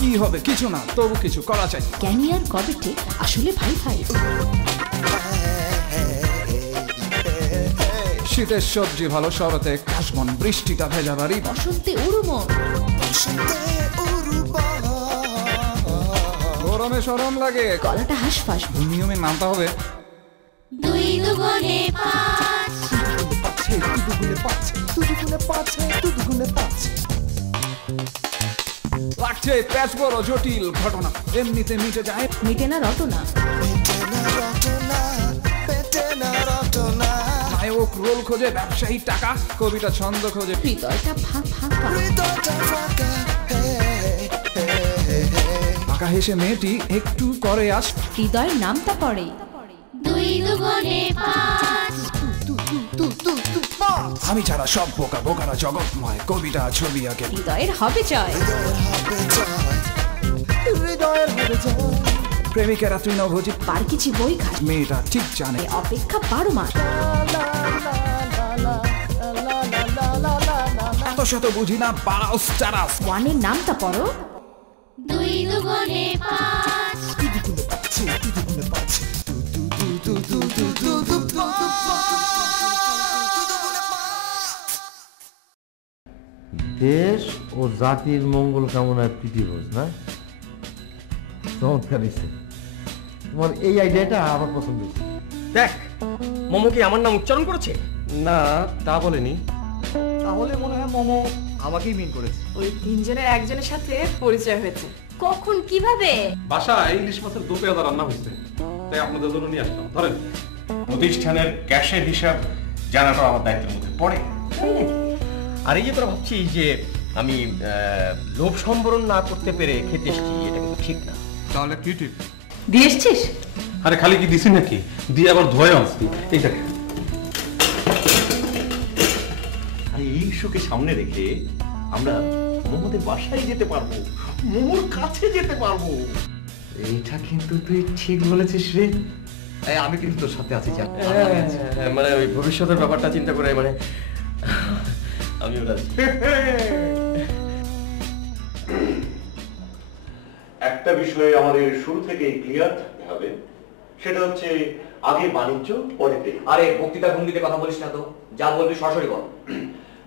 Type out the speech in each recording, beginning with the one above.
কি হবে কিছু না, তবু কিছু করা চাই। জ্ঞানী আর কবেটে আসলে ভাই ভাই। শীতের সবজি ভালো, শরতে কাশবন, বৃষ্টিটা ভেজা বাড়ি, বসন্তে উড়ুমন, গরমে সরম লাগে, গলাটা হাঁসফাঁস, নিয়মে নামতে হবে। 2 দুগুণে 5, লাগছে প্যাচ বড় জটিল ঘটনা, এমনিতে মিটে যায়। মিটে না রটনা, নায়ক রোল খোঁজে, ব্যবসায়ী টাকা, কবিতা ছন্দ খোঁজে, হৃদয়টা ফাঁকা। ফাঁকা হেসে মেয়েটি একটু করে আস, হৃদয়ের নামটা পড়ে। 2 দুগুণে 5, আমি ছাড়া সব বোকা, বোকারা জগৎময়, কবিতা ছবি আঁকে, হৃদয়ের হবে জয়। প্রেমিকেরা তৃণভোজী, পার কিছু বই খাস, মেয়েটা ঠিক জানে অপেক্ষা 12 মাস। এত শত বুঝি না, বারাউস টারাস, 1 এর নামটা পড়ো। 2 দুগুণে 5, দেশ ও জাতির মঙ্গল কামনায় প্রীতিভোজ না? চমৎকার হয়েছে তোমার এই আইডিয়াটা, আমার পছন্দ হয়েছে। দেখ, মোমো কি আমার নাম উচ্চারণ করেছে? না, তা বলেনি। তাহলে মনে হয় মোমো আমাকেই মিন করেছে। ওই 3 জনের একজনের সাথে পরিচয় হয়েছে। কখন কিভাবে? বাসায় ইলিশ মাছের দো পেঁয়াজা রান্না হয়েছে, তাই আপনাদের জন্য নিয়ে আসলাম। ধরেন, প্রতিষ্ঠানের ক্যাশের হিসাব জানাটা আমার দায়িত্বের মধ্যে পড়ে। আর এই যে তোরা ভাবছিস যে আমি লোভ সম্বরণ না করতে পেরে খেতে এসেছি, এটা কিন্তু ঠিক না। তাহলে কি ঠিক? দিয়ে এসছিস? আরে খালি কি দিছি নাকি, দিয়ে আবার ধোয়া আনছি। এই দেখেন, আর এই ইস্যুকে সামনে রেখে আমরা মোহাম্মদের বাসায় যেতে পারবো, মোমোর কাছে যেতে পারবো। এইটা কিন্তু তুই ঠিক বলেছিস রে। আমি কিন্তু তোর সাথে আছি, যা। মানে ওই ভবিষ্যতের ব্যাপারটা চিন্তা করে মানে আমি ওটা একটা বিষয়ে আমাদের শুরু থেকে ক্লিয়ার থাকতে হবে, সেটা হচ্ছে আগে বাণিজ্য পরে প্রেম। আরে বক্তৃতা ভঙ্গিতে কথা বলিস না তো, যা বলবি সরাসরি বল।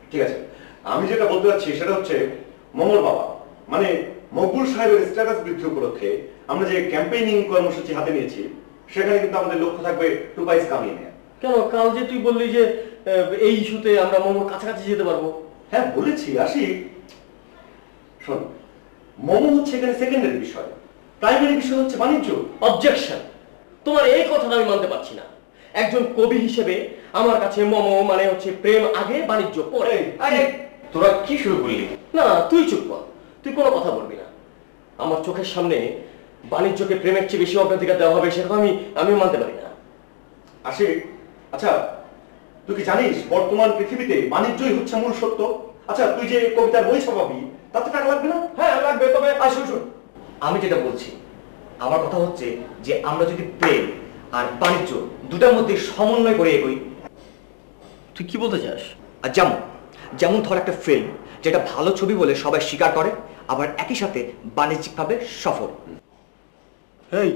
ঠিক আছে, আমি যেটা বলতে চাচ্ছি সেটা হচ্ছে মোমোর বাবা মানে মকবুল সাহেবের স্ট্যাটাস বৃদ্ধি উপলক্ষে আমরা যে ক্যাম্পেইনিং কর্মসূচি হাতে নিয়েছি, সেখানে কিন্তু আমাদের লক্ষ্য থাকবে 2 পয়সা কামিয়ে নেওয়া। কেন, কাল যে তুই বললি যে এই ইস্যুতে আমরা মোমোর কাছাকাছি যেতে পারবো? হ্যাঁ বলেছি, আসি। শোন, মোমো হচ্ছে এখানে সেকেন্ডারি বিষয়, প্রাইমারি বিষয় হচ্ছে বাণিজ্য। অবজেকশন, তোমার এই কথাটা আমি মানতে পারছি না। একজন কবি হিসেবে আমার কাছে মোমো মানে হচ্ছে প্রেম আগে বাণিজ্য পরে। আরে তোরা কি শুরু করলি? না, তুই চুপ কর, তুই কোনো কথা বলবি না। আমার চোখের সামনে বাণিজ্যকে প্রেমের চেয়ে বেশি অগ্রাধিকার দেওয়া হবে, সেটা আমি মানতে পারি না। আসি, আচ্ছা তুই কি জানিস বর্তমান পৃথিবীতে বাণিজ্যই হচ্ছে মূল সত্য? আচ্ছা তুই যে কবিতার বই ছাপাবি, তাতে টাকা লাগবে না? হ্যাঁ লাগবে, তবে শুন, আমি যেটা বলছি, আমার কথা হচ্ছে যে আমরা যদি প্রেম আর বাণিজ্য দুটার মধ্যে সমন্বয় করে এগোই। তুই কি বলতে চাস? আর যেমন ধর একটা ফিল্ম যেটা ভালো ছবি বলে সবাই স্বীকার করে, আবার একই সাথে বাণিজ্যিকভাবে সফল। এই,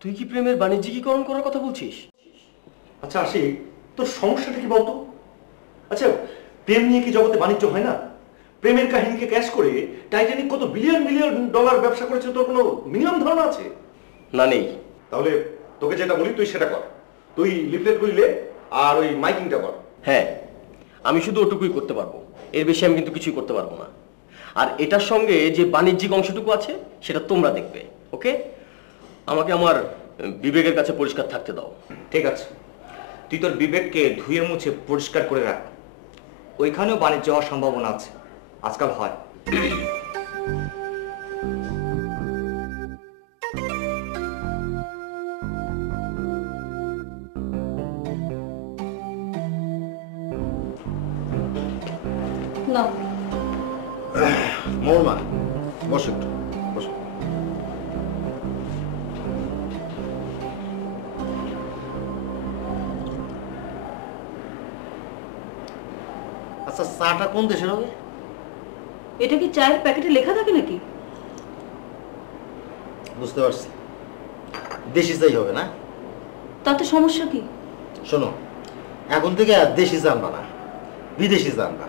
তুই কি প্রেমের বাণিজ্যিকীকরণ করার কথা বলছিস? আচ্ছা আসি, তোর সমস্যাটা কি বলতো? আচ্ছা প্রেম নিয়ে কি জগতে বাণিজ্য হয় না? প্রেমের কাহিনীকে ক্যাশ করে টাইটানিক কত বিলিয়ন বিলিয়ন ডলার ব্যবসা করেছে, তোর কোনো মিনিমাম ধারণা আছে? না, নেই। তাহলে তোকে যেটা বলি তুই সেটা কর, তুই লিফলেটগুলি লে আর ওই মাইকিংটা কর। হ্যাঁ, আমি শুধু ওটুকুই করতে পারবো, এর বেশি আমি কিন্তু কিছুই করতে পারবো না। আর এটার সঙ্গে যে বাণিজ্যিক অংশটুকু আছে সেটা তোমরা দেখবে, ওকে? আমাকে আমার বিবেকের কাছে পরিষ্কার থাকতে দাও। ঠিক আছে, তুই তোর বিবেককে ধুয়ে মুছে পরিষ্কার করে রাখ, ওইখানেও বাণিজ্য হওয়ার সম্ভাবনা আছে, আজকাল হয়। মৌলমান বস একটু, বস। আচ্ছা চাটা কোন দেশের হবে? এটা কি চায়ের প্যাকেটে লেখা থাকে নাকি? বুঝতে পারছি, দেশি চাই হবে না? তাতে সমস্যা কি? শোনো, এখন থেকে আর দেশি চা আনবা না, বিদেশি চা আনবা।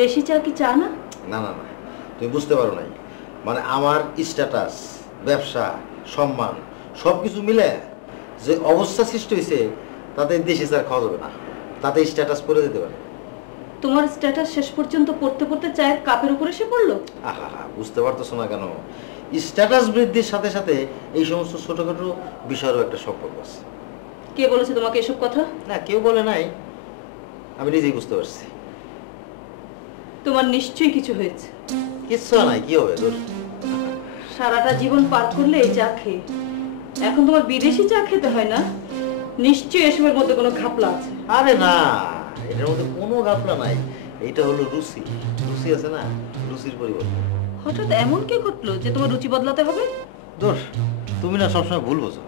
দেশি চা কি চা না? না না না, তুমি বুঝতে পারো নাই। মানে আমার স্ট্যাটাস, ব্যবসা, সম্মান সব কিছু মিলে যে অবস্থা সৃষ্টি হয়েছে, তাতে দেশি চা খাওয়া যাবে না, তাতে স্ট্যাটাস পড়ে যেতে পারে। তোমার স্ট্যাটাস শেষ পর্যন্ত পড়তে পড়তে চায়ের কাপের উপর এসে পড়লো। আহা, বুঝতে পারতেছো না কেন? স্ট্যাটাস বৃদ্ধির সাথে সাথে এই সমস্ত ছোটখাটো বিষয়েরও একটা সম্পর্ক আছে। কে বলেছে তোমাকে এসব কথা? না, কেউ বলে নাই, আমি নিজেই বুঝতে পারছি। তোমার নিশ্চয়ই কিছু হয়েছে। কিচ্ছু নাই, কি হবে? সারাটা জীবন পার করলে এই চা খেয়ে, এখন তোমার বিদেশি চা খেতে হয় না? নিশ্চয়ই এসবের মধ্যে কোনো ঘাপলা আছে। আরে না, এটার মধ্যে কোনো ঘাপলা নাই। এইটা হলো রুচি। রুচি আছে না, রুচির পরিবর্তন। হঠাৎ এমন কি ঘটলো যে তোমার রুচি বদলাতে হবে? দোষ, তুমি না সবসময় ভুল বোঝো।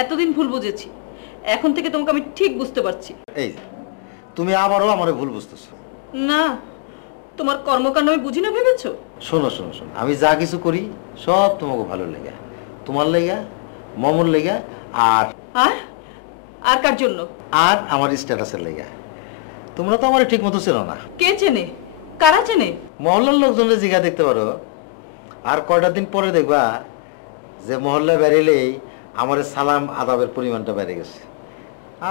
এতদিন ভুল বুঝেছি, এখন থেকে তোমাকে আমি ঠিক বুঝতে পারছি। এই তুমি আবারও আমারে ভুল বুঝতেছো। না, তোমার কর্মকাণ্ড আমি বুঝি না ভেবেছো? শোনো শোনো শোনো, আমি যা কিছু করি সব তোমাকে ভালো লেগে, তোমার লেগে, মমর লেগে, আর আর আর কার জন্য? আর আমার স্ট্যাটাসের লেগে। তোমরা তো আমার ঠিক মতো চেনো না। কে চেনে? কারা চেনে? মহল্লার লোকজনের জিগা দেখতে পারো। আর কয়টা দিন পরে দেখবা যে মহল্লায় বেরিয়েলেই আমার সালাম আদাবের পরিমাণটা বেড়ে গেছে।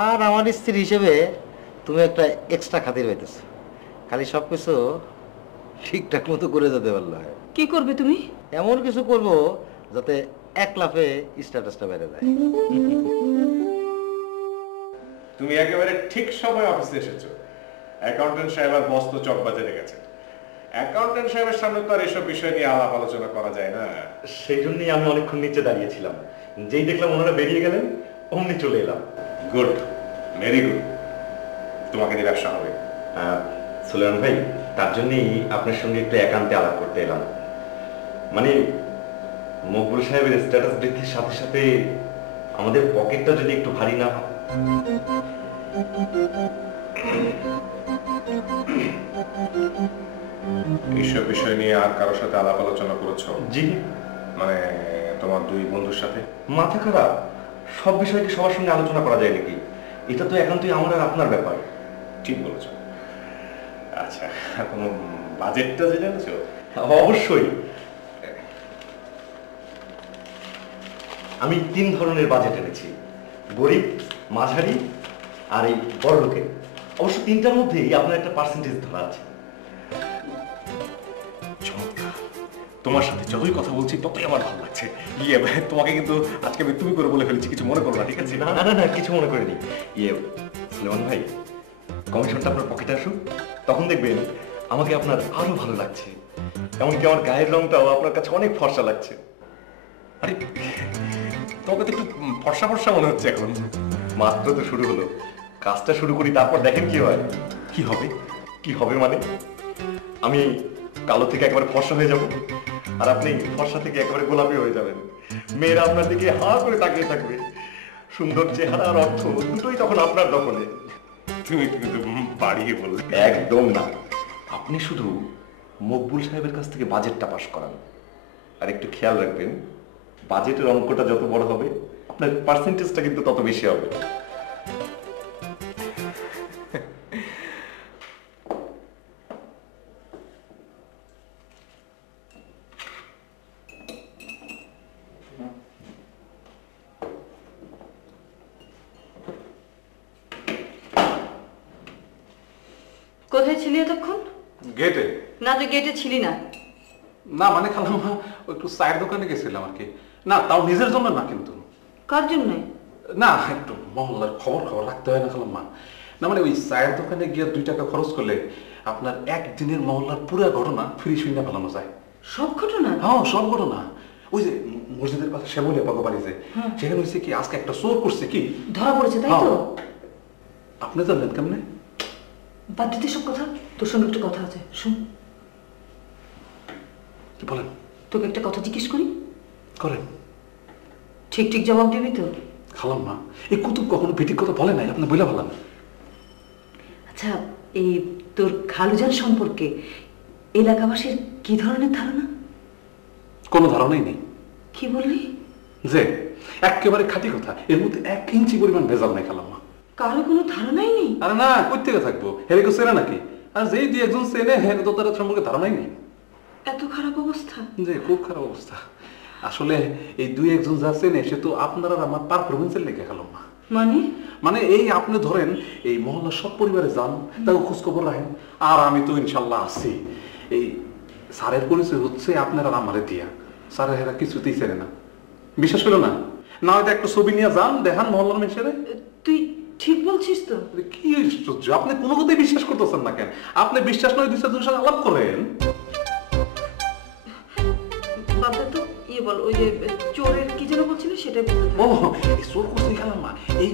আর আমার স্ত্রী হিসেবে তুমি একটা এক্সট্রা খাতির পাইতেছো। খালি সব কিছু ঠিকঠাক মতো করে যেতে পারলো। কি করবে তুমি? এমন কিছু করব যাতে এক লাফে স্ট্যাটাসটা বেড়ে যায়। তুমি একেবারে ঠিক সময় অফিসে এসেছো। অ্যাকাউন্টেন্ট সাহেব আর বস তো চকবাজারে গেছে। অ্যাকাউন্টেন্ট সাহেবের সামনে তো আর এসব বিষয় নিয়ে আলাপ আলোচনা করা যায় না। সেই জন্যই আমি অনেকক্ষণ নিচে দাঁড়িয়েছিলাম। যেই দেখলাম ওনারা বেরিয়ে গেলেন, অমনি চলে এলাম। Good, very good. তোমাকে দিয়ে ব্যবসা হবে। সুলেমান ভাই, তার জন্যই আপনার সঙ্গে একটু একান্তে আলাপ করতে এলাম। মানে মকবুল সাহেবের স্ট্যাটাস বৃদ্ধির সাথে সাথে আমাদের পকেটটা যদি একটু ভারী না হয়। এইসব বিষয় নিয়ে আর কারোর সাথে আলাপ আলোচনা করেছো? জি, মানে তোমার দুই বন্ধুর সাথে? মাথা খারাপ, সব বিষয় কি সবার সঙ্গে আলোচনা করা যায় নাকি? এটা তো একান্তই আমার আর আপনার ব্যাপার। ঠিক বলেছো। আচ্ছা, কোনো বাজেটটা যে জানছো? অবশ্যই। আমি 3 ধরনের বাজেট এনেছি, গরিব, মাঝারি আর এই বড় লোকের। অবশ্য 3টার মধ্যেই আপনার একটা পার্সেন্টেজ ধরা আছে। চমৎকার। তোমার সাথে যতই কথা বলছি ততই আমার ভালো লাগছে। ইয়ে, তোমাকে কিন্তু আজকে আমি তুমি করে বলে ফেলেছি, কিছু মনে করো না, ঠিক আছে? না না না না, কিছু মনে করিনি। ইয়ে সুলেমান ভাই, কমিশনটা আপনার পকেটে আসুক, তখন দেখবেন আমাকে আপনার আরো ভালো লাগছে। এমনকি আমার গায়ের রংটাও আপনার কাছে অনেক ফর্সা লাগছে। আরে, তোমাকে তো একটু ফর্সা ফর্সা মনে হচ্ছে এখন। মাত্র তো শুরু হলো, কাজটা শুরু করি, তারপর দেখেন কি হয়। কি হবে? কি হবে মানে, আমি কালো থেকে একেবারে ফর্সা হয়ে যাব, আর আপনি ফর্সা থেকে একেবারে গোলাপি হয়ে যাবেন। মেয়েরা আপনার দিকে হা করে তাকিয়ে থাকবে। সুন্দর চেহারা আর অর্থ দুটোই তখন আপনার দখলে। তুমি কিন্তু বাড়িয়ে বললে। একদম না, আপনি শুধু মকবুল সাহেবের কাছ থেকে বাজেটটা পাস করান। আর একটু খেয়াল রাখবেন, বাজেটের অঙ্কটা যত বড় হবে আপনার পার্সেন্টেজটা কিন্তু তত বেশি হবে। কোথায় ছিলি এতক্ষণ? গেটে? না, তুই গেটে ছিলি না। না মানে খালাম্মা, একটু চায়ের দোকানে গেছিলাম আর কি। না, তাও নিজের জন্য না কিন্তু। কার জন্য? না, একটু মহল্লার খবর রাখতে হয় না খালাম্মা। না মানে ওই চায়ের দোকানে গিয়ে 2 টাকা খরচ করলে আপনার একদিনের মহল্লার পুরো ঘটনা ফ্রি শুনে ফেলানো যায়। সব ঘটনা? হ্যাঁ, সব ঘটনা। ওই যে মসজিদের পাশে শ্যামলিয়া পাকা বাড়ি যে, সেখানে হয়েছে কি, আজকে একটা চোর করছে কি, ধরা পড়েছে, তাই তো? আপনি জানলেন কেমনে? বাদ দিতে সব কথা, তোর সঙ্গে একটু কথা আছে, শুন। কি বলেন? তোকে একটা কথা জিজ্ঞেস করি, করেন। ঠিক ঠিক জবাব দিবি তো? খালাম্মা, এই কুতুব কখনো পিঠিক কথা বলে নাই, আপনি বলে বলেন। আচ্ছা, এই তোর খালুজান সম্পর্কে এলাকাবাসীর কি ধরনের ধারণা? কোনো ধারণাই নেই। কি বললি? যে একেবারে খাঁটি কথা, এর মধ্যে 1 ইঞ্চি পরিমাণ ভেজাল নাই খালাম্মা। কারো কোনো ধারণাই নেই? আরে না, কই থেকে থাকবো, হেরে কেউ চেনে নাকি? আর যেই দুই একজন চেনে, হেরে তো তার সম্পর্কে ধারণাই নেই। এত খারাপ অবস্থা? যে খুব খারাপ অবস্থা। আসলে এই দুই একজন যা চেনে সে তো আপনার আর আমার পারফরমেন্সের লেগে খালাম্মা। মানে এই আপনি ধরেন এই মহল্লার সব পরিবারে যান, তাকে খোঁজখবর রাখেন, আর আমি তো ইনশাল্লাহ আছি। এই স্যারের পরিচয় হচ্ছে আপনার আর আমারে দিয়া, স্যারের হেরা কিছুতেই চেনে না, বিশ্বাস করো না? না হয়তো একটা ছবি নিয়ে যান, দেখান মহল্লার মানুষের। তুই ঠিক বলছিস তো? কি আশ্চর্য, আপনি কোনো কথাই বিশ্বাস করতেছেন না কেন? আপনি বিশ্বাস নয় দুই চারজনের সাথে আলাপ করেন। বাবা তো ইয়ে বল, ওই যে চোরের কি যেন বলছিল সেটাই বলতে ও এই চোর করছে খালাম্মা, এই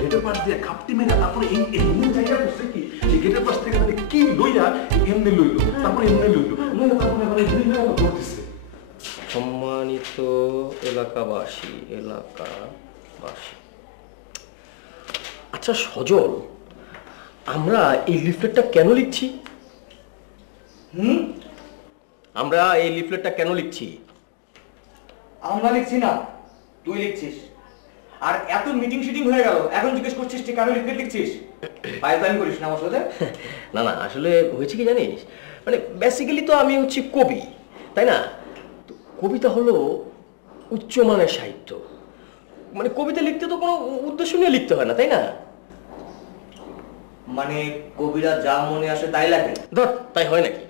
গেটের পাশ দিয়ে কাপটি মেরে তারপরে এই এমনি জায়গা করছে কি, এই গেটের পাশ থেকে মানে কি লইয়া এমনি লইলো, তারপরে এমনি লইলো, লইয়া তারপরে আবার এমনি লইয়া আবার করতেছে। সম্মানিত এলাকাবাসী, আচ্ছা সজল, আমরা এই লিফলেটটা কেন লিখছি? আমরা এই লিফলেটটা কেন লিখছি? আমরা লিখছি না, তুই লিখছিস। আর এত মিটিং শিটিং হয়ে গেল, এখন জিজ্ঞেস করছিস তুই কেন লিখতে লিখছিস? পায়তামি করিস না আমার সাথে। না না, আসলে হয়েছে কি জানিস, মানে বেসিক্যালি তো আমি হচ্ছি কবি, তাই না? তো কবিতা হলো উচ্চমানের সাহিত্য, মানে কবিতা লিখতে তো কোনো উদ্দেশ্য নিয়ে লিখতে হয় না, তাই না? মানে কবিরা যা মনে আসে তাই লাগে? ধর, তাই হয় নাকি?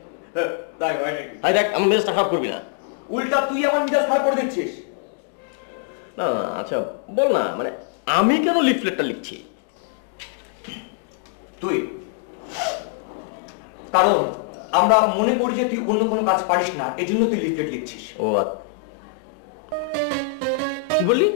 তাই হয় নাকি? তাই দেখ, আমার মেজাজটা খারাপ করবি না। উল্টা তুই আমার মিজাজ খারাপ করে দিচ্ছিস। না না, আচ্ছা বল না, মানে আমি কেন লিফলেটটা লিখছি? তুই কারণ আমরা মনে করি যে তুই অন্য কোনো কাজ পারিস না, এই জন্য তুই লিফলেট লিখছিস। ও কি বললি?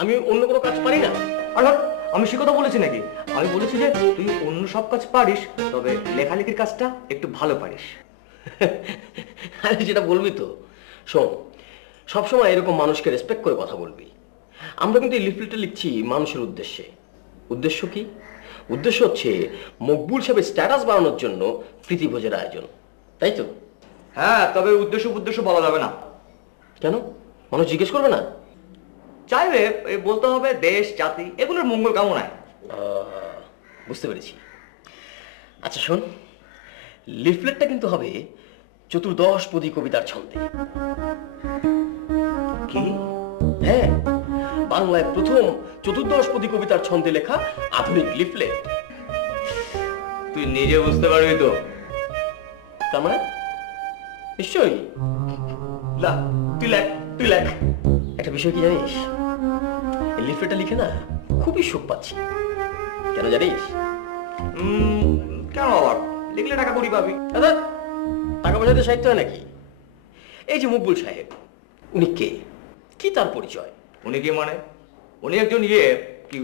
আমি অন্য কোনো কাজ পারি না? অর্থাৎ আমি সে কথা বলেছি নাকি? আমি বলেছি যে তুই অন্য সব কাজ পারিস, তবে লেখালেখির কাজটা একটু ভালো পারিস। আরে যেটা বলবি তো শোন, সবসময় এরকম মানুষকে রেসপেক্ট করে কথা বলবি। আমরা কিন্তু এই লিফলেটটা লিখছি মানুষের উদ্দেশ্যে। উদ্দেশ্য কি? উদ্দেশ্য হচ্ছে মকবুল সাহেবের স্ট্যাটাস বাড়ানোর জন্য প্রীতিভোজের আয়োজন, তাই তো? হ্যাঁ, তবে উদ্দেশ্য বলা যাবে না। কেন? মানুষ জিজ্ঞেস করবে না? চাইবে বলতে হবে দেশ জাতি এগুলোর মঙ্গল কামনায়। বুঝতে পেরেছি। আচ্ছা শোন, লিফলেটটা কিন্তু হবে চতুর্দশপদী কবিতার ছন্দে। কি? হ্যাঁ, বাংলায় প্রথম চতুর্দশপদী কবিতার ছন্দে লেখা আধুনিক লিফলেট। তুই নিজে বুঝতে পারবি তো? তার মানে নিশ্চয়ই। তুই লেখ। একটা বিষয় কি জানিস, এই লিফলেটটা লিখে না খুবই সুখ পাচ্ছি। কেন জানিস? কেন আবার? লিখলে টাকা করি পাবি। দাদা, টাকা পয়সাতে সাহিত্য হয় নাকি? এই যে মকবুল সাহেব, উনি কে? কি তার পরিচয়? উনি কি মানে? উনি একজন কি,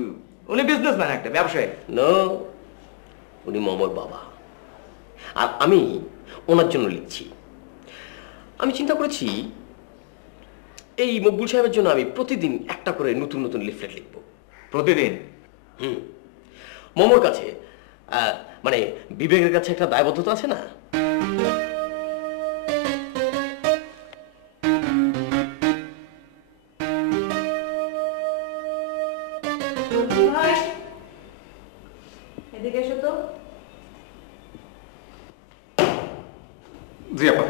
উনি বিজনেসম্যান, একটা ব্যবসায়ী। নো, উনি মমর বাবা। আর আমি ওনার জন্য লিখছি। আমি চিন্তা করেছি এই মকবুল সাহেবের জন্য আমি প্রতিদিন একটা করে নতুন নতুন লিফলেট লিখব। প্রতিদিন? মমর কাছে মানে বিবেকের কাছে একটা দায়বদ্ধতা আছে না? এদিকে এসো তো। জি আপা।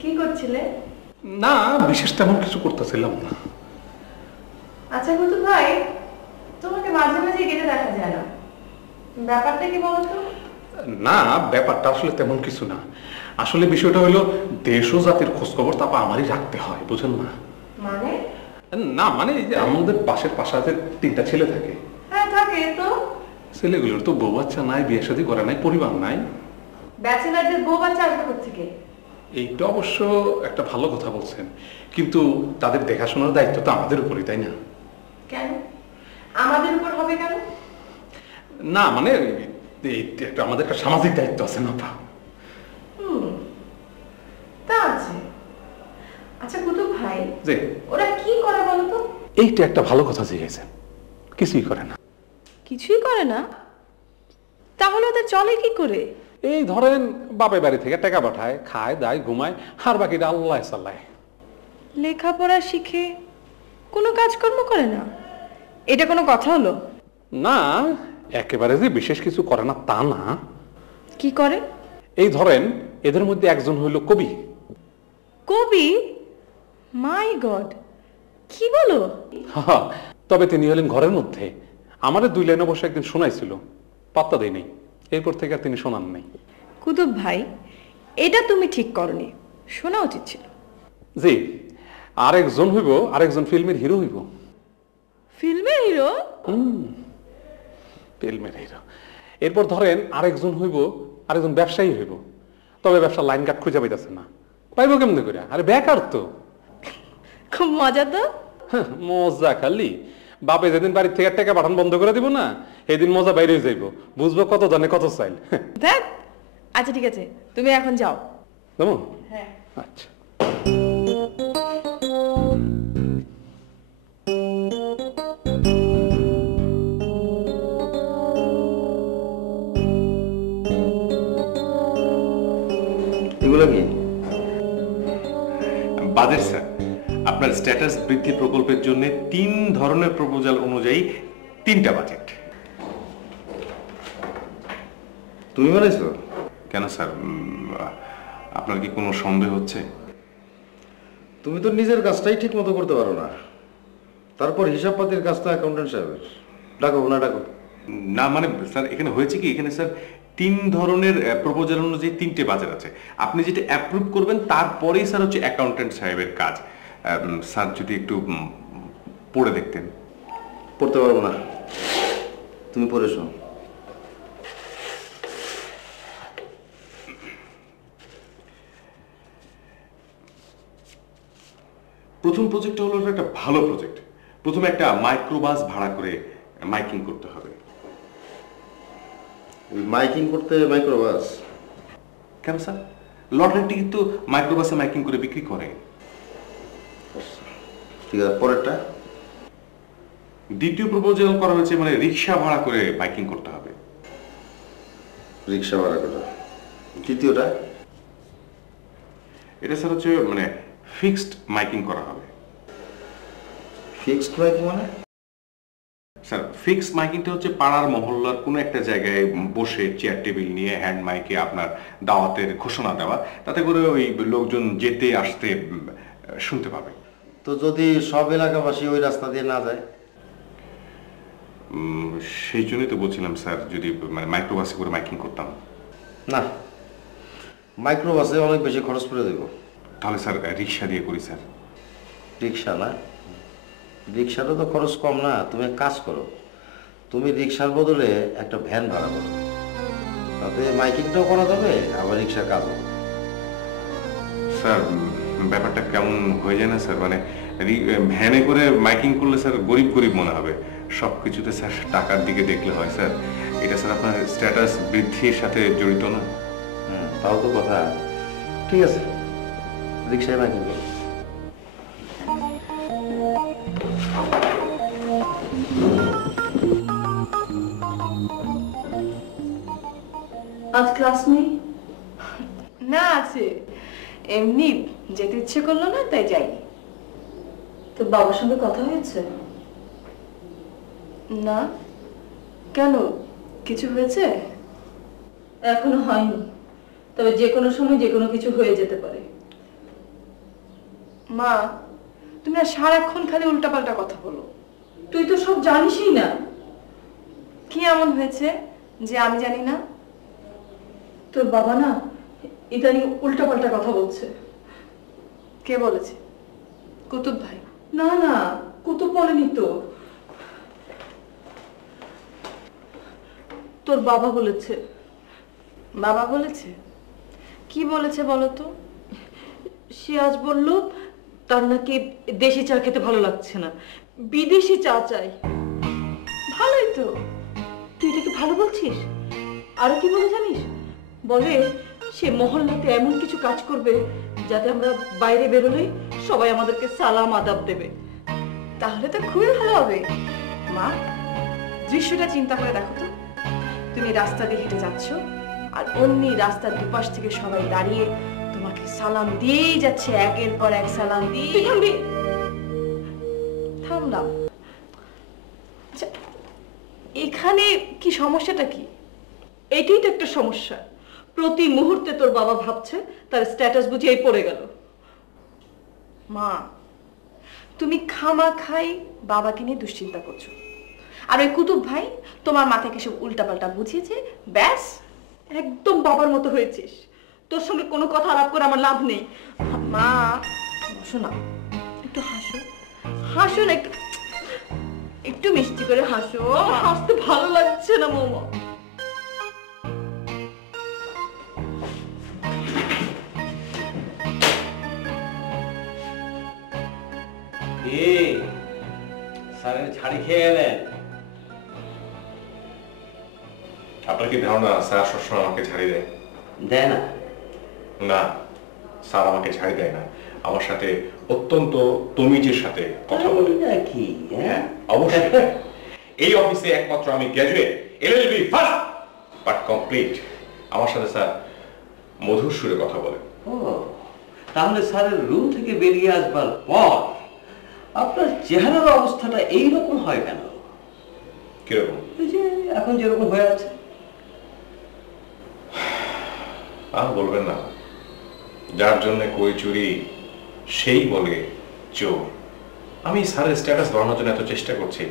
কি করছিলে? না, বিশেষ তেমন কিছু করতেছিলাম না। আচ্ছা কিন্তু ভাই, তোমাকে মাঝে মাঝে গেটে দেখা যায় না, ব্যাপারটা কি বলতো? না, ব্যাপারটা আসলে তেমন কিছু না। আসলে বিষয়টা হলো দেশ ও জাতির খোঁজখবর তারপর আমারই রাখতে হয়, বুঝেন না? মানে? না মানে এই যে আমাদের পাশের পাশাতে 3টা ছেলে থাকে। হ্যাঁ থাকে তো। ছেলেগুলোর তো বউ বাচ্চা নাই, বিয়ে শাদী করে নাই, পরিবার নাই। ব্যাচেলারদের বউ বাচ্চা আসবে কোত্থেকে? এইটা অবশ্য একটা ভালো কথা বলছেন, কিন্তু তাদের দেখাশোনার দায়িত্ব তো আমাদের উপরই, তাই না? কেন আমাদের উপর হবে কেন? না মানে একটা আমাদের একটা সামাজিক দায়িত্ব আছে না? তা আছে। আচ্ছা কুতুব ভাই, যে ওরা কি করে বলতো? এইটা একটা ভালো কথা জিজ্ঞেসেন। কিছুই করে না। কিছুই করে না? তাহলে ওদের চলে কি করে? এই ধরেন বাপের বাড়ি থেকে টাকা পাঠায়, খায় দায় ঘুমায়, আর বাকিটা আল্লাহ চালায়। লেখাপড়া শিখে কোনো কাজকর্ম করে না, এটা কোনো কথা হলো? না, একেবারে যে বিশেষ কিছু করে না তা না। কি করে? এই ধরেন এদের মধ্যে একজন হইল কবি। কবি? মাই গড, কি বলো? তবে তিনি হলেন ঘরের মধ্যে। আমাদের 2 লাইনে বসে একদিন শোনাইছিল, পাত্তা দেয় নেই, এরপর থেকে আর তিনি শোনান নাই। কুতুব ভাই, এটা তুমি ঠিক করনি, শোনা উচিত ছিল। জি, আরেকজন হইব, আরেকজন ফিল্মের হিরো হইব। ফিল্মের হিরো? ফিল্মের হিরো। এরপর ধরেন আরেকজন হইব, আরেকজন ব্যবসায়ী হইব। তবে ব্যবসার লাইন কাট খুঁজে পাইতেছে না, পাইব কেমনে করে? আরে বেকার তো। খুব মজা তো। মজা খালি বাপে যেদিন বাড়ির থেকে টাকা পাঠান বন্ধ করে দিব না, সেদিন মজা বাইরে যাইব, বুঝবো কত জানে কত চাইল। দেখ, আচ্ছা ঠিক আছে, তুমি এখন যাও। কেমন? হ্যাঁ। আচ্ছা। এগুলো কি? বাজেট স্যার, আপনার স্ট্যাটাস বৃদ্ধি প্রকল্পের জন্য 3 ধরনের প্রপোজাল অনুযায়ী 3টা বাজেট। তুমি বানাইছো? কেন স্যার, আপনার কি কোনো সন্দেহ হচ্ছে? তুমি তো নিজের কাজটাই ঠিক মতো করতে পারো না, তারপর হিসাবপাতির কাজটা অ্যাকাউন্টেন্ট সাহেবের। ডাকো না ডাকো। না মানে স্যার, এখানে হয়েছে কি, এখানে স্যার 3 ধরনের প্রপোজাল অনুযায়ী 3টে বাজেট আছে। আপনি যেটা অ্যাপ্রুভ করবেন তারপরেই স্যার হচ্ছে অ্যাকাউন্টেন্ট সাহেবের কাজ। স্যার যদি একটু পড়ে দেখতেন। পড়তে পারবো না, তুমি পড়েছো। প্রথম প্রজেক্টটা হলো একটা ভালো প্রজেক্ট। প্রথমে একটা মাইক্রোবাস ভাড়া করে মাইকিং করতে হবে। মাইকিং করতে মাইক্রোবাস? কেন স্যার, লটারির টিকিট তো মাইক্রোবাসে মাইকিং করে বিক্রি করে। ঠিক আছে, পরেরটা? দ্বিতীয় প্রপোজাল করা হয়েছে মানে রিক্সা ভাড়া করে মাইকিং করতে হবে। রিক্সা ভাড়া করে। তৃতীয়টা? এটা স্যার হচ্ছে মানে ফিক্সড মাইকিং করা হবে। ফিক্সড মাইকিং মানে? স্যার, ফিক্সড মাইকিংটা হচ্ছে পাড়ার মহল্লার কোনো একটা জায়গায় বসে চেয়ার টেবিল নিয়ে হ্যান্ড মাইকে আপনার দাওয়াতের ঘোষণা দেওয়া, তাতে করে ওই লোকজন যেতে আসতে শুনতে পাবে। তো যদি সব এলাকাবাসী ওই রাস্তা দিয়ে না যায়? সেই জন্যই তো বলছিলাম স্যার, যদি মানে মাইক্রোবাসে করে মাইকিং করতাম। না, মাইক্রোবাসে অনেক বেশি খরচ করে দেবো। তাহলে স্যার রিক্সা দিয়ে করি স্যার। রিক্সা না? রিক্সাটা তো খরচ কম না। তুমি এক কাজ করো, তুমি রিক্সার বদলে একটা ভ্যান ভাড়া করো, তাতে মাইকিংটাও করা যাবে, আবার রিক্সার কাজ হবে। স্যার, ব্যাপারটা কেমন হয়ে যায় না স্যার, মানে ভ্যানে করে মাইকিং করলে স্যার গরিব গরিব মনে হবে। সব কিছুতে স্যার টাকার দিকে দেখলে হয় স্যার। এটা স্যার আপনার স্ট্যাটাস বৃদ্ধির সাথে জড়িত না? তাও তো কথা। ঠিক আছে, রিক্সায় মাইকিং করো। আজ ক্লাস নেই? না, আছে, এমনি যেতে ইচ্ছে করলো না তাই যাইনি। তোর বাবার সঙ্গে কথা হয়েছে? না, কেন, কিছু হয়েছে? এখনো হয়নি, তবে যে কোনো সময় যে কোনো কিছু হয়ে যেতে পারে। মা, তুমি না সারাক্ষণ খালি উল্টাপাল্টা কথা বলো। তুই তো সব জানিসই না। কি এমন হয়েছে যে আমি জানি না? তোর বাবা না ইদানিং উল্টাপাল্টা কথা বলছে। কে বলেছে? কুতুব ভাই? না না, কুতুব বলেনি তো, তোর বাবা বলেছে। বাবা বলেছে? কি বলেছে বলো তো? সে আজ বললো তার নাকি দেশি চা খেতে ভালো লাগছে না, বিদেশি চা চাই। ভালোই তো। তুই এটাকে ভালো বলছিস? আরো কি বলে জানিস? বলে সে মহল্লাতে এমন কিছু কাজ করবে যাতে আমরা বাইরে বেরোলে সবাই আমাদেরকে সালাম আদাব দেবে। তাহলে তো খুবই ভালো হবে। মা, দৃশ্যটা চিন্তা করে দেখো তো। তুমি রাস্তা দিয়ে হেঁটে যাচ্ছ, আর অমনি রাস্তার দুপাশ থেকে সবাই দাঁড়িয়ে তোমাকে সালাম দিয়েই যাচ্ছে, একের পর এক সালাম দিয়ে। থামলাম। আচ্ছা, এখানে কি সমস্যাটা কি? এটাই তো একটা সমস্যা। প্রতি মুহূর্তে তোর বাবা ভাবছে তার স্ট্যাটাস বুঝিয়ে পড়ে গেল। মা, তুমি খামাখাই বাবাকে নিয়ে দুশ্চিন্তা করছো, আর ওই কুতুব ভাই তোমার মাথাকে সব উল্টাপাল্টা বুঝিয়েছে, ব্যাস একদম বাবার মতো হয়েছিস। তোর সঙ্গে কোনো কথা আলাপ করে আমার লাভ নেই। মা শোনা, একটু হাসো, হাসো না, একটু মিষ্টি করে হাসো। হাসতে ভালো লাগছে না মোমো। স্যারের ঝাড়ি খেয়ে এলেন? আপনার কি ধারণা স্যার সবসময় আমাকে ঝাড়ি দেয়? দেয় না? না, স্যার আমাকে ঝাড়ি দেয় না, আমার সাথে অত্যন্ত তমিজের সাথে কথা বলে। কি? হ্যাঁ, অবশ্যই। এই অফিসে একমাত্র আমি graduate, LLB first but complete. আমার সাথে স্যার মধুর সুরে কথা বলে। ও, তাহলে স্যারের রুম থেকে বেরিয়ে আসবার পর আপনার চেহারার অবস্থাটা এইরকম হয় কেন? কিরকম? এই যে এখন যেরকম হয়ে আছে। আর বলবেন না, যার জন্য কই চুরি সেই বলে চোর। আমি স্যারের স্ট্যাটাস বাড়ানোর জন্য এত চেষ্টা করছি,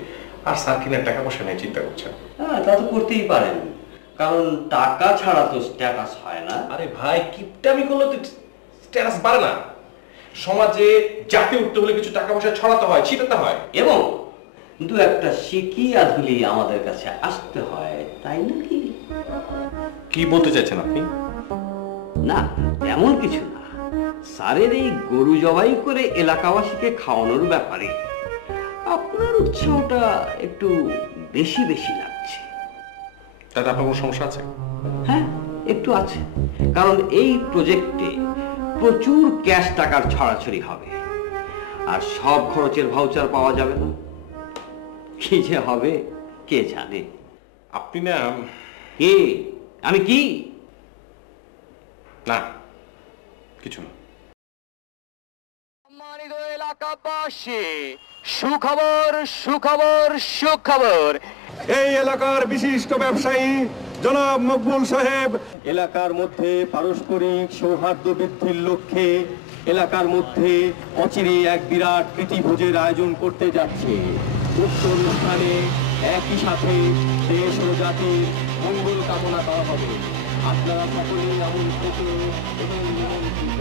আর স্যার কিনা টাকা পয়সা নিয়ে চিন্তা করছেন। হ্যাঁ, তা তো করতেই পারেন, কারণ টাকা ছাড়া তো স্ট্যাটাস হয় না। আরে ভাই, কিপটামি করলে তো স্ট্যাটাস বাড়ে না। সমাজে জাতি উঠতে হলে কিছু টাকা পয়সা ছড়াতে হয়, ছিটাতে হয়, এবং দু একটা শিখি আধুলি আমাদের কাছে আসতে হয়, তাই নাকি? কি বলতে চাইছেন আপনি? না, তেমন কিছু না। স্যারের এই গরু জবাই করে এলাকাবাসীকে খাওয়ানোর ব্যাপারে আপনার উৎসাহটা একটু বেশি বেশি লাগছে। তাতে আপনার কোনো সমস্যা আছে? হ্যাঁ, একটু আছে, কারণ এই প্রজেক্টে প্রচুর ক্যাশ টাকার ছড়াছড়ি হবে, আর সব খরচের ভাউচার পাওয়া যাবে না। কি যে হবে কে জানে। আপনি না? কে? আমি কি? না, কিছু না। সম্মানিত এলাকাবাসী, সুখবর সুখবর সুখবর। এই এলাকার বিশিষ্ট ব্যবসায়ী জনাব মকবুল সাহেব এলাকার মধ্যে পারস্পরিক সৌহার্দ্য বৃদ্ধির লক্ষ্যে এলাকার মধ্যে অচিরে এক বিরাট প্রীতিভোজের আয়োজন করতে যাচ্ছে। উক্ত অনুষ্ঠানে একই সাথে দেশ ও জাতির মঙ্গল কামনা করা হবে। আপনারা সকলেই আমন্ত্রিত এবং নিমন্ত্রিত।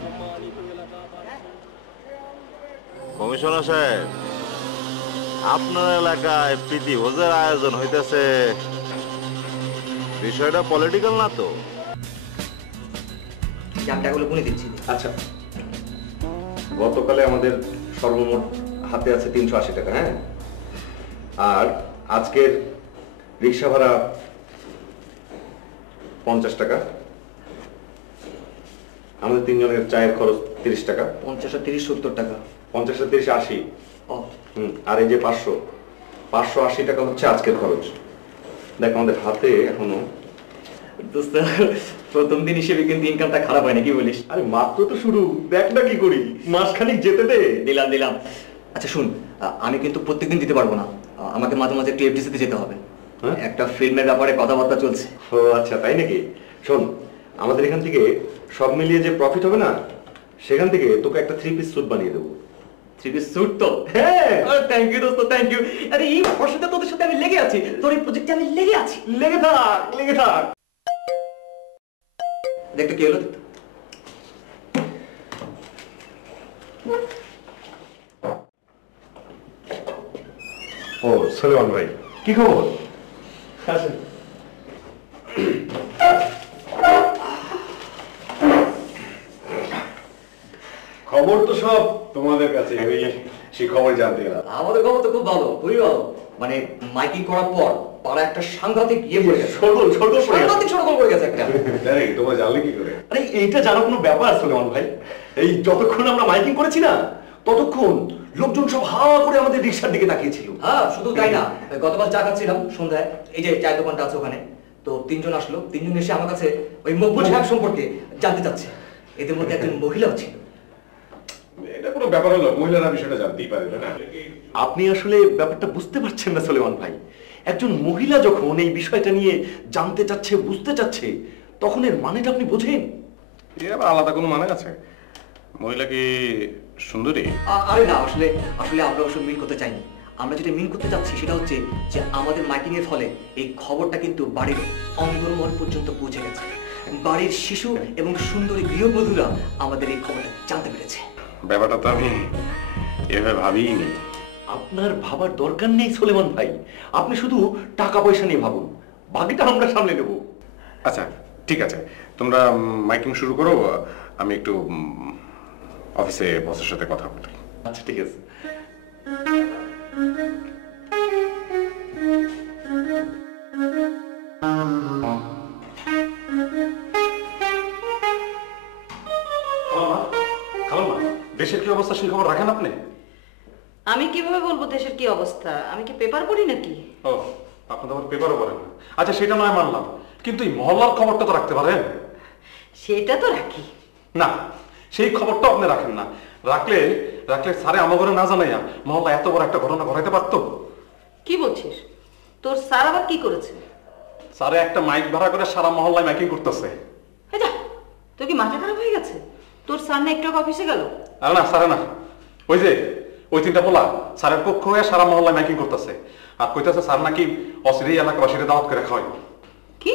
সম্মানিত এলাকাবাসী, কমিশনার সাহেব, আপনার এলাকায় প্রীতি ভোজের আয়োজন হইতেছে, বিষয়টা পলিটিক্যাল না তো? আমি টাকাগুলো গুনে দিচ্ছি। আচ্ছা, গতকালে আমাদের সর্বমোট হাতে আছে 380 টাকা। হ্যাঁ, আর আজকের রিক্সা ভাড়া 50 টাকা, আমাদের তিনজনের চায়ের খরচ 30 টাকা। 50 আর 30 70 টাকা। 50 আর 30 80। আর এই যে 580 টাকা হচ্ছে আজকের খরচ। দেখ, আমাদের হাতে এখনো দোস্ত, প্রথম দিন হিসেবে কিন্তু ইনকামটা খারাপ হয় না, কি বলিস? আরে মাত্র তো শুরু, দেখ না কি করি, মাসখানিক যেতে দে। দিলাম। আচ্ছা শুন, আমি কিন্তু প্রত্যেকদিন দিতে পারবো না, আমাকে মাঝে মাঝে একটু এফডিসিতে যেতে হবে। একটা ফিল্মের ব্যাপারে কথাবার্তা চলছে। ও আচ্ছা, তাই নাকি? শোন, আমাদের এখান থেকে সব মিলিয়ে যে প্রফিট হবে না, সেখান থেকে তোকে একটা 3 পিস স্যুট বানিয়ে দেবো। 3 পিস স্যুট তো? হ্যাঁ। থ্যাংক ইউ দোস্ত, থ্যাংক ইউ। আরে এই বর্ষটা তোদের সাথে আমি লেগে আছি, তোর এই প্রজেক্টে আমি লেগে আছি। লেগে থাক। দেখতে কি হলো? ও সলেমান ভাই, কি খবর? আসেন। খবর তো সব তোমাদের কাছে, ওই সেই খবর জানতে গেলাম। আমাদের খবর তো খুব ভালো, খুবই ভালো। মানে মাইকিং করার পর পাড়া একটা সাংঘাতিক পড়ে গেছে, সরগোল পড়ে গেছে একটা। তোমরা জানলে কি করে? আরে এইটা জানা কোনো ব্যাপার সলেমান ভাই? এই যতক্ষণ আমরা মাইকিং করেছি না, ততক্ষণ লোকজন সব হাওয়া করে আমাদের রিক্সার দিকে তাকিয়েছিল। হ্যাঁ, শুধু তাই না, গতকাল চা খাচ্ছিলাম সন্ধ্যায়, এই যে চায়ের দোকানটা আছে ওখানে, তো তিনজন আসলো, তিনজন এসে আমার কাছে ওই মকবুল সাহেব সম্পর্কে জানতে চাচ্ছে। এদের মধ্যে একজন মহিলাও ছিল। এটা কোনো ব্যাপার হলো, মহিলারা বিষয়টা জানতেই পারে না। আপনি আসলে ব্যাপারটা বুঝতে পারছেন না সুলেমান ভাই। একজন মহিলা যখন এই বিষয়টা নিয়ে জানতে চাচ্ছে, বুঝতে চাচ্ছে, তখন এর মানেটা আপনি বোঝেন? এর আবার আলাদা কোনো মানে আছে? মহিলা কি সুন্দরী? আরে না, আসলে আসলে আমরা ওসব মিন করতে চাইনি। আমরা যেটা মিন করতে চাচ্ছি সেটা হচ্ছে যে আমাদের মাইকিং এর ফলে এই খবরটা কিন্তু বাড়ির অন্দরমহল পর্যন্ত পৌঁছে গেছে। বাড়ির শিশু এবং সুন্দরী গৃহবধূরা আমাদের এই খবরটা জানতে পেরেছে। ব্যাপারটা তো আমি এভাবে ভাবিনি। আপনার ভাবার দরকার নেই সুলেমান ভাই, আপনি শুধু টাকা পয়সা নিয়ে ভাবুন, বাকিটা আমরা সামলে নেব। আচ্ছা ঠিক আছে, তোমরা মাইকিং শুরু করো, আমি একটু অফিসে বসের সাথে কথা বলি। আচ্ছা ঠিক আছে। দেশের কি অবস্থা সেই খবর রাখেন আপনি? আমি কিভাবে বলবো দেশের কি অবস্থা? আমি কি পেপার পড়ি নাকি? ও, আপনি তো আবার পেপারও পড়েন না। আচ্ছা সেটা নয় মানলাম, কিন্তু এই মহল্লার খবরটা তো রাখতে পারেন। সেটা তো রাখি না, সেই খবরটা আপনি রাখেন না। রাখলে রাখলে স্যারে আমার ঘরে না জানাইয়া মহল্লা এত বড় একটা ঘটনা ঘটাইতে পারতো। কি বলছিস? তোর স্যার আবার কি করেছে? স্যারে একটা মাইক ভাড়া করে সারা মহল্লায় মাইকিং করতেছে। যা, তোর কি মাথা খারাপ হয়ে গেছে? তোর স্যার না একটু অফিসে গেল? আরে না স্যারে না, ওই যে ওই তিনটা পোলা স্যারের পক্ষ হয়ে সারা মহল্লায় মাইকিং করতেছে আর কইতেছে স্যার নাকি অচিরেই এলাকাবাসীরা দাওয়াত করে খাওয়াই। কি?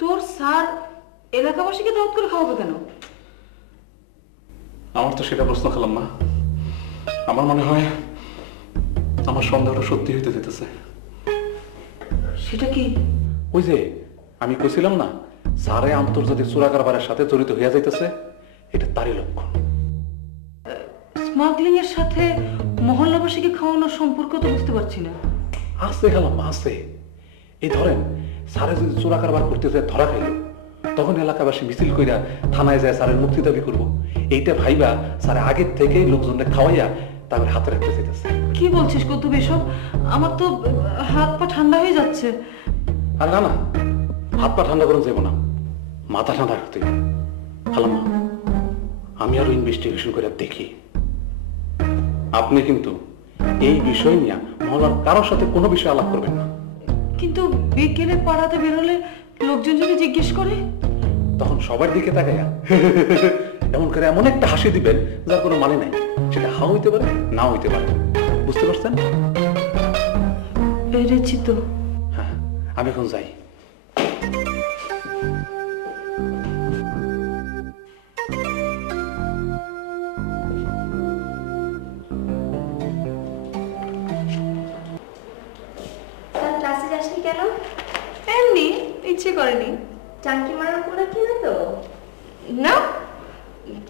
তোর স্যার এলাকাবাসীকে দাওয়াত করে খাওয়াবে কেন? আমার তো সেটা প্রশ্ন খেলাম না। আমার মনে হয় আমার সন্দেহটা সত্যি হইতে যেতেছে। সেটা কি? ওই যে আমি কইছিলাম না স্যারে আন্তর্জাতিক চোরা কারবারের সাথে জড়িত হইয়া যাইতেছে, এটা তারই লক্ষণ। স্মাগলিং এর সাথে মহল্লাবাসীকে খাওয়ানোর সম্পর্ক তো বুঝতে পারছি না। আছে খেলাম আছে। এই ধরেন স্যারে যদি চোরা কারবার করতেছে ধরা খাইল, তখন এলাকাবাসী মিছিল কইরা থানায় যায় স্যারের মুক্তি দাবি করবো। এইটা ভাইবা স্যারে আগের থেকেই লোকজনকে খাওয়াইয়া তারপরে হাতে রাখতে চাইতেছে। কি বলছিস কুতুব এসব? আমার তো হাত পা ঠান্ডা হয়ে যাচ্ছে। আর না না, হাত পা ঠান্ডা করে যাবো না, মাথা ঠান্ডা রাখতে হবে। খালাম্মা, আমি আরো ইনভেস্টিগেশন করে দেখি। আপনি কিন্তু এই বিষয় নিয়ে মহল্লার কারোর সাথে কোনো বিষয় আলাপ করবেন না। কিন্তু বিকেলে পাড়াতে বেরোলে লোকজন যদি জিজ্ঞেস করে, তখন সবার দিকে তাকাইয়া এমন করে এমন একটা হাসি দিবেন যার কোনো মানে নাই। সেটা হা হইতে পারে, না হইতে পারে। বুঝতে পারছেন? পেরেছি তো। হ্যাঁ, আমি এখন যাই। ক্লাসে যাসনি কেন? এমনি ইচ্ছে করেনি। টাঙ্কি মারার কোনো কি না তো? না,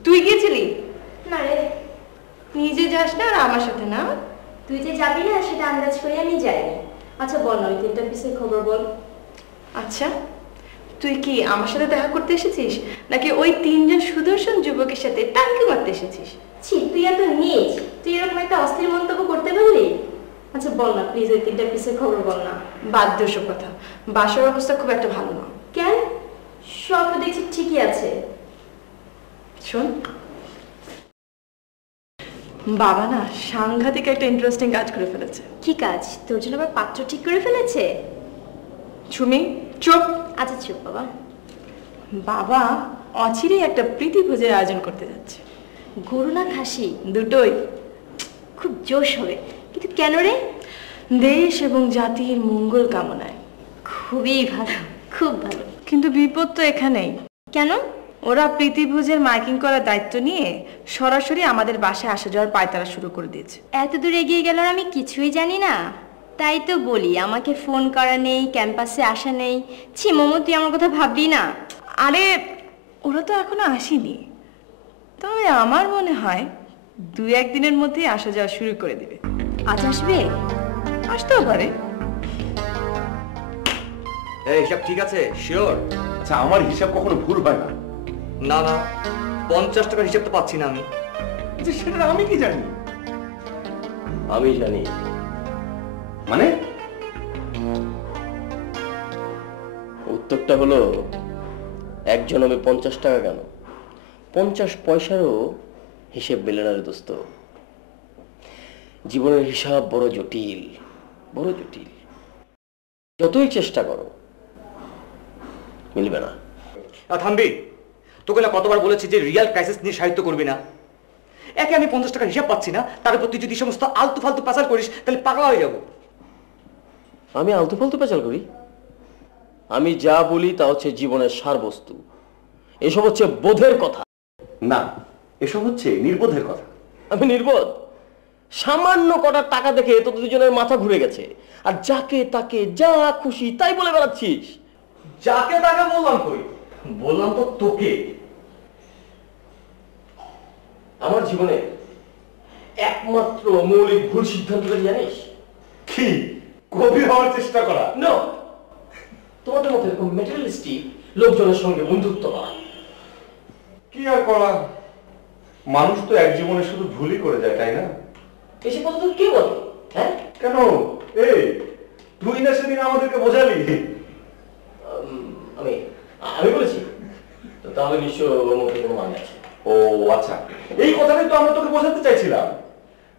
তুই গিয়েছিলি? না রে, নিজে যাস না আর আমার সাথে না? তুই যে যাবি না সেটা আন্দাজ করে আমি যাইনি। আচ্ছা বল না, ওই তিনটা পিসের খবর বল। আচ্ছা, তুই কি আমার সাথে দেখা করতে এসেছিস নাকি ওই তিনজন সুদর্শন যুবকের সাথে টাঙ্কি মারতে এসেছিস? ছি, তুই এত নিজ, তুই এরকম একটা অস্থির মন্তব্য করতে পারলি? আচ্ছা বল না প্লিজ, ওই তিনটা পিসের খবর বল না। বাদ দে ওসব কথা। বাসার অবস্থা খুব একটা ভালো না। কেন? সব তো দেখছি ঠিকই আছে। শোন, বাবা না সাংঘাতিক একটা ইন্টারেস্টিং কাজ করে ফেলেছে। কি কাজ? তোর জন্য আবার পাত্র ঠিক করে ফেলেছে? সুমি চুপ। আচ্ছা চুপ বাবা। বাবা অচিরেই একটা প্রীতি ভোজের আয়োজন করতে যাচ্ছে। গরু না খাসি? দুটোই। খুব জোশ হবে, কিন্তু কেন রে? দেশ এবং জাতির মঙ্গল কামনায়। খুবই ভালো, খুব ভালো। কিন্তু বিপদ তো এখানেই। কেন? ওরা প্রীতিভোজের মাইকিং করার দায়িত্ব নিয়ে সরাসরি আমাদের বাসায় আসা যাওয়ার পায়তারা শুরু করে দিয়েছে। এত দূর এগিয়ে গেল আর আমি কিছুই জানি না? তাই তো বলি, আমাকে ফোন করা নেই, ক্যাম্পাসে আসা নেই। ছি মোমো, তুই আমার কথা ভাববি না? আরে ওরা তো এখনো আসেনি, তবে আমার মনে হয় 2-1 দিনের মধ্যেই আসা যাওয়া শুরু করে দিবে। আজ আসবে? আসতেও পারে। এই হিসাব ঠিক আছে? শিওর? আচ্ছা, আমার হিসাব কখনো ভুল হয় না। না না, 50 টাকার হিসাব তো পাচ্ছি না আমি। যে সেটা আমি কি জানি? আমি জানি। মানে উত্তরটা হলো একজন আমি 50 টাকা কেন 50 পয়সারও হিসেব মেলে না রে দোস্ত। জীবনের হিসাব বড় জটিল, বড় জটিল। যতই চেষ্টা করো মিলবে না। থামবি, তোকে না কতবার বলেছি যে রিয়াল ক্রাইসিস নিয়ে সাহিত্য করবি না। একে আমি 50 টাকার হিসাব পাচ্ছি না, তার উপর তুই যদি সমস্ত আলতু ফালতু পাচার করিস তাহলে পাগলা হয়ে যাবো। আমি আলতু ফালতু পেঁচাল করি? আমি যা বলি তা হচ্ছে জীবনের সারবস্তু। এসব হচ্ছে বোধের কথা। না, এসব হচ্ছে নির্বোধের কথা। আমি নির্বোধ? সামান্য কটা টাকা দেখে তো দুজনের মাথা ঘুরে গেছে, আর যাকে তাকে যা খুশি তাই বলে বেড়াচ্ছিস। যাকে তাকে বললাম কই? বললাম তো তোকে। আমার জীবনে একমাত্র মৌলিক ভুল সিদ্ধান্তটা জানিস কি? কবি হওয়ার চেষ্টা করা? না, তোমাদের মতো এরকম ম্যাটেরিয়ালিস্টিক লোকজনের সঙ্গে বন্ধুত্ব করা। কি আর করা, মানুষ তো এক জীবনে শুধু ভুলই করে যায়, তাই না? এসে কথা তো কে বলে? হ্যাঁ কেন? এই তুই না সেদিন আমাদেরকে বোঝালি। আমি আমি বলেছি? তাহলে নিশ্চয় ওর মধ্যে কোনো মানে আছে। ও আচ্ছা, এই কথাটাই তো আমরা তোকে বোঝাতে চাইছিলাম।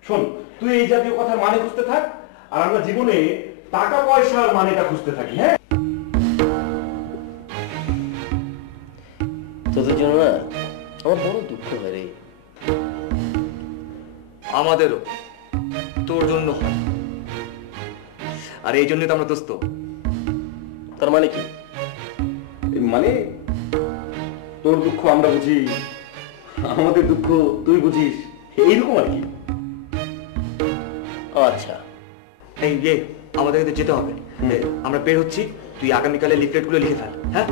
শোন, তুই এই জাতীয় কথার মানে খুঁজতে থাক, আর আমরা জীবনে টাকা পয়সার মানেটা খুঁজতে থাকি। হ্যাঁ, তোদের জন্য না আমার বড় দুঃখ হয় রে। আমাদেরও তোর জন্য হয়, আর এই জন্যই তো আমরা দোস্ত। তার মানে কি? মানে তোর দুঃখ আমরা বুঝি, আমাদের দুঃখ তুই বুঝিস, এইরকম আর কি। আচ্ছা, এই আমাদের যেতে হবে, আমরা বের হচ্ছি। তুই আগামীকালে লিফলেট গুলো লিখে ফেল। হ্যাঁ,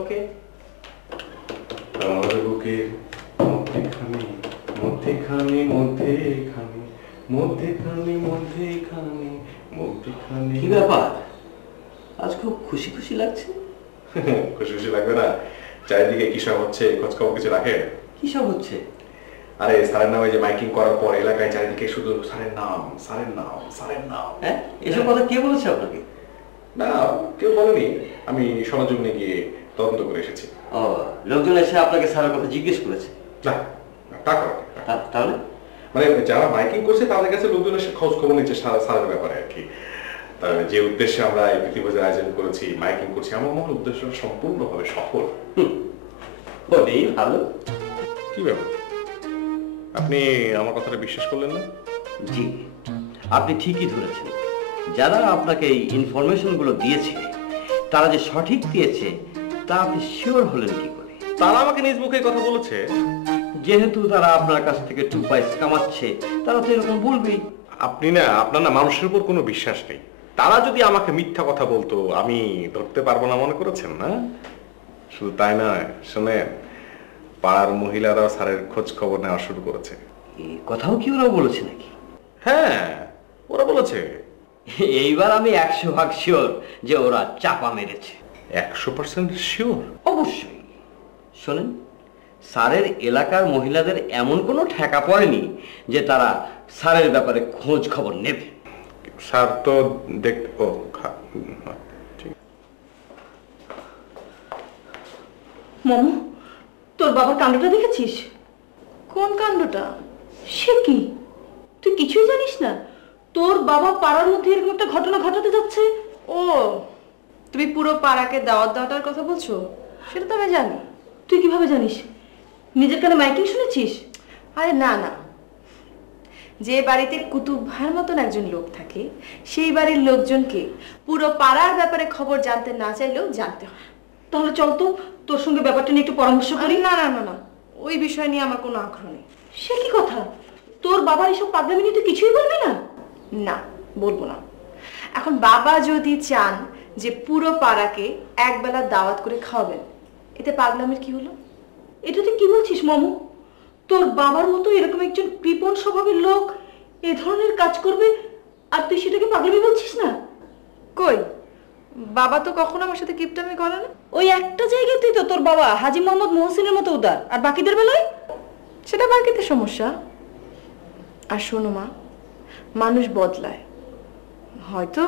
ওকে। আমার বুকের মধ্যেখানে মধ্যেখানে মধ্যেখানে মধ্যেখানে মধ্যেখানে মধ্যেখানে। কি ব্যাপার, আজ খুব খুশি খুশি লাগছে? খুশি খুশি লাগবে না? চারিদিকে কি সব হচ্ছে, খোঁজ খবর কিছু রাখে? কি সব হচ্ছে? আরে স্যারের নামে যে মাইকিং করার পর এলাকায় চারিদিকে শুধু স্যারের নাম, স্যারের নাম, স্যারের নাম। হ্যাঁ, এসব কথা কে বলেছে আপনাকে? না, কেউ বলেনি। আমি সনজগ্নে গিয়ে তদন্ত করে এসেছি। ও, লোকজন এসে আপনাকে স্যারের কথা জিজ্ঞেস করেছে? না, তা করে। তাহলে মানে যারা মাইকিং করছে তাদের কাছে লোকজন এসে খোঁজ খবর নিচ্ছে স্যারের ব্যাপারে আর কি। তাহলে যে উদ্দেশ্যে আমরা এই প্রীতিভোজের আয়োজন করেছি, মাইকিং করছি, আমার মনে হয় উদ্দেশ্য সম্পূর্ণভাবে সফল। বলেই ভালো। কি ব্যাপার, আপনি আমার কথাটা বিশ্বাস করলেন না? জি, আপনি ঠিকই ধরেছেন। যারা আপনাকে এই ইনফরমেশনগুলো দিয়েছে তারা যে সঠিক দিয়েছে তা আপনি শিওর হলেন কি করে? তারা আমাকে নিজ মুখে কথা বলেছে। যেহেতু তারা আপনার কাছ থেকে 2 পয়সা কামাচ্ছে, তারা তো এরকম বলবেই। আপনি না, আপনার না মানুষের উপর কোনো বিশ্বাস নেই। তারা যদি আমাকে মিথ্যা কথা বলতো আমি ধরতে পারবো না মনে করেছেন না? শুধু তাই নয়, শুনেন, পাড়ার মহিলারাও স্যারের খোঁজ খবর নেওয়া শুরু করেছে। এই কথাও কি ওরা বলেছে নাকি? হ্যাঁ, ওরা বলেছে। এইবার আমি 100% শিওর যে ওরা চাপা মেরেছে। 100% শিওর? অবশ্যই। শোনেন, স্যারের এলাকার মহিলাদের এমন কোনো ঠেকা পড়েনি যে তারা স্যারের ব্যাপারে খোঁজ খবর নেবে। স্যার তো দেখতে ঠিক। মামু, তোর বাবার কাণ্ডটা দেখেছিস? কোন কাণ্ডটা? সে কি, তুই কিছুই জানিস না? তোর বাবা পাড়ার মধ্যে এরকম একটা ঘটনা ঘটাতে যাচ্ছে। ও, তুমি পুরো পাড়াকে দাওয়াত দেওয়াটার কথা বলছো? সেটা তো আমি জানি। তুই কিভাবে জানিস? নিজের কানে মাইকিং শুনেছিস? আরে না না, যে বাড়িতে কুতুব ভাইয়ের মতন একজন লোক থাকে সেই বাড়ির লোকজনকে পুরো পাড়ার ব্যাপারে খবর জানতে না চাইলেও জানতে হয়। তাহলে চল তো, তোর সঙ্গে ব্যাপারটা নিয়ে একটু পরামর্শ করি। না না না না, ওই বিষয় নিয়ে আমার কোনো আগ্রহ নেই। সে কি কথা? তোর বাবার এসব পাগলামি নিয়ে তুই কিছুই বলবি না? না, বলবো না। এখন বাবা যদি চান যে পুরো পাড়াকে একবেলা দাওয়াত করে খাওয়াবেন, এতে পাগলামির কি হলো? এটা তুই কি বলছিস মামু? তোর বাবার মতো এরকম একজন কৃপণ স্বভাবের লোক এ ধরনের কাজ করবে, আর তুই সেটাকে পাগলামি বলছিস না? কই, বাবা তো কখনো আমার সাথে কিপটামি করে না। ওই একটা জায়গাতেই তো তোর বাবা হাজী মোহাম্মদ মোহসিনের মতো উদার, আর বাকিদের বেলায়? সেটা বাকিতে সমস্যা। আর শোনো মা, মানুষ বদলায়, হয়তো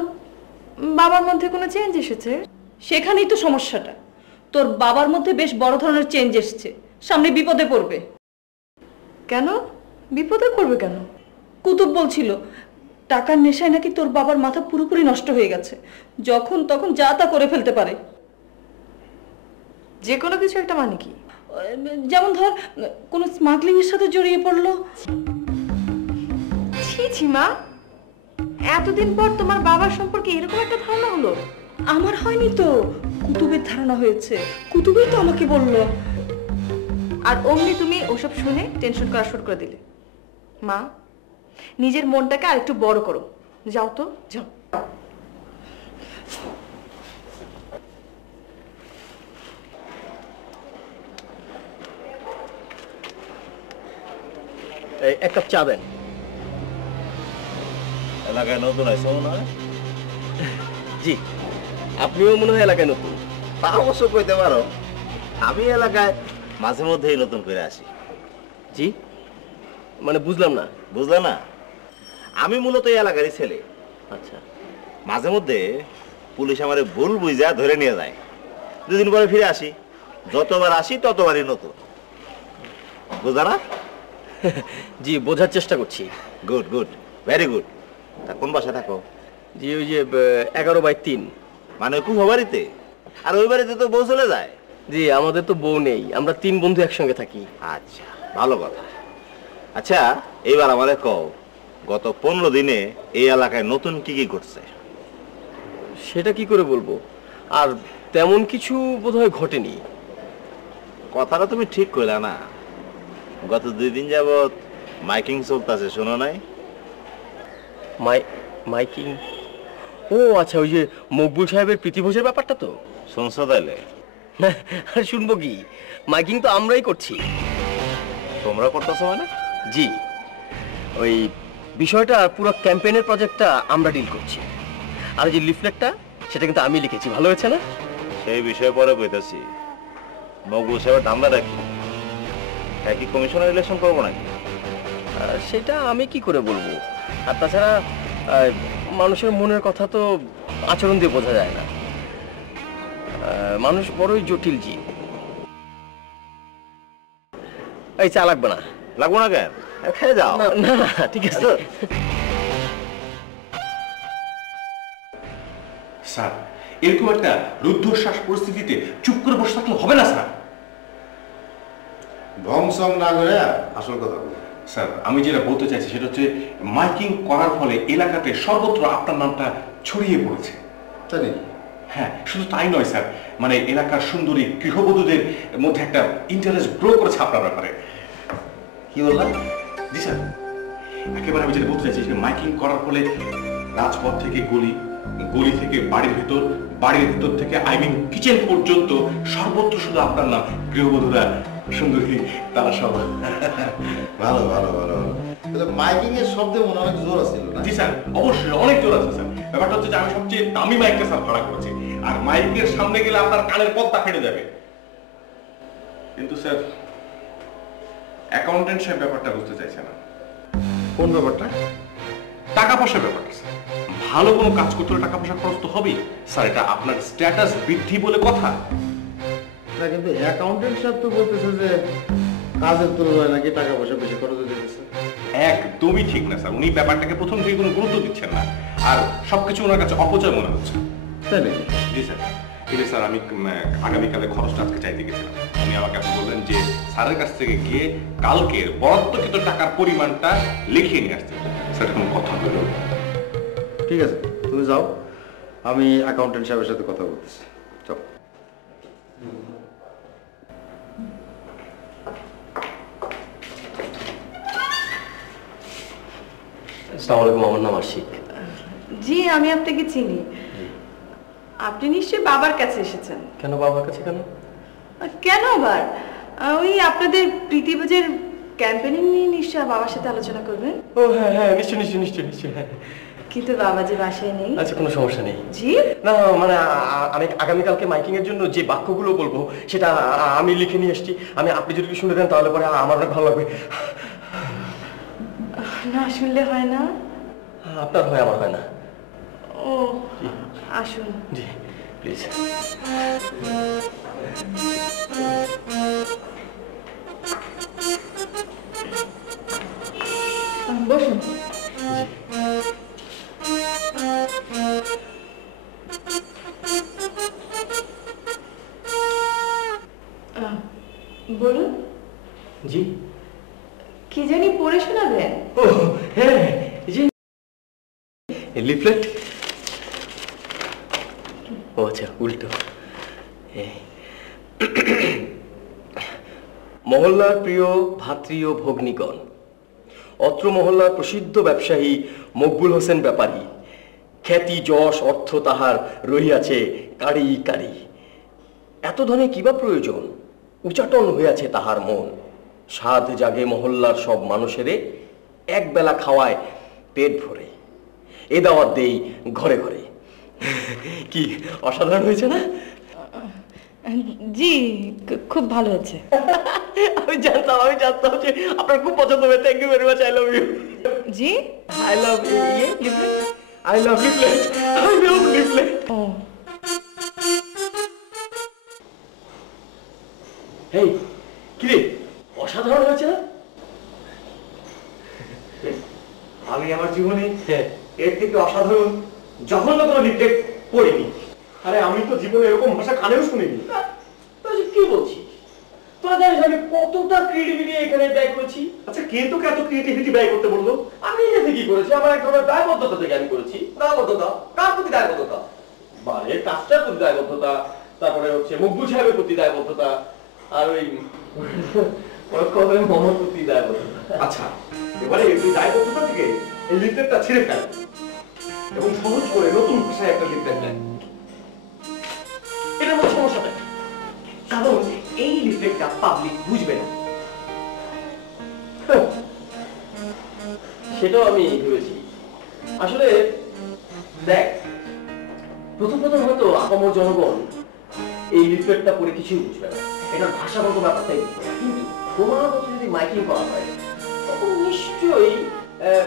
বাবার মধ্যে কোনো চেঞ্জ এসেছে। সেখানেই তো সমস্যাটা। তোর বাবার মধ্যে বেশ বড় ধরনের চেঞ্জ এসছে, সামনে বিপদে পড়বে। কেন বিপদে পড়বে কেন? কুতুব বলছিল টাকার নেশায় নাকি তোর বাবার মাথা পুরোপুরি নষ্ট হয়ে গেছে, যখন তখন যা তা করে ফেলতে পারে। যে কোনো কিছু একটা মানে কি? যেমন ধর কোনো স্মাগলিং এর সাথে জড়িয়ে পড়লো। ছি ছি মা, এতদিন পর তোমার বাবার সম্পর্কে এরকম একটা ধারণা হলো? আমার হয়নি তো, কুতুবের ধারণা হয়েছে। কুতুবই তো আমাকে বললো। আর অমনি তুমি ওসব শুনে টেনশন করা শুরু করে দিলে। মা, নিজের মনটাকে আর একটু বড় করো। যাও তো, যাও। এক কাপ চা দেন। এলাকায় নতুন আছে না? জি, আপনিও মনে হয় এলাকায় নতুন। তা অবশ্য কইতে পারো, আমি এলাকায় মাঝে মধ্যেই নতুন করে আসি। জি মানে বুঝলাম না। বুঝলে না? আমি মূলত এই এলাকারই ছেলে। আচ্ছা। মাঝে মধ্যে পুলিশ আমারে ভুল বুঝা ধরে নিয়ে যায়, 2 দিন পরে ফিরে আসি। যতবার আসি ততবারই নতুন, বুঝলা না? জি, বোঝার চেষ্টা করছি। Good good, very good. তা কোন বাসায় থাকো? জি ওই যে 11/3। মানে কুহো বাড়িতে? আর ওই বাড়িতে তো বউ চলে যায়। জি, আমাদের তো বউ নেই, আমরা 3 বন্ধু একসঙ্গে থাকি। আচ্ছা, ভালো কথা। আচ্ছা, এইবার আমাদের কও, গত 15 দিনে এই এলাকায় নতুন কি কি ঘটছে? সেটা কি করে বলবো, আর তেমন কিছু বোধহয় ঘটেনি। কথাটা তুমি ঠিক কইলা না। গত 2 দিন যাবত মাইকিং চলতেছে, শোনো নাই? মাইকিং? ও আচ্ছা, ওই যে মকবুল সাহেবের প্রীতিভোজের ব্যাপারটা তো শুনছো তাইলে? আর শুনবো কি, মাইকিং তো আমরাই করছি। তোমরা করতেছো মানে? জি, ওই বিষয়টা পুরো ক্যাম্পেইনের প্রজেক্টটা আমরা ডিল করছি। আর যে লিফলেটটা, সেটা কিন্তু আমি লিখেছি। ভালো হয়েছে না? সেই বিষয়ে পরে কইতাছি। মকবুল সাহেবের ধান্দাটা কি? একই কমিশনের ইলেকশন করবো নাকি? সেটা আমি কি করে বলবো। আর তাছাড়া মানুষের মনের কথা তো আচরণ দিয়ে বোঝা যায় না। মানুষ বড়ই জটিল জীব। এই চা লাগবে না। লাগবো না কেন? খেয়ে যাও। না না, ঠিক আছে। স্যার, এরকম একটা রুদ্ধশ্বাস পরিস্থিতিতে চুপ করে বসে থাকলে হবে না স্যার। ভংসং না করে আসল কথা বলো। স্যার, আমি যেটা বলতে চাইছি সেটা হচ্ছে মাইকিং করার ফলে এলাকাতে সর্বত্র আপনার নামটা ছড়িয়ে পড়েছে। তাই? হ্যাঁ, শুধু তাই নয় স্যার, মানে এলাকার সুন্দরী গৃহবধূদের মধ্যে একটা ইন্টারেস্ট গ্রো করেছে আপনার ব্যাপারে। কি বললাম? জি স্যার, একেবারে আমি যেটা বলতে চাইছি যে মাইকিং করার ফলে রাজপথ থেকে গলি, গলি থেকে বাড়ির ভেতর, বাড়ির ভেতর থেকে কিচেন পর্যন্ত সর্বত্র শুধু আপনার নাম। গৃহবধূরা, সুন্দরী, তারা সব। ভালো ভালো ভালো। তাহলে মাইকিং এর শব্দে মনে অনেক জোর আছে না? জি স্যার, অবশ্যই অনেক জোর আছে স্যার। ব্যাপারটা হচ্ছে যে আমি সবচেয়ে দামি মাইকটা স্যার ভাড়া করেছি, আর মাইকের সামনে গেলে আপনার কানের পর্দা ফেটে যাবে। কিন্তু স্যার, অ্যাকাউন্টেন্ট সাহেব ব্যাপারটা বুঝতে চাইছে না। কোন ব্যাপারটা? টাকা পয়সার ব্যাপারটা স্যার। ভালো কোনো কাজ করতে হলে টাকা পয়সা খরচ তো হবেই স্যার, এটা আপনার স্ট্যাটাস বৃদ্ধি বলে কথা। না, কিন্তু অ্যাকাউন্টেন্ট সাহেব তো বলতেছে যে কাজের তুলনায় নাকি টাকা পয়সা বেশি খরচ হচ্ছে। একদমই ঠিক না স্যার, উনি ব্যাপারটাকে প্রথম থেকে কোনো গুরুত্ব দিচ্ছেন না, আর সবকিছু ওনার কাছে অপচয় মনে হচ্ছে। তাই নাকি? জি স্যার। কিন্তু স্যার, আমি আগামীকালে খরচটা আজকে চাইতে গেছিলাম। উনি আমাকে আপনি বললেন যে স্যারের কাছ থেকে গিয়ে কালকের বরাদ্দকৃত টাকার পরিমাণটা লিখিয়ে নিয়ে আসতে। স্যার, কোনো কথা হলো? ঠিক আছে, তুমি যাও, আমি অ্যাকাউন্টেন্ট সাহেবের সাথে কথা বলতেছি। চল। আসসালামু আলাইকুম, আমার নাম আশিক। জি, আমি আপনাকে চিনি। আপনি নিশ্চয়ই বাবার কাছে এসেছেন। কেন বাবার কাছে কেন? কেন আবার? ওই আপনাদের প্রীতিভোজের ক্যাম্পেইনিং নিয়ে নিশ্চয়ই বাবার সাথে আলোচনা করবেন। ও হ্যাঁ হ্যাঁ, নিশ্চয় নিশ্চয় নিশ্চয় নিশ্চয়। কিন্তু বাবা যে বাসায় নেই। আচ্ছা, কোনো সমস্যা নেই। জি না মানে আমি আগামীকালকে মাইকিং এর জন্য যে বাক্যগুলো বলবো সেটা আমি লিখে নিয়ে এসেছি। আপনি যদি শুনে দেন তাহলে পরে আমার অনেক ভালো লাগবে। না শুনলে হয় না? আপনার হয়, আমার হয় না। ও আসুন। জি প্লিজ। বসুন। বলুন। জি কি জানি পড়ে শোনাবেন? ও হ্যাঁ, জি লিফলেট। ও আচ্ছা, উল্টো। মহল্লার প্রিয় ভাতৃ ও ভগ্নীগণ, অত্র মহল্লার প্রসিদ্ধ ব্যবসায়ী মকবুল হোসেন ব্যাপারী, খ্যাতি যশ অর্থ তাহার রহিয়াছে কারি কারি। এত ধনে কিবা প্রয়োজন, উচাটন হইয়াছে তাহার মন। সাধ জাগে মহল্লার সব মানুষেরে, এক বেলা খাওয়ায় পেট ভরে। এ দাওয়াত দেই ঘরে ঘরে। কি অসাধারণ হয়েছে না? জি খুব ভালো হয়েছে। আমি জানতাম যে আপনার খুব পছন্দ হবে। Thank you very much. I love you. জি I love leaflet. I love leaflet. I love leaflet. ও হেই কি রে, অসাধারণ হয়েছে না? আমি আমার জীবনে এর থেকে অসাধারণ জঘন্য কোনো লিফলেট পড়িনি। আরে আমি তো জীবনে এরকম ভাষা কানেও শুনিনি। কি বলছিস? তোরা জানিস আমি কতটা ক্রিয়েটিভিটি এখানে ব্যয় করেছি? আচ্ছা কে তোকে এত ক্রিয়েটিভিটি ব্যয় করতে বললো? আমি নিজে কি করেছি? আমার এক ধরনের দায়বদ্ধতা থেকে আমি করেছি। দায়বদ্ধতা? কার প্রতি দায়বদ্ধতা? মানে কাজটার প্রতি দায়বদ্ধতা, তারপরে হচ্ছে মকবুল সাহেবের প্রতি দায়বদ্ধতা, আর ওই মহর প্রতি দায়বদ্ধতা। আচ্ছা এবারে তুই দায়বদ্ধতা থেকে এই লিফলেটটা ছেড়ে ফেল এবং সহজ করে নতুন ভাষায় একটা লিফলেট দেন। এটা আমার সমস্যাটা। কারণ এই লিফলেটটা পাবলিক বুঝবে না। সেটাও আমি ভেবেছি। আসলে দেখ, প্রথম হয়তো আপামর জনগণ এই লিফলেটটা পড়ে কিছুই বুঝবে না, এটার ভাষাগত ব্যাপারটাই বুঝবে না। কিন্তু ক্রমাগত যদি মাইকিং করা হয় তখন নিশ্চয়ই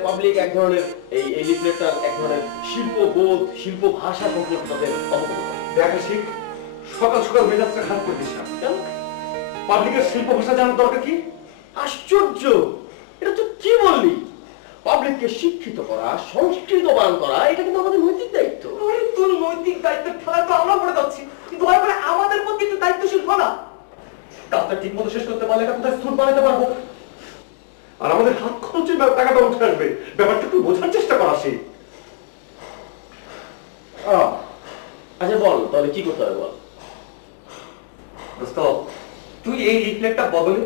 পাবলিক এক ধরনের এই লিফলেটটার এক ধরনের শিল্পবোধ, শিল্প ভাষা সম্পর্কে তাদের অবগত হবে। দেখ শিখ, সকাল সকাল মেজাজটা খারাপ করে দিস না। পাবলিকের শিল্প ভাষা জানার দরকার কি? আশ্চর্য, এটা তুই কি বললি? পাবলিককে শিক্ষিত করা, সংস্কৃতবান করা, এটা কিন্তু আমাদের নৈতিক দায়িত্ব। তোর নৈতিক দায়িত্ব খেলায় তো আমরা পড়ে যাচ্ছি, কিন্তু দয়া করে আমাদের প্রতি একটু দায়িত্বশীল হও না। কাজটা ঠিক মতো শেষ করতে পারলে কোথায় স্থূল বানাতে পারবো, আর আমাদের হাত খরচের টাকাটা উঠে আসবে। ব্যাপারটা একটু বোঝার চেষ্টা করা শিখ। আচ্ছা বল তাহলে কি করতে হবে বল। দোস্ত তুই এই লিফলেটটা বদলে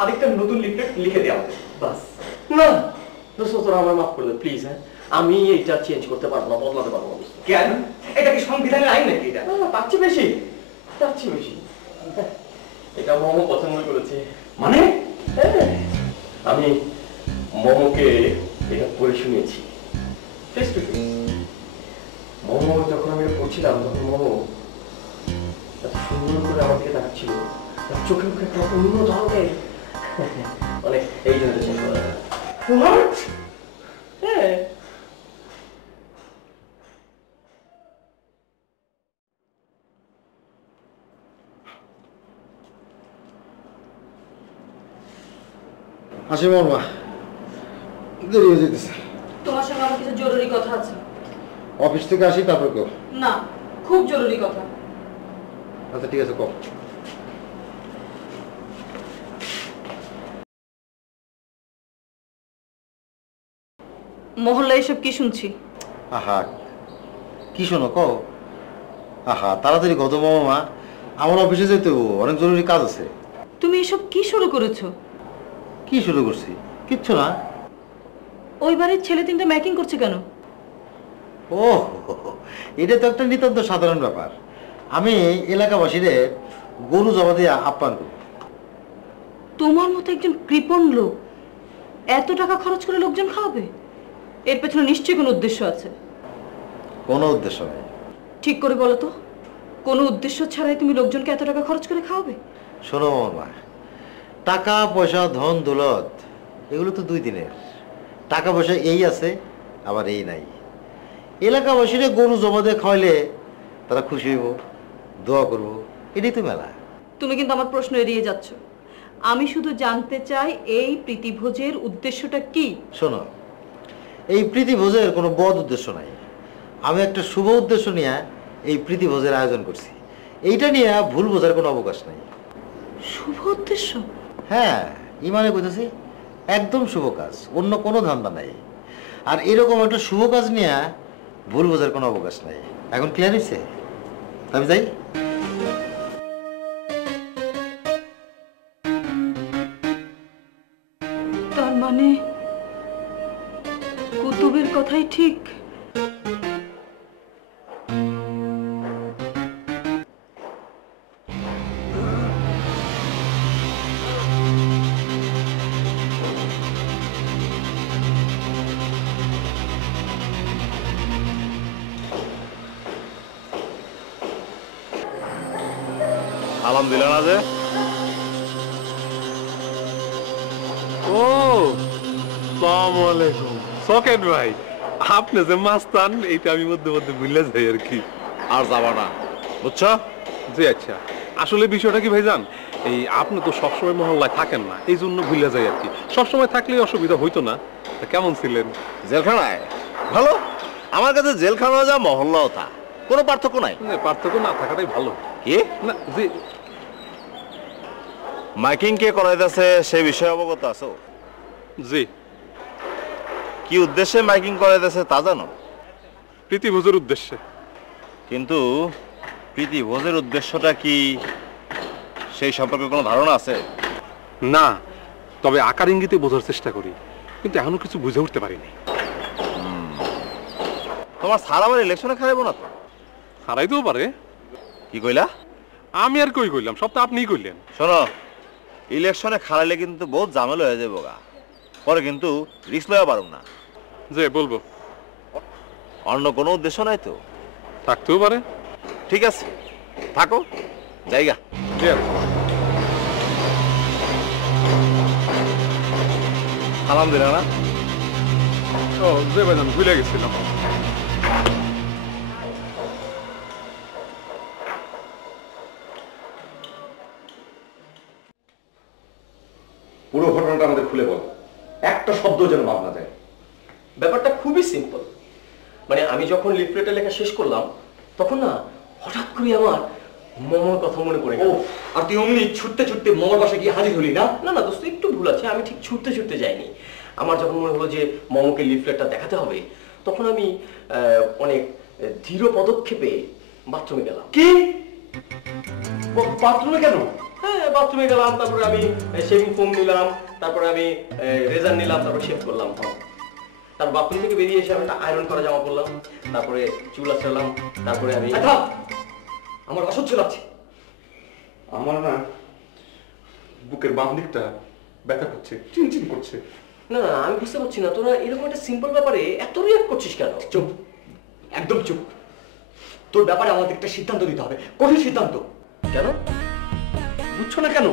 আরেকটা নতুন লিফলেট লিখে দে আমাদের, বাস। না দোস্ত, তোরা আমার মাফ করে দে প্লিজ। হ্যাঁ, আমি এটা চেঞ্জ করতে পারবো না, বদলাতে পারবো না। কেন? এটা কি সংবিধানের আইন নাকি? এটা তার চেয়ে বেশি, তার চেয়ে বেশি। এটা মোমো পছন্দ করেছে। মানে আমি মোমোকে এটা পড়ে শুনিয়েছি ফেস টু ফেস। মোমো যখন আমি এটা পড়ছিলাম তখন মোমো এত সুন্দর করে আমার দিকে তাকাচ্ছিল, তার চোখে মুখে একটা অন্য ধরনের, মানে এই জন্য চেঞ্জ করা যায়। হ্যাঁ আসি মর্মা, দেরি হয়ে যেতেছে। তোমার সঙ্গে আমার কিছু জরুরি কথা আছে। অফিস থেকে আসি তারপর কেউ? না, খুব জরুরি কথা। আচ্ছা ঠিক আছে, কও। মহল্লায় এসব কি শুনছি? আহা কি শোনো কও। আহা তাড়াতাড়ি কত মামা, আমার অফিসে যেতে হবে, অনেক জরুরি কাজ আছে। তুমি এসব কি শুরু করেছো? কি শুরু করছি? কিচ্ছু না। ওই বাড়ির ছেলে তিনটা ম্যাকিং করছে কেন? ও এটা তো একটা নিতান্ত সাধারণ ব্যাপার। আমি এলাকাবাসীদের গরু জবা দিয়ে আপ্যায়ন করি। তোমার মতো একজন কৃপণ লোক এত টাকা খরচ করে লোকজন খাওয়াবে? এর পেছনে নিশ্চয়ই কোনো উদ্দেশ্য আছে। কোনো উদ্দেশ্য নেই। ঠিক করে বলো তো, কোনো উদ্দেশ্য ছাড়াই তুমি লোকজনকে এত টাকা খরচ করে খাওয়াবে? শোনো মামা, টাকা পয়সা ধন দৌলত এগুলো তো 2 দিনের। টাকা পয়সা এই আছে আবার এই নাই। এলাকাবাসীরা গরু জমা দিয়ে খাওয়াইলে তারা খুশি হইব, দোয়া করব, এটাই তো মেলা। তুমি কিন্তু আমার প্রশ্ন এড়িয়ে যাচ্ছ। আমি শুধু জানতে চাই এই প্রীতিভোজের উদ্দেশ্যটা কি। শোনো, এই প্রীতিভোজের কোনো বদ উদ্দেশ্য নাই। আমি একটা শুভ উদ্দেশ্য নিয়ে এই প্রীতিভোজের আয়োজন করছি। এইটা নিয়ে ভুল বোঝার কোনো অবকাশ নাই। শুভ উদ্দেশ্য? হ্যাঁ, ইমানে কইতেছি একদম শুভ কাজ, অন্য কোনো ধান্দা নাই। আর এরকম একটা শুভ কাজ নিয়ে ভুল বোঝার কোনো অবকাশ নাই। এখন ক্লিয়ার হয়েছে? আমি যাই। তার মানে কুতুবের কথাই ঠিক? সালাম দিল না যে? ও আসসালামু আলাইকুম সকেট ভাই, আপনি যে মাস্তান এইটা আমি মধ্যে মধ্যে ভুলে যাই আর কি। আর যাবা না, বুঝছো? জি আচ্ছা, আসলে বিষয়টা কি ভাইজান, এই আপনি তো সবসময় মহল্লায় থাকেন না, এই জন্য ভুলে যাই আর কি। সবসময় থাকলে অসুবিধা হইতো না। তা কেমন ছিলেন? জেলখানায় ভালো। আমার কাছে জেলখানা যা মহল্লাও তা কোনো পার্থক্য নাই। পার্থক্য না থাকাটাই ভালো। কি না জি, মাইকিং কে করাইতেছে সে বিষয়ে অবগত আছো? জি। কি উদ্দেশ্যে মাইকিং করাইতেছে তা জানো? প্রীতিভোজের উদ্দেশ্যে। কিন্তু প্রীতিভোজের উদ্দেশ্যটা কি সেই সম্পর্কে কোনো ধারণা আছে? না, তবে আকার ইঙ্গিতে বোঝার চেষ্টা করি, কিন্তু এখনো কিছু বুঝে উঠতে পারিনি। তোমার স্যার আবার ইলেকশনে খারাইবো না তো? হারাইতেও পারে। কি কইলা? আমি আর কই কইলাম, সব তো আপনিই কইলেন। শোনো, ইলেকশনে খারাইলে কিন্তু বহুত ঝামেলা হয়ে যাবো গা, পরে কিন্তু রিস্ক লওয়া পারুম না। যে বলবো। অন্য কোনো উদ্দেশ্য নাই তো? থাকতেও পারে। ঠিক আছে, থাকো, জায়গা। সালাম দিলা না? ও যে ভাইজান ভুলে গেছিলাম। পুরো ঘটনাটা আমাদের খুলে বল, একটা শব্দ যেন বাদ না যায়। ব্যাপারটা খুবই সিম্পল। মানে আমি যখন লিফলেটে লেখা শেষ করলাম তখন না হঠাৎ করে আমার মোমোর কথা মনে পড়ে গেল। আর তুই অমনি ছুটতে ছুটতে মোমোর বাসায় গিয়ে হাজির হলি না? না না দোস্ত, একটু ভুল আছে, আমি ঠিক ছুটতে ছুটতে যাইনি। আমার যখন মনে হলো যে মোমোকে লিফলেটটা দেখাতে হবে, তখন আমি অনেক ধীর পদক্ষেপে বাথরুমে গেলাম। কি? বাথরুমে কেন? হ্যাঁ, বাথরুমে গেলাম, তারপরে আমি শেভিং ফোম নিলাম, তারপরে আমি রেজার নিলাম, তারপরে শেভ করলাম। তারপর বাথরুম থেকে বেরিয়ে এসে আমি একটা আয়রন করা জামা পরলাম, তারপরে চুল আঁচড়ালাম, তারপরে আমি আমার অসহ্য লাগছে। আমার না বুকের বাম দিকটা ব্যথা করছে, চিনচিন করছে। না না, আমি বুঝতে পারছি না তোরা এরকম একটা সিম্পল ব্যাপারে এত রিঅ্যাক্ট করছিস কেন? চুপ, একদম চুপ। তোর ব্যাপারে আমাদের একটা সিদ্ধান্ত নিতে হবে, কঠিন সিদ্ধান্ত। কেন বুঝছো না কেন?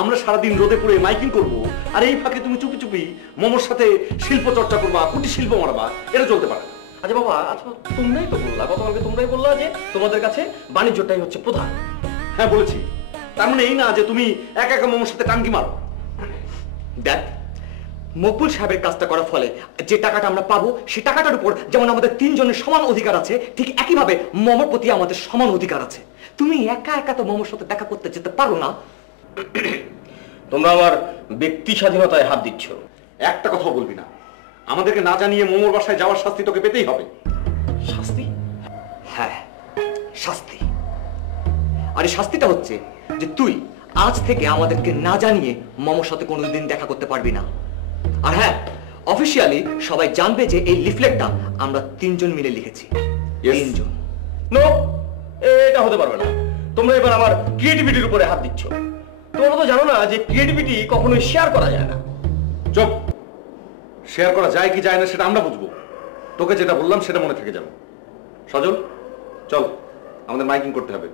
আমরা সারাদিন রোদে পুড়ে মাইকিং করব, আর এই ফাঁকে তুমি চুপি চুপি মোমোর সাথে শিল্প চর্চা করবা, কুটির শিল্প মারবা, এটা চলতে পারে না। আচ্ছা বাবা, আচ্ছা তোমরাই তো বললা, গতকালকে তোমরাই বললা যে তোমাদের কাছে বাণিজ্যটাই হচ্ছে প্রধান। হ্যাঁ বলেছি, তার মানে এই না যে তুমি একা একা মোমোর সাথে টাঙ্কি মারো। দেখ, মকবুল সাহেবের কাজটা করার ফলে যে টাকাটা আমরা পাবো, সেই টাকাটার উপর যেমন আমাদের 3 জনের সমান অধিকার আছে, ঠিক একইভাবে মোমোর প্রতি আমাদের সমান অধিকার আছে। তুমি একা একা তো মোমোর সাথে দেখা করতে যেতে পারো না। তোমরা আমার ব্যক্তি স্বাধীনতায় হাত দিচ্ছ। একটা কথা বলবি না, আমাদেরকে না জানিয়ে মোমোর বাসায় যাওয়ার শাস্তি তোকে পেতেই হবে। শাস্তি? হ্যাঁ, শাস্তি। আর এই শাস্তিটা হচ্ছে যে তুই আজ থেকে আমাদেরকে না জানিয়ে মোমোর সাথে কোনোদিন দেখা করতে পারবি না। আর হ্যাঁ, অফিসিয়ালি সবাই জানবে যে এই লিফলেটটা আমরা 3 জন মিলে লিখেছি। 3 জন। নো, এটা হতে পারবে না। তোমরা এবার আমার ক্রিয়েটিভিটির উপরে হাত দিচ্ছ। তোমরা তো জানো না যে ক্রিয়েটিভিটি কখনোই শেয়ার করা যায় না। চুপ, শেয়ার করা যায় কি যায় না সেটা আমরা বুঝবো। তোকে যেটা বললাম সেটা মনে থেকে যাবে। সজল চল, আমাদের মাইকিং করতে হবে।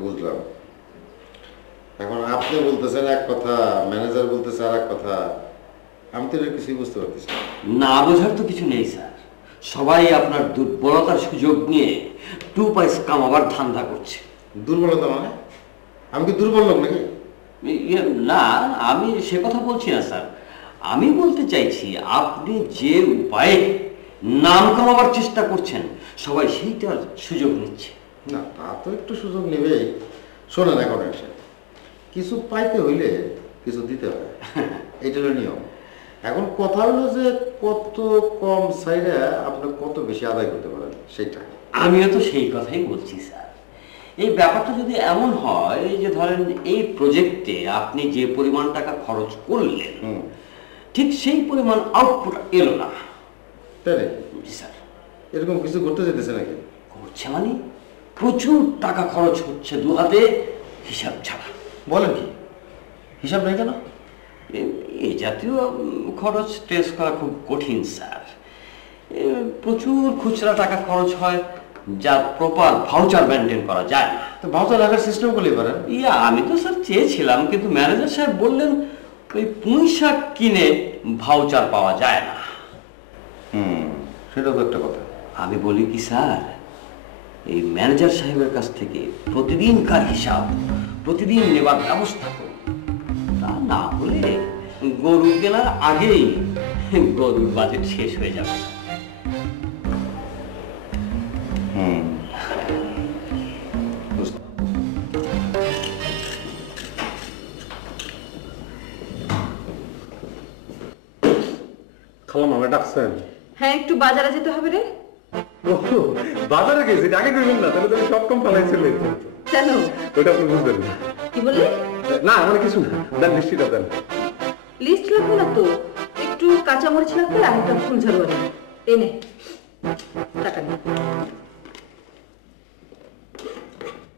বুঝলাম। এখন আপনি বলতেছেন এক কথা, ম্যানেজার বলতেছে আর এক কথা, আমি তো এটা কিছুই বুঝতে পারতেছি না। না বোঝার তো কিছু নেই স্যার, সবাই আপনার দুর্বলতার সুযোগ নিয়ে 2 পয়সা কামাবার ধান্দা করছে। দুর্বলতা মানে? আমি কি দুর্বল লোক নাকি? না, আমি সে কথা বলছি না স্যার, আমি বলতে চাইছি আপনি যে উপায়ে নাম কামাবার চেষ্টা করছেন সবাই সেইটার সুযোগ নিচ্ছে। না, তা তো একটু সুযোগ নেবেই। শোনেন, এখন এসে কিছু পাইতে হইলে কিছু দিতে হয়, এইটা হলো নিয়ম। এখন কথা হলো যে কত কম সাইডে আপনি কত বেশি আদায় করতে পারেন সেটা। আমিও তো সেই কথাই বলছি স্যার। এই ব্যাপারটা যদি এমন হয় যে ধরেন এই প্রজেক্টে আপনি যে পরিমাণ টাকা খরচ করলেন ঠিক সেই পরিমাণ আউটপুট এলো না, তাই জি স্যার। এরকম কিছু করতে যেতেছে নাকি? করছে মানে প্রচুর টাকা খরচ হচ্ছে দু হাতে হিসাব ছাড়া। বলেন কি? হিসাব নেই কেন? এই জাতীয় খরচ ট্রেস করা খুব কঠিন স্যার। প্রচুর খুচরা টাকা খরচ হয় যা প্রপার ভাউচার মেনটেন করা যায় না। তো ভাউচার রাখার সিস্টেম করলেই পারেন। আমি তো স্যার চেয়েছিলাম, কিন্তু ম্যানেজার সাহেব বললেন ওই পুঁই শাক কিনে ভাউচার পাওয়া যায় না। সেটাও তো একটা কথা। আমি বলি কি স্যার, এই ম্যানেজার সাহেবের কাছ থেকে প্রতিদিনকার হিসাব প্রতিদিন নেবার ব্যবস্থা করুন। তা না হলে গরু কেনার আগেই গরুর বাজেট শেষ হয়ে যাবে। খালাম আমরা ডাকছেন? হ্যাঁ, একটু বাজারে যেতে হবে রে। বাজারে গেছি, আগে কইবেন না, তাহলে তুমি সব কম ফেলাইছিলেন। কেন? ওইটা আপনি বুঝবেন না। কি বললি? না, আমার কিছু না, দেন লিস্টটা দেন। লিস্ট লাগবে না তো, একটু কাঁচামরিচ লাগবে আর একটা ফুল ঝাড়ু আনি। এনে টাকা নে।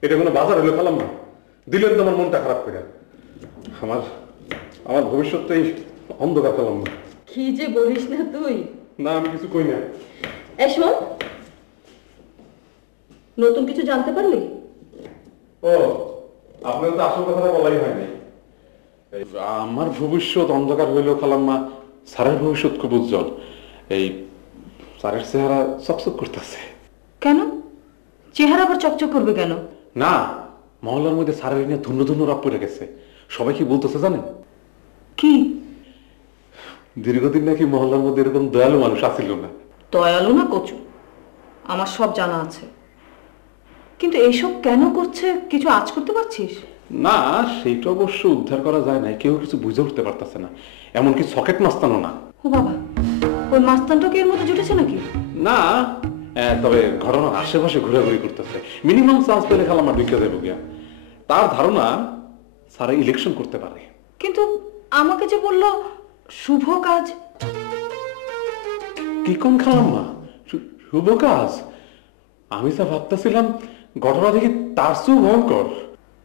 এটা কোনো বাজার হলো খালাম না, দিলেন তো আমার মনটা খারাপ করে। আমার ভবিষ্যৎটাই অন্ধকার পেলাম না। কি যে বলিস না তুই। না, আমি কিছু কই না। শোন, নতুন কিছু জানতে পারলি? ও, আপনার তো আসল কথাটা বলাই হয়নি। আমার ভবিষ্যৎ অন্ধকার হইলেও খালাম্মা, স্যারের ভবিষ্যৎ খুব উজ্জ্বল। এই স্যারের চেহারা চকচক করতেছে। কেন? চেহারা আবার চকচক করবে কেন? না, মহল্লার মধ্যে স্যারের নিয়ে ধন্য ধন্য রাপ পড়ে গেছে। সবাই কি বলতেছে জানেন? কি? দীর্ঘদিন নাকি মহল্লার মধ্যে এরকম দয়ালু মানুষ আসিল না। দয়ালু না কচু আমার সব জানা আছে, কিন্তু এইসব কেন করছে কিছু আজ করতে পারছিস? না, সেইটা অবশ্য উদ্ধার করা যায় না, কেউ কিছু বুঝে উঠতে পারতেছে না। এমনকি সকেট মাস্তানও না। ও বাবা, ওই মাস্তানটা কি এর মধ্যে জুটেছে নাকি? না, তবে ঘটনার আশেপাশে ঘোরাঘুরি করতেছে। মিনিমাম চান্স পেলে খালাম্মা ঢুকে যাবো গিয়া। তার ধারণা স্যারে ইলেকশন করতে পারে। কিন্তু আমাকে যে বললো শুভ কাজ। কি কোন খালাম্মা? শুভ কাজ? আমি যা ভাবতেছিলাম ঘটনা দেখি তার চেয়েও ভয়ঙ্কর।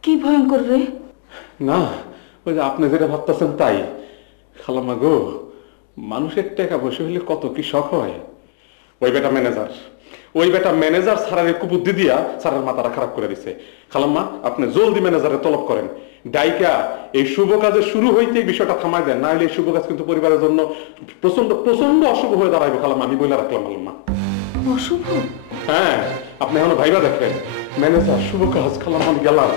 কি ভয়ঙ্কর রে? না, ওই যে আপনি যেটা ভাবতেছেন তাই। খালাম্মা গো, মানুষের টাকা বসে হইলে কত কি শখ হয়। ওই বেটা ম্যানেজার স্যারের কুবুদ্ধি দিয়া স্যারের মাথাটা খারাপ করে দিছে। খালাম্মা, আপনি জলদি ম্যানেজারে তলব করেন। ডাইকা এই শুভ কাজের শুরু হইতেই বিষয়টা থামাই দেন, না হলে এই শুভ কাজ কিন্তু পরিবারের জন্য প্রচন্ড প্রচন্ড অশুভ হয়ে দাঁড়াইবে। খালাম্মা, আমি বলে রাখলাম। খালাম্মা, অশুভ? হ্যাঁ, আপনি এখনো ভাইবা দেখেন। ম্যানেজার শুভ কাজ। খালাম্মা, আমি গেলাম।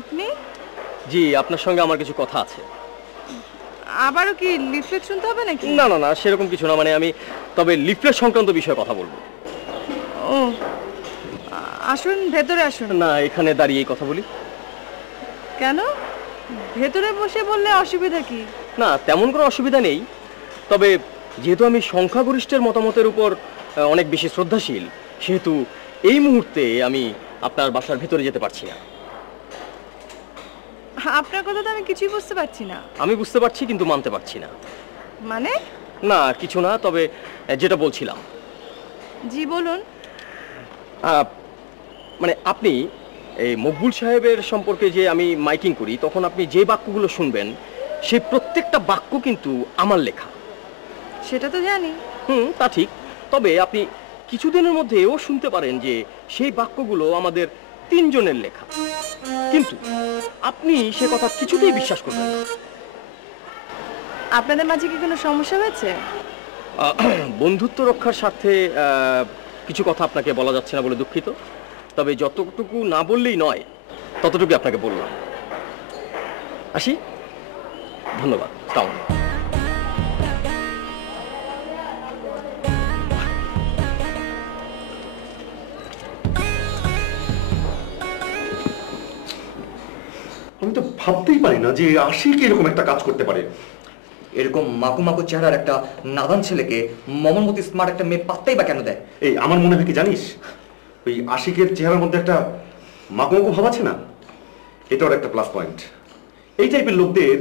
আপনি? জি, আপনার সঙ্গে আমার কিছু কথা আছে। আবারও কি লিফলেট শুনতে হবে নাকি? না না না, সেরকম কিছু না, মানে আমি তবে লিফলেট সংক্রান্ত বিষয়ে কথা বলবো। ও আসুন, ভেতরে আসুন। না, এখানে দাঁড়িয়েই কথা বলি। কেন, ভেতরে বসে বললে অসুবিধা কি? না, তেমন কোনো অসুবিধা নেই, তবে যেহেতু আমি সংখ্যাগরিষ্ঠের মতামতের উপর অনেক বেশি শ্রদ্ধাশীল, সেহেতু এই মুহূর্তে আমি আপনার বাসার ভেতরে যেতে পারছি না। আপনার কথা তো আমি কিছুই বুঝতে পারছি না। আমি বুঝতে পারছি, কিন্তু মানতে পারছি না। মানে? না কিছু না, তবে যেটা বলছিলাম। জি বলুন। মানে আপনি এই মকবুল সাহেবের সম্পর্কে যে আমি মাইকিং করি, তখন আপনি যে বাক্যগুলো শুনবেন সেই প্রত্যেকটা বাক্য কিন্তু আমার লেখা। সেটা তো জানি। তা ঠিক, তবে আপনি কিছুদিনের মধ্যে এও শুনতে পারেন যে সেই বাক্যগুলো আমাদের তিনজনের লেখা, কিন্তু আপনি সে কথা কিছুতেই বিশ্বাস করবেন না। আপনাদের মাঝে কি কোনো সমস্যা হয়েছে? বন্ধুত্ব রক্ষার স্বার্থে কিছু কথা আপনাকে বলা যাচ্ছে না বলে দুঃখিত, তবে যতটুকু না বললেই নয় ততটুকু আপনাকে বললাম। আসি, ধন্যবাদ। কেমন? আমি তো ভাবতেই পারি না যে আশিক এরকম একটা কাজ করতে পারে। এরকম মাকু মাকু চেহারার একটা নাদান ছেলেকে মমর মতো স্মার্ট একটা মেয়ে পাত্তাই বা কেন দেয়? এই আমার মনে হয় কি জানিস, ওই আশিকের চেহারার মধ্যে একটা মাকু মাকু ভাব আছে না, এটা ওর একটা প্লাস পয়েন্ট। এই টাইপের লোকদের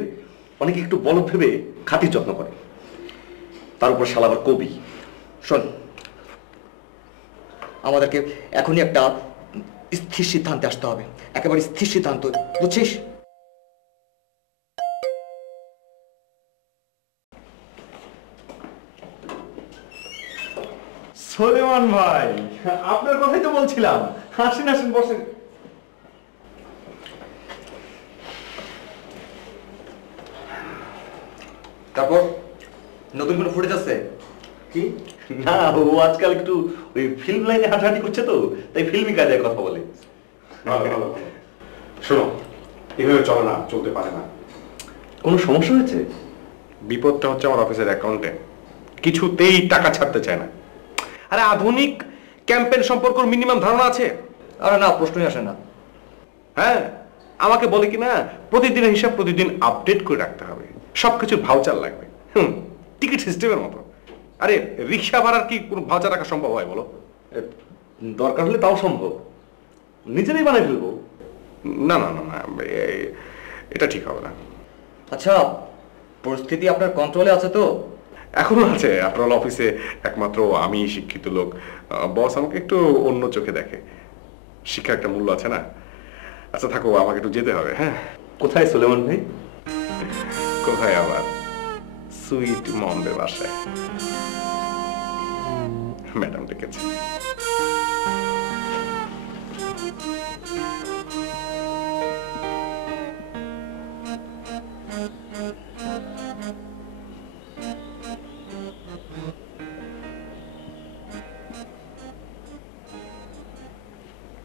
অনেকে একটু বলদ ভেবে খাতির যত্ন করে, তার উপর শালা আবার কবি। শোন, আমাদেরকে এখনই একটা স্থির সিদ্ধান্তে আসতে হবে, একেবারে স্থির সিদ্ধান্ত, বুঝছিস? সোলেমান ভাই, আপনার কথাই তো বলছিলাম। আসেন আসেন, বসেন। তারপর নতুন কোনো ফুটেজ আছে কি? না, ও আজকাল একটু ওই ফিল্ম লাইনে হাঁটাহাঁটি করছে, তো তাই ফিল্মি কাজে কথা বলে। শোনো, এভাবে চলে না, চলতে পারে না। কোনো সমস্যা হয়েছে? বিপদটা হচ্ছে আমার অফিসের অ্যাকাউন্টে কিছুতেই টাকা ছাড়তে চায় না। আরে আধুনিক ক্যাম্পেইন সম্পর্কে মিনিমাম ধারণা আছে? আরে না, প্রশ্নই আসে না। হ্যাঁ, আমাকে বলে কি না, প্রতিদিনের হিসাব প্রতিদিন আপডেট করে রাখতে হবে, সবকিছুর ভাউচার লাগবে। টিকিট সিস্টেমের মতো। আরে রিক্সা ভাড়ার কি কোনো ভাউচার রাখা সম্ভব হয় বলো? দরকার হলে তাও সম্ভব, নিজেরাই বানাই ফেলবো। না না না না, এটা ঠিক হবে না। আচ্ছা, পরিস্থিতি আপনার কন্ট্রোলে আছে তো? এখনো আছে। আপনার অফিসে একমাত্র আমি শিক্ষিত লোক, বস আমাকে একটু অন্য চোখে দেখে। শিক্ষা একটা মূল্য আছে না? আচ্ছা থাকো, আমাকে একটু যেতে হবে। হ্যাঁ। কোথায় সোলেমান ভাই? কোথায় আবার? সুইট মমদের বাসায়। ম্যাডাম ডেকেছে।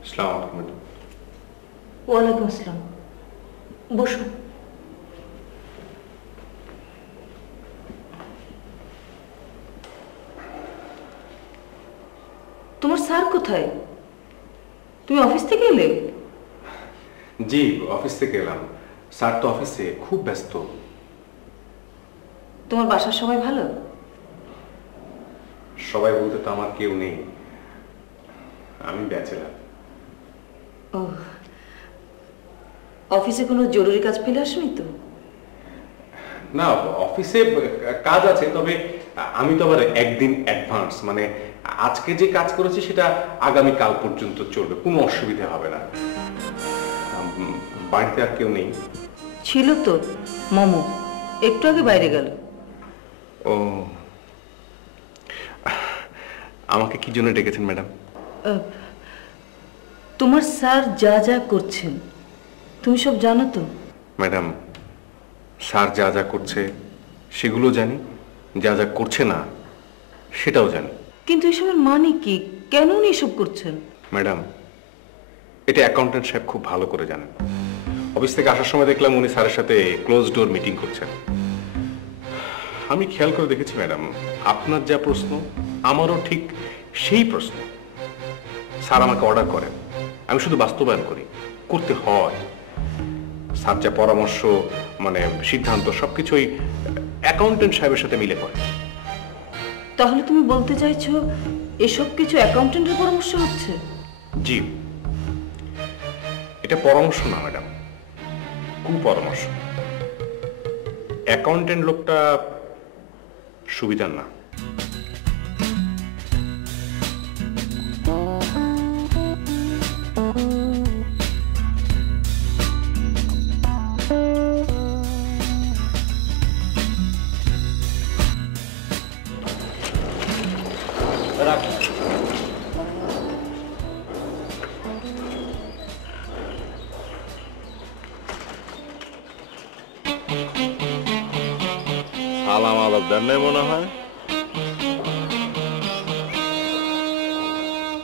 আসসালামু আলাইকুম ম্যাডাম। ওয়ালাইকুম আসসালাম, বসুন। তোমার স্যার কোথায়? তুমি অফিস থেকে এলে? জি, অফিস থেকে এলাম। স্যার তো অফিসে খুব ব্যস্ত। তোমার বাসার সবাই ভালো? সবাই বলতে তো আমার কেউ নেই, আমি ব্যাচেলার। ও, অফিসে কোনো জরুরি কাজ পেলে আসনি তো? না, অফিসে কাজ আছে, তবে আমি তো আবার একদিন অ্যাডভান্স, মানে আজকে যে কাজ করেছি সেটা আগামী কাল পর্যন্ত চলবে, কোনো অসুবিধা হবে না। বাড়িতে আর কেউ নেই? ছিল তো, মোমো একটু আগে বাইরে গেল। ও, আমাকে কি জন্য ডেকেছেন ম্যাডাম? তোমার স্যার যা যা করছেন তুমি সব জানো তো? ম্যাডাম, স্যার যা যা করছে সেগুলো জানি, যা যা করছে না সেটাও জানি। কিন্তু এসবের মানে কি? কেন উনি এসব করছেন? ম্যাডাম, এটা অ্যাকাউন্টেন্ট সাহেব খুব ভালো করে জানেন। অফিস থেকে আসার সময় দেখলাম উনি স্যারের সাথে ক্লোজ ডোর মিটিং করছেন। আমি খেয়াল করে দেখেছি ম্যাডাম, আপনার যা প্রশ্ন আমারও ঠিক সেই প্রশ্ন। স্যার আমাকে অর্ডার করেন, আমি শুধু বাস্তবায়ন করি, করতে হয়। স্যার যা পরামর্শ মানে সিদ্ধান্ত সবকিছুই অ্যাকাউন্টেন্ট সাহেবের সাথে মিলে পড়ে। তাহলে তুমি বলতে চাইছো এসব কিছু অ্যাকাউন্টেন্টের পরামর্শ হচ্ছে? জি, এটা পরামর্শ না ম্যাডাম, কুপরামর্শ। অ্যাকাউন্টেন্ট লোকটা সুবিধার না। সালাম আলাপ দেন নাই মনে হয়।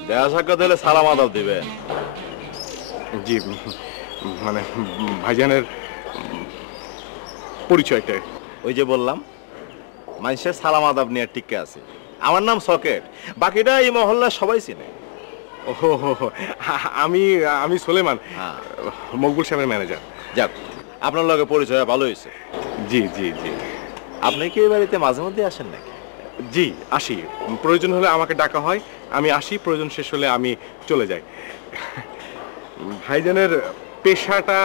দেয়া সাক্ষাৎ দিলে সালাম আলাপ দিবেন। জি, মানে ভাইজানের পরিচয়টা ওই যে বললাম মানুষের সালাম আদাব নিয়ে টিকে আছে। আমার নাম সকেট, বাকিটা এই মহল্লার সবাই চিনে। ও আমি আমি সুলেমান, মকবুল সাহেবের ম্যানেজার। যাক, আপনার লগে পরিচয় ভালো হয়েছে। জি জি জি। আপনি কি এই বাড়িতে মাঝে মধ্যে আসেন নাকি? জি আসি, প্রয়োজন হলে আমাকে ডাকা হয়, আমি আসি, প্রয়োজন শেষ হলে আমি চলে যাই। ভাইজানের পেশাটা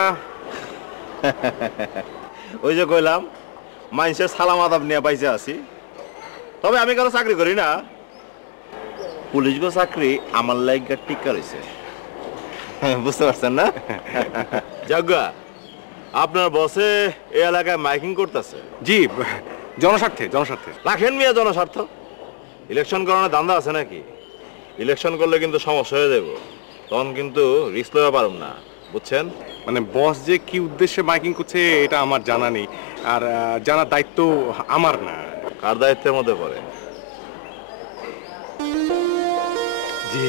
ওই যে কইলাম মানুষের সালাম আদাব নিয়ে পাইছে আছি। তবে আমি কারো চাকরি করি না, পুলিশ গো চাকরি আমার লাইগা টিকা রয়েছে, বুঝতে পারছেন না? যাজ্ঞা, আপনার বসে এই এলাকায় মাইকিং করতেছে। জি, জনস্বার্থে জনস্বার্থে। রাখেন মিয়া জনস্বার্থ, ইলেকশন করানোর ধান্দা আছে নাকি? ইলেকশন করলে কিন্তু সমস্যা হয়ে যাব, তখন কিন্তু রিস্ক লওয়া পারুম না, বুঝছেন? মানে বস যে কি উদ্দেশ্যে মাইকিং করছে এটা আমার জানা নেই, আর জানার দায়িত্ব আমার না। কার দায়িত্বের মধ্যে পড়ে? জি,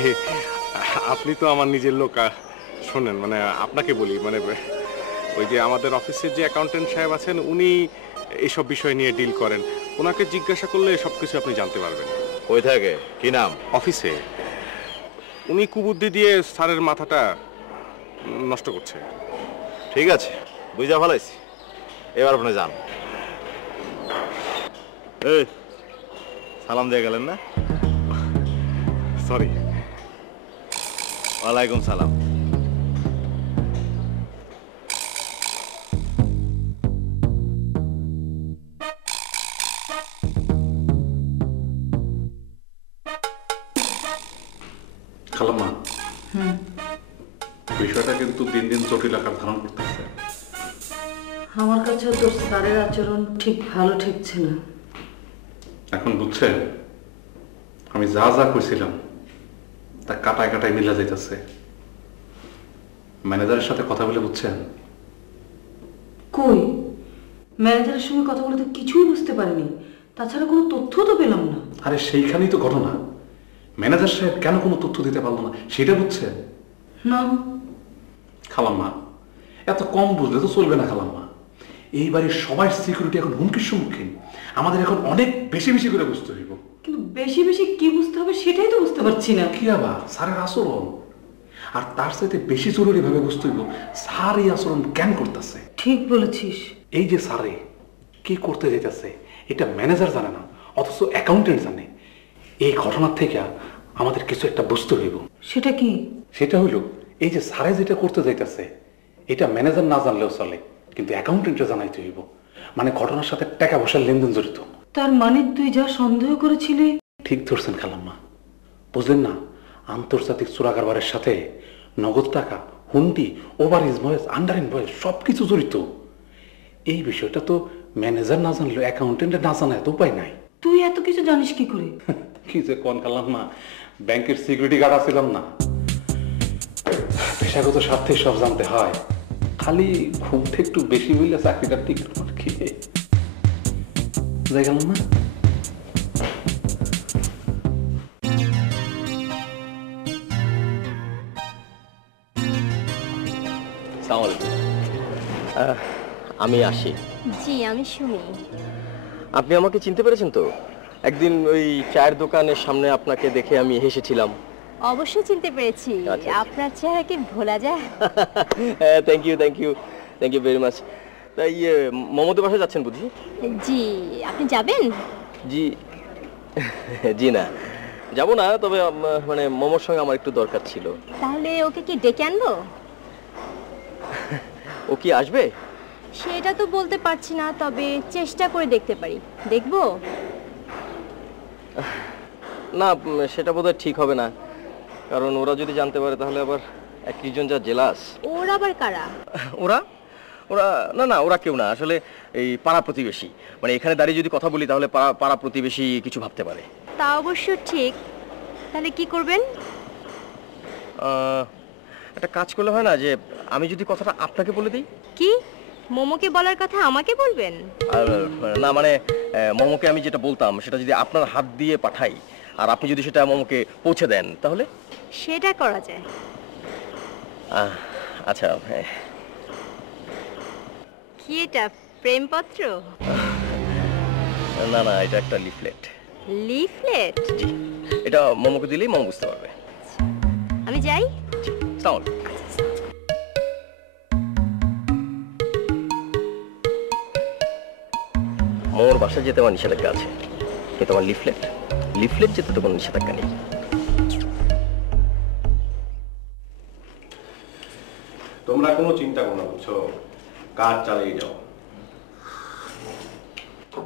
আপনি তো আমার নিজের লোক। শোনেন, মানে আপনাকে বলি, মানে ওই যে আমাদের অফিসের যে অ্যাকাউন্টেন্ট সাহেব আছেন, উনি এইসব বিষয় নিয়ে ডিল করেন। ওনাকে জিজ্ঞাসা করলে সবকিছু আপনি জানতে পারবেন। কই থাকে, কি নাম? অফিসে। উনি কুবুদ্ধি দিয়ে স্যারের মাথাটা নষ্ট করছে। ঠিক আছে, বুঝা ফেলাইছি, এবার আপনি যান। এই সালাম দিয়ে গেলেন না? সরি। ওয়ালাইকুম সালাম। খালাম্মা, বিষয়টা কিন্তু দিন দিন জটিল আকার ধারণ করতেছে। আমার কাছে তোর স্যারের আচরণ ঠিক ভালো ঠেকছে না। এখন বুঝছেন, আমি যা যা কইছিলাম তা কাটায় কাটায় মিলা যাইতেছে। ম্যানেজারের সাথে কথা বলে বুঝছেন? কই, ম্যানেজারের সঙ্গে কথা বলে তো কিছুই বুঝতে পারিনি, তাছাড়া কোনো তথ্য তো পেলাম না। আরে সেইখানেই তো ঘটনা। ম্যানেজার সাহেব কেন কোনো তথ্য দিতে পারলো না সেটা বুঝছেন না? খালাম্মা, এত কম বুঝলে তো চলবে না খালাম্মা। এই বাড়ির সবার সিকিউরিটি এখন হুমকির সম্মুখীন। আমাদের এখন অনেক বেশি বেশি করে বুঝতে হইব। কিন্তু বেশি বেশি কি বুঝতে হবে সেটাই তো বুঝতে পারছি না। কি আবার স্যারের আচরণ, আর তার সাথে বেশি জরুরি ভাবে বুঝতে হইব স্যার এই আচরণ কেন করতেছে। ঠিক বলেছিস। এই যে স্যারে কি করতে যেতেছে এটা ম্যানেজার জানে না, অথচ অ্যাকাউন্টেন্ট জানে। এই ঘটনার থেকে আমাদের কিছু একটা বুঝতে হইব। সেটা কি? সেটা হইল এই যে স্যারে যেটা করতে যাইতেছে এটা ম্যানেজার না জানলেও চলে, কিন্তু অ্যাকাউন্টেন্টে জানাইতে হইব। মানে ঘটনার সাথে টাকা পয়সার লেনদেন জড়িত। তার মানে তুই যা সন্দেহ করেছিলি ঠিক ধরছেন খালাম্মা। বুঝলেন না, আন্তর্জাতিক চোরাকারবারের সাথে নগদ টাকা, হুন্ডি, ওভার ইনভয়েস, আন্ডার ইনভয়েস সবকিছু জড়িত। এই বিষয়টা তো ম্যানেজার না জানলেও অ্যাকাউন্টেন্টে না জানায় তো উপায় নাই। তুই এত কিছু জানিস কি করে? কি যে কোন খালাম্মা, ব্যাংকের সিকিউরিটি গার্ড ছিলাম না। পেশাগত স্বার্থে সব জানতে হয়। খালি ঘুমটা একটু বেশি হইলে চাকরিটা ঠিক কি যাই গেলাম না। আমি আসি। জি, আমি সুমি। আপনি আমাকে চিনতে পেরেছেন তো? একদিন ওই চায়ের দোকানের সামনে আপনাকে দেখে আমি হেসেছিলাম। অবশ্যই চিনতে পেরেছি। আপনার চেহারা কি ভোলা যায়? হ্যাঁ, থ্যাংক ইউ ভেরি মাচ। তাই মমদের বাসায় যাচ্ছেন বুঝি? জি। আপনি যাবেন? জি না, যাব না, তবে মানে মমর সঙ্গে আমার একটু দরকার ছিল। তাহলে ওকে কি ডেকে আনবো? ও কি আসবে? সেটা তো বলতে পারছি না, তবে চেষ্টা করে দেখতে পারি। দেখবো? না, সেটা বোধহয় ঠিক হবে না, কারণ ওরা যদি জানতে পারে তাহলে আবার একজন যা জেলাস। ওরা আবার কারা? ওরা না, ওরা কেউ না, আসলে এই পাড়া প্রতিবেশী। মানে এখানে দাঁড়িয়ে যদি কথা বলি তাহলে পাড়া প্রতিবেশী কিছু ভাবতে পারে। তা অবশ্য ঠিক। তাহলে কি করবেন? একটা কাজ করলে হয় না, যে আমি যদি কথাটা আপনাকে বলে দিই? কি, মোমোকে বলার কথা আমাকে বলবেন? না মানে মোমোকে আমি যেটা বলতাম সেটা যদি আপনার হাত দিয়ে পাঠাই আর আপনি যদি সেটা মোমোকে পৌঁছে দেন তাহলে? সেটা করা যায়। আচ্ছা। কি এটা, প্রেমপত্র? না, এটা একটা লিফলেট। লিফলেট? জি, এটা মোমোকে দিলেই মোমো বুঝতে পারবে। আমি যাই? জি, আসসালামু আলাইকুম। মোর বাসায় যেতে আমার নিষেধাজ্ঞা আছে, কিন্তু আমার লিফলেট যেতে তো কোনো নিষেধাজ্ঞা নেই। তোমরা কোনো চিন্তা করো না, বুঝছো? কাজ চালিয়ে যাও।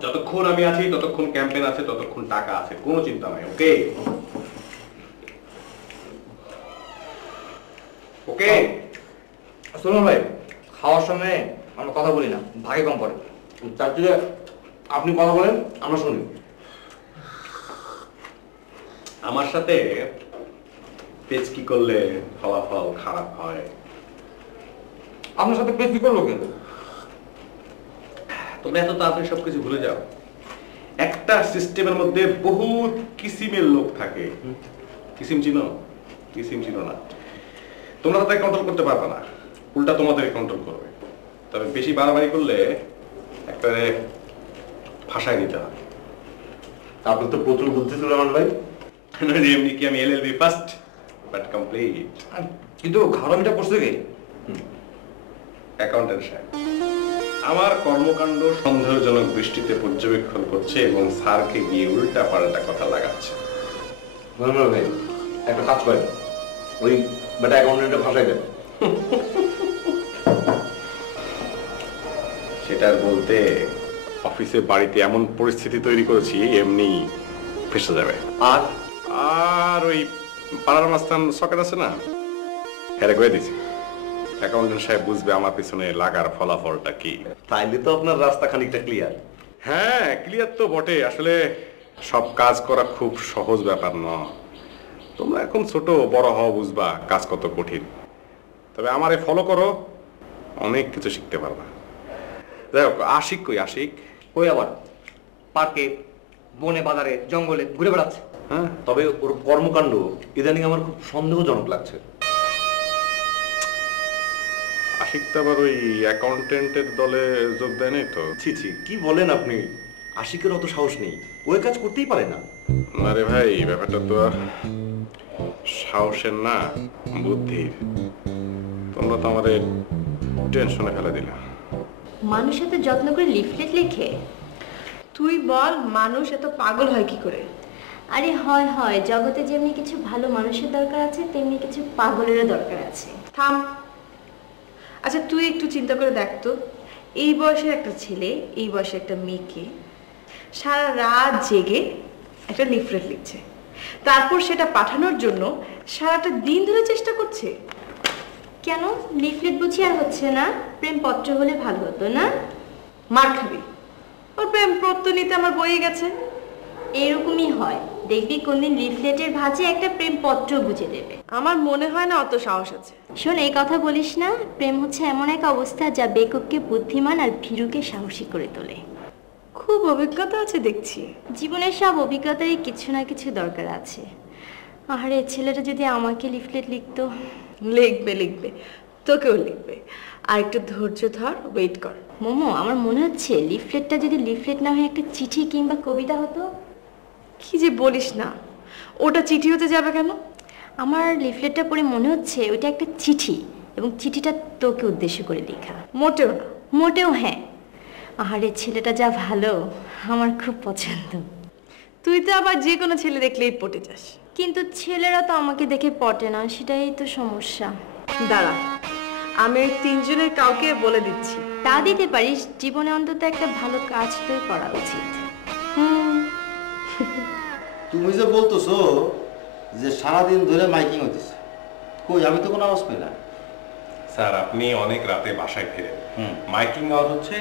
যতক্ষণ আমি আছি ততক্ষণ ক্যাম্পেইন আছে, ততক্ষণ টাকা আছে, কোনো চিন্তা নাই। ওকে ওকে। শুনুন ভাই, খাওয়ার সময় আমরা কথা বলি না, ভাগে কম পড়ে। তার চেয়ে আপনি কথা বলেন, আমরা শুনি। আমার সাথে পেচ কি করলে ফলাফল খারাপ হয়? আপনার সাথে পেচ কি করলো কেন? তোমরা এত তাড়াতাড়ি সবকিছু ভুলে যাও। একটা সিস্টেমের মধ্যে বহুত কিসিমের লোক থাকে। কিসিম চিনো না। তোমরা তাদের কন্ট্রোল করতে পারবে না, উল্টা তোমাদের কন্ট্রোল করবে। তবে বেশি বাড়াবাড়ি করলে একবারে ভাষায় নিতে হয়। আপনি তো প্রচুর বুদ্ধি ছিল আমার ভাই। এমনি কি আমি LLB ফার্স্ট বাট কমপ্লিট। কিন্তু ঘাড়মিটা পড়ছে কে? অ্যাকাউন্টেন্ট সাহেব আমার কর্মকাণ্ড সন্দেহজনক দৃষ্টিতে পর্যবেক্ষণ করছে এবং স্যারকে গিয়ে উল্টা পাল্টা কথা লাগাচ্ছে। ভাই একটা কাজ করেন, ওই বেটা অ্যাকাউন্টেন্টের ভাষায় দেন। সেটা বলতে অফিসে বাড়িতে এমন পরিস্থিতি তৈরি করেছি এমনি ফেসে যাবে। আর ওই পাড়ার মাস্তান সকেট আছে না, হেরে করে দিছি। অ্যাকাউন্টেন্ট সাহেব বুঝবে আমার পিছনে লাগার ফলাফলটা কি। তাইলে তো আপনার রাস্তা খানিকটা ক্লিয়ার। হ্যাঁ, ক্লিয়ার তো বটে। আসলে সব কাজ করা খুব সহজ ব্যাপার নয়। তোমরা এখন ছোট, বড় হওয়া বুঝবা কাজ কত কঠিন। তবে আমারে ফলো করো, অনেক কিছু শিখতে পারবা। যাই হোক, আশিক কই আবার পার্কে, বনে, বাজারে, জঙ্গলে ঘুরে বেড়াচ্ছে। হ্যাঁ, তবে ওর কর্মকাণ্ড ইদানিং আমার খুব সন্দেহজনক লাগছে। আশিক তো আবার ওই অ্যাকাউন্টেন্টের দলে যোগ দেয় নাই তো? ছি, কি বলেন আপনি? আশিকের অত সাহস নেই, ওই কাজ করতেই পারে না। না রে ভাই, ব্যাপারটা তো আর সাহসের না, বুদ্ধির। তোমরা তো আমাদের টেনশনে ফেলে দিলা। মানুষ এত যত্ন করে লিফলেট লেখে? তুই বল, মানুষ এত পাগল হয় কি করে? আরে হয়, জগতে যেমনি কিছু ভালো মানুষের দরকার আছে তেমনি কিছু পাগলেরও দরকার আছে। থাম। আচ্ছা তুই একটু চিন্তা করে দেখ তো, এই বয়সের একটা ছেলে এই বয়সের একটা মেয়েকে সারা রাত জেগে একটা লিফলেট লিখছে, তারপর সেটা পাঠানোর জন্য সারাটা দিন ধরে চেষ্টা করছে। কেন লিফলেট বুঝি আর হচ্ছে না? প্রেমপত্র হলে ভালো হতো না? মার খাবি, ওর প্রেম পত্র নিতে আমার বয়ে গেছে। এরকমই হয়, দেখবি কোনদিন লিফলেটের ভাঁজে একটা প্রেমপত্র বুঝে দেবে। আমার মনে হয় না অত সাহস আছে। শোন, এই কথা বলিস না। প্রেম হচ্ছে এমন এক অবস্থা যা বেকুবকে বুদ্ধিমান আর ভীরুকে সাহসী করে তোলে। খুব অভিজ্ঞতা আছে দেখছি। জীবনের সব অভিজ্ঞতারই কিছু না কিছু দরকার আছে। আরে ছেলেটা যদি আমাকে লিফলেট লিখতো। লিখবে, তোকেও লিখবে। আর একটু ধৈর্য ধর, ওয়েট কর। মোমো, আমার মনে হচ্ছে লিফলেটটা যদি লিফলেট না হয়ে একটা চিঠি কিংবা কবিতা হতো। কি যে বলিস না, ওটা চিঠি হতে যাবে কেন? আমার লিফলেটটা পড়ে মনে হচ্ছে ওইটা একটা চিঠি, এবং চিঠিটা তোকে উদ্দেশ্য করে লেখা। মোটেও না। মোটেও হ্যাঁ। আরে ছেলেটা যা ভালো, আমার খুব পছন্দ। তুই তো আবার যে কোনো ছেলে দেখলেই পটে যাস। কিন্তু ছেলেরা তো আমাকে দেখে পটে না, সেটাই তো সমস্যা। দাঁড়া, আমি ওই তিনজনের কাউকে বলে দিচ্ছি। তা দিতে পারিস, জীবনে অন্তত একটা ভালো কাজ তো করা উচিত। তুমি যে বলতেছো যে সারাদিন ধরে মাইকিং হইতেছে, কই আমি তো কোনো আওয়াজ পাই না। স্যার আপনি অনেক রাতে বাসায় ফিরে, মাইকিং আওয়াজ হচ্ছে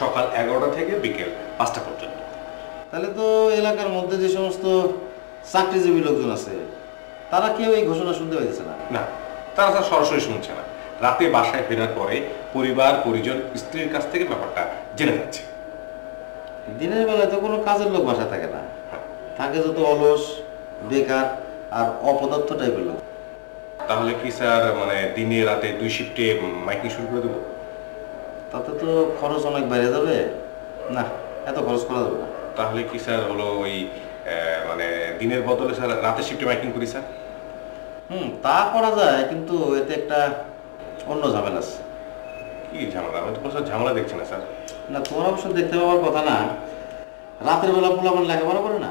সকাল 11টা থেকে বিকেল 5টা পর্যন্ত। তাহলে তো এলাকার মধ্যে যে সমস্ত চাকরিজীবী লোকজন আছে তারা কেউ এই ঘোষণা শুনতে পাইতেছে না। না, তারা স্যার সরাসরি শুনছে না, রাতে বাসায় ফেরার পরে পরিবার পরিজন স্ত্রীর কাছ থেকে ব্যাপারটা জেনে যাচ্ছে। দিনের বেলায় তো কোনো কাজের লোক বাসায় থাকে না, থাকে যত অলস, বেকার আর অপদার্থ টাইপের লোক। তাহলে কি স্যার মানে দিনে রাতে 2 শিফটে মাইকিং শুরু করে দেবো? তাতে তো খরচ অনেক বেড়ে যাবে। না, এত খরচ করা যাবে না। তাহলে কি স্যার হলো ওই মানে দিনের বদলে স্যার রাতে শিফটে মাইকিং করি স্যার? তা করা যায়, কিন্তু এতে একটা অন্য ঝামেলা আছে। কি ঝামেলা? আমি তো কোনো ঝামেলা দেখছি না স্যার। না, তোমার অবশ্য দেখতে পাওয়ার কথা না। রাতের বেলা পোলাপান লেখাপড়া করে না,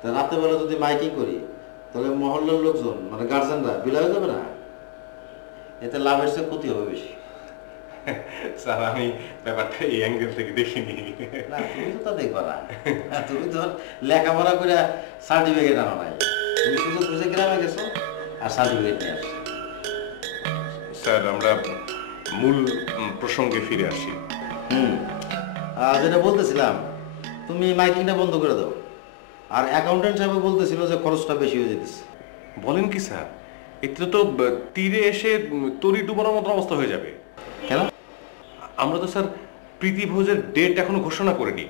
তা রাতের বেলা যদি মাইকিং করি তাহলে মহল্লার লোকজন মানে গার্জেনরা বিলা হয়ে যাবে না? এতে লাভের চেয়ে ক্ষতি হবে বেশি। স্যার আমি ব্যাপারটা এই অ্যাঙ্গেল থেকে দেখিনি। না, তুমি তো তা দেখবা না। তুমি তো লেখাপড়া করে সার্টিফিকেট আনো নাই, তুমি শুধু বুঝে গ্রামে গেছো আর সার্টিফিকেট নিয়ে আসছো। স্যার আমরা মূল প্রসঙ্গে ফিরে আসি। যেটা বলতেছিলাম, তুমি মাইকিংটা বন্ধ করে দাও। আর অ্যাকাউন্টেন্ট সাহেব বলতেছিল যে খরচটা বেশি হয়ে যেতেছে। বলেন কি স্যার? এতে তো তীরে এসে তরি ডুবানোর মতো অবস্থা হয়ে যাবে। কেন? আমরা তো স্যার প্রীতি ভোজের ডেট এখনো ঘোষণা করিনি।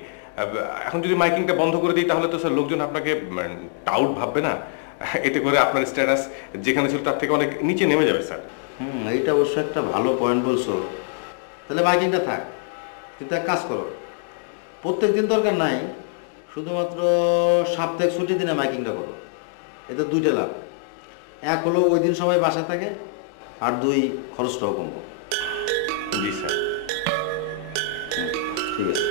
এখন যদি মাইকিংটা বন্ধ করে দিই তাহলে তো স্যার লোকজন আপনাকে টাউট ভাববে না? এতে করে আপনার স্ট্যাটাস যেখানে ছিল তার থেকে অনেক নিচে নেমে যাবে স্যার। এইটা অবশ্য একটা ভালো পয়েন্ট বলছো। তাহলে মাইকিংটা থাক, কিন্তু এক কাজ করো, প্রত্যেক দিন দরকার নাই, শুধুমাত্র সাপ্তাহিক ছুটির দিনে মাইকিংটা করো। এতে দুইটা লাভ, এক হলো ওই দিন সবাই বাসায় থাকে, আর 2 খরচটাও কমবো। জি স্যার। ঠিক আছে।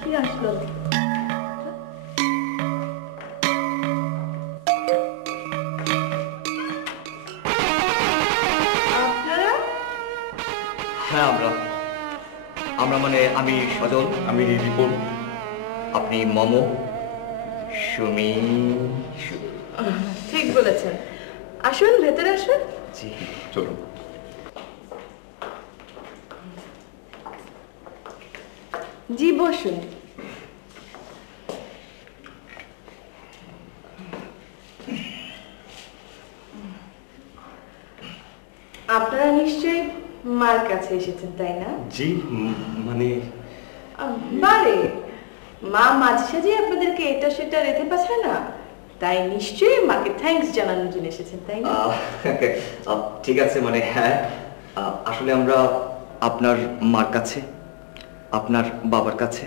কি আসলো? হ্যাঁ আমরা মানে আমি সজল, আমি রিপন, আপনি মমো, সুমি। ঠিক বলেছেন। আসুন, ভেতরে আসুন। জি চলুন। জি বসুন। আপনারা নিশ্চয়ই মার কাছে এসেছেন, তাই না? জি, মানে বারে মা মাঝে সাঝে আপনাদেরকে এটা সেটা রেখে পাঠায় না, তাই নিশ্চয়ই মাকে থ্যাঙ্কস জানানোর জন্য এসেছেন, তাই না? ঠিক আছে, মানে হ্যাঁ, আসলে আমরা আপনার মার কাছে, আপনার বাবার কাছে,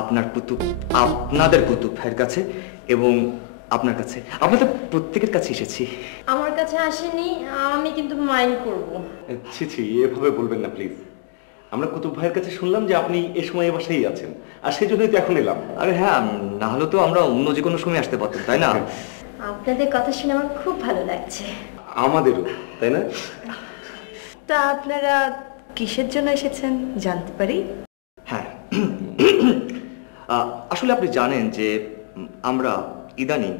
আপনাদের কুতুব ভাইয়ের কাছে এবং আপনার কাছে, আপনাদের প্রত্যেকের কাছে এসেছি। আমার কাছে আসেনি, আমি কিন্তু মাইন্ড করব। ছি ছি, এভাবে বলবেন না প্লিজ। আমরা কুতুব ভাইয়ের কাছে শুনলাম যে আপনি এ সময় এ বাসায় আছেন, আর সেই জন্যই তো এখন এলাম। আরে হ্যাঁ, না হলে তো আমরা অন্য যে কোনো সময় আসতে পারতাম, তাই না? আপনাদের কথা শুনে আমার খুব ভালো লাগছে। আমাদেরও, তাই না? তা আপনারা কিসের জন্য এসেছেন জানতে পারি? হ্যাঁ, আসলে আপনি জানেন যে আমরা ইদানিং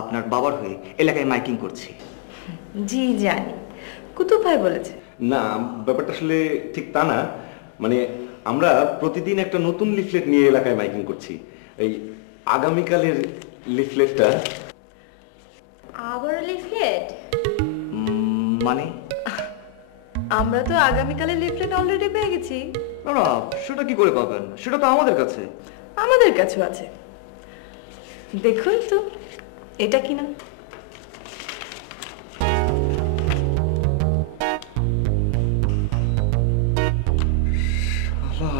আপনার বাবার হয়ে এলাকায় মাইকিং করছি। জি জানি, কুতুব ভাই বলেছে। না, ব্যাপারটা আসলে ঠিক তা না। মানে আমরা প্রতিদিন একটা নতুন লিফলেট নিয়ে এলাকায় মাইকিং করছি। এই আগামীকালের লিফলেটটা। আবার লিফলেট? মানে আমরা তো আগামীকালের লিফলেট অলরেডি পেয়ে গেছি। না, সেটা কি করে পাবেন? সেটা তো আমাদের কাছে। আমাদের কাছেও আছে, দেখুন তো। এটা কি না?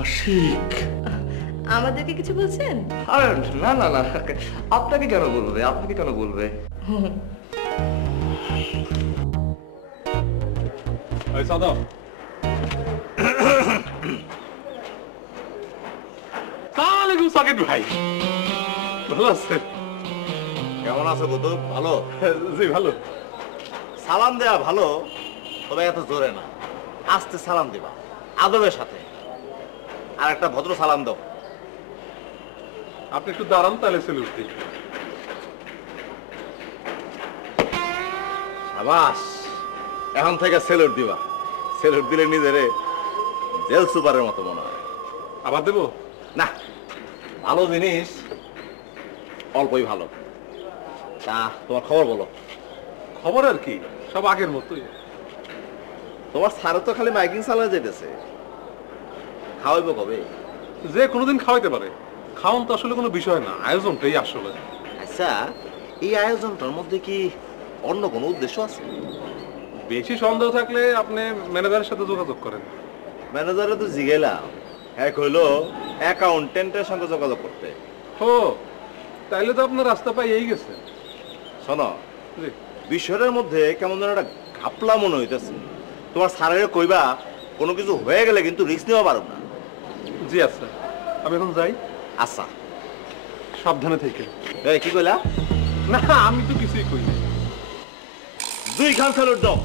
আশিক, আমাদেরকে কিছু বলছেন? আরে না না না, আপনাকে কেন বলবে, আপনাকে কেন বলবে? এই সাদাব, সালাম আলাইকুম সাকিব ভাই। ভালো আছেন? কেমন আছো কুতুব? ভালো? জি ভালো। সালাম দেয়া ভালো, তবে এত জোরে না, আস্তে সালাম দিবা, আদবের সাথে। আর একটা ভদ্র সালাম দাও। আপনি একটু দাঁড়ান, তাহলে সেলুট দিই। সাবাস, এখন থেকে সেলুট দিবা। সেলুট দিলে নিজেরে জেল সুপারের মতো মনে হয়। আবার দেবো না, ভালো জিনিস অল্পই ভালো। তা তোমার খবর বলো। খবর আর কি, সব আগের মতোই। তোমার স্যারও তো খালি মাইকিং চালায় যেতেছে, খাওয়াইব কবে? যে কোনোদিন খাওয়াইতে পারে, খাওয়ান তো আসলে কোনো বিষয় না, আয়োজনটাই আসলে। আচ্ছা, এই আয়োজনটার মধ্যে কি অন্য কোনো উদ্দেশ্য আছে? বেশি সন্দেহ থাকলে আপনি ম্যানেজারের সাথে যোগাযোগ করেন। ম্যানেজারে তো জিগেলাম, এক হইলো অ্যাকাউন্টেন্টের সঙ্গে যোগাযোগ করতে। ও, তাইলে তো আপনার রাস্তা পাইয়েই গেছে। শোনো, বিষয়ের মধ্যে কেমন যেন একটা ঘাপলা মনে হইতেছে। তোমার স্যারের কইবা কোনো কিছু হয়ে গেলে কিন্তু রিস্ক নেওয়া পারো না। জি আচ্ছা, আমি এখন যাই। আচ্ছা, সাবধানে থেকে। এই কি কইলা? না, আমি তো কিছুই কই না। 2 খান স্যালুট দাও।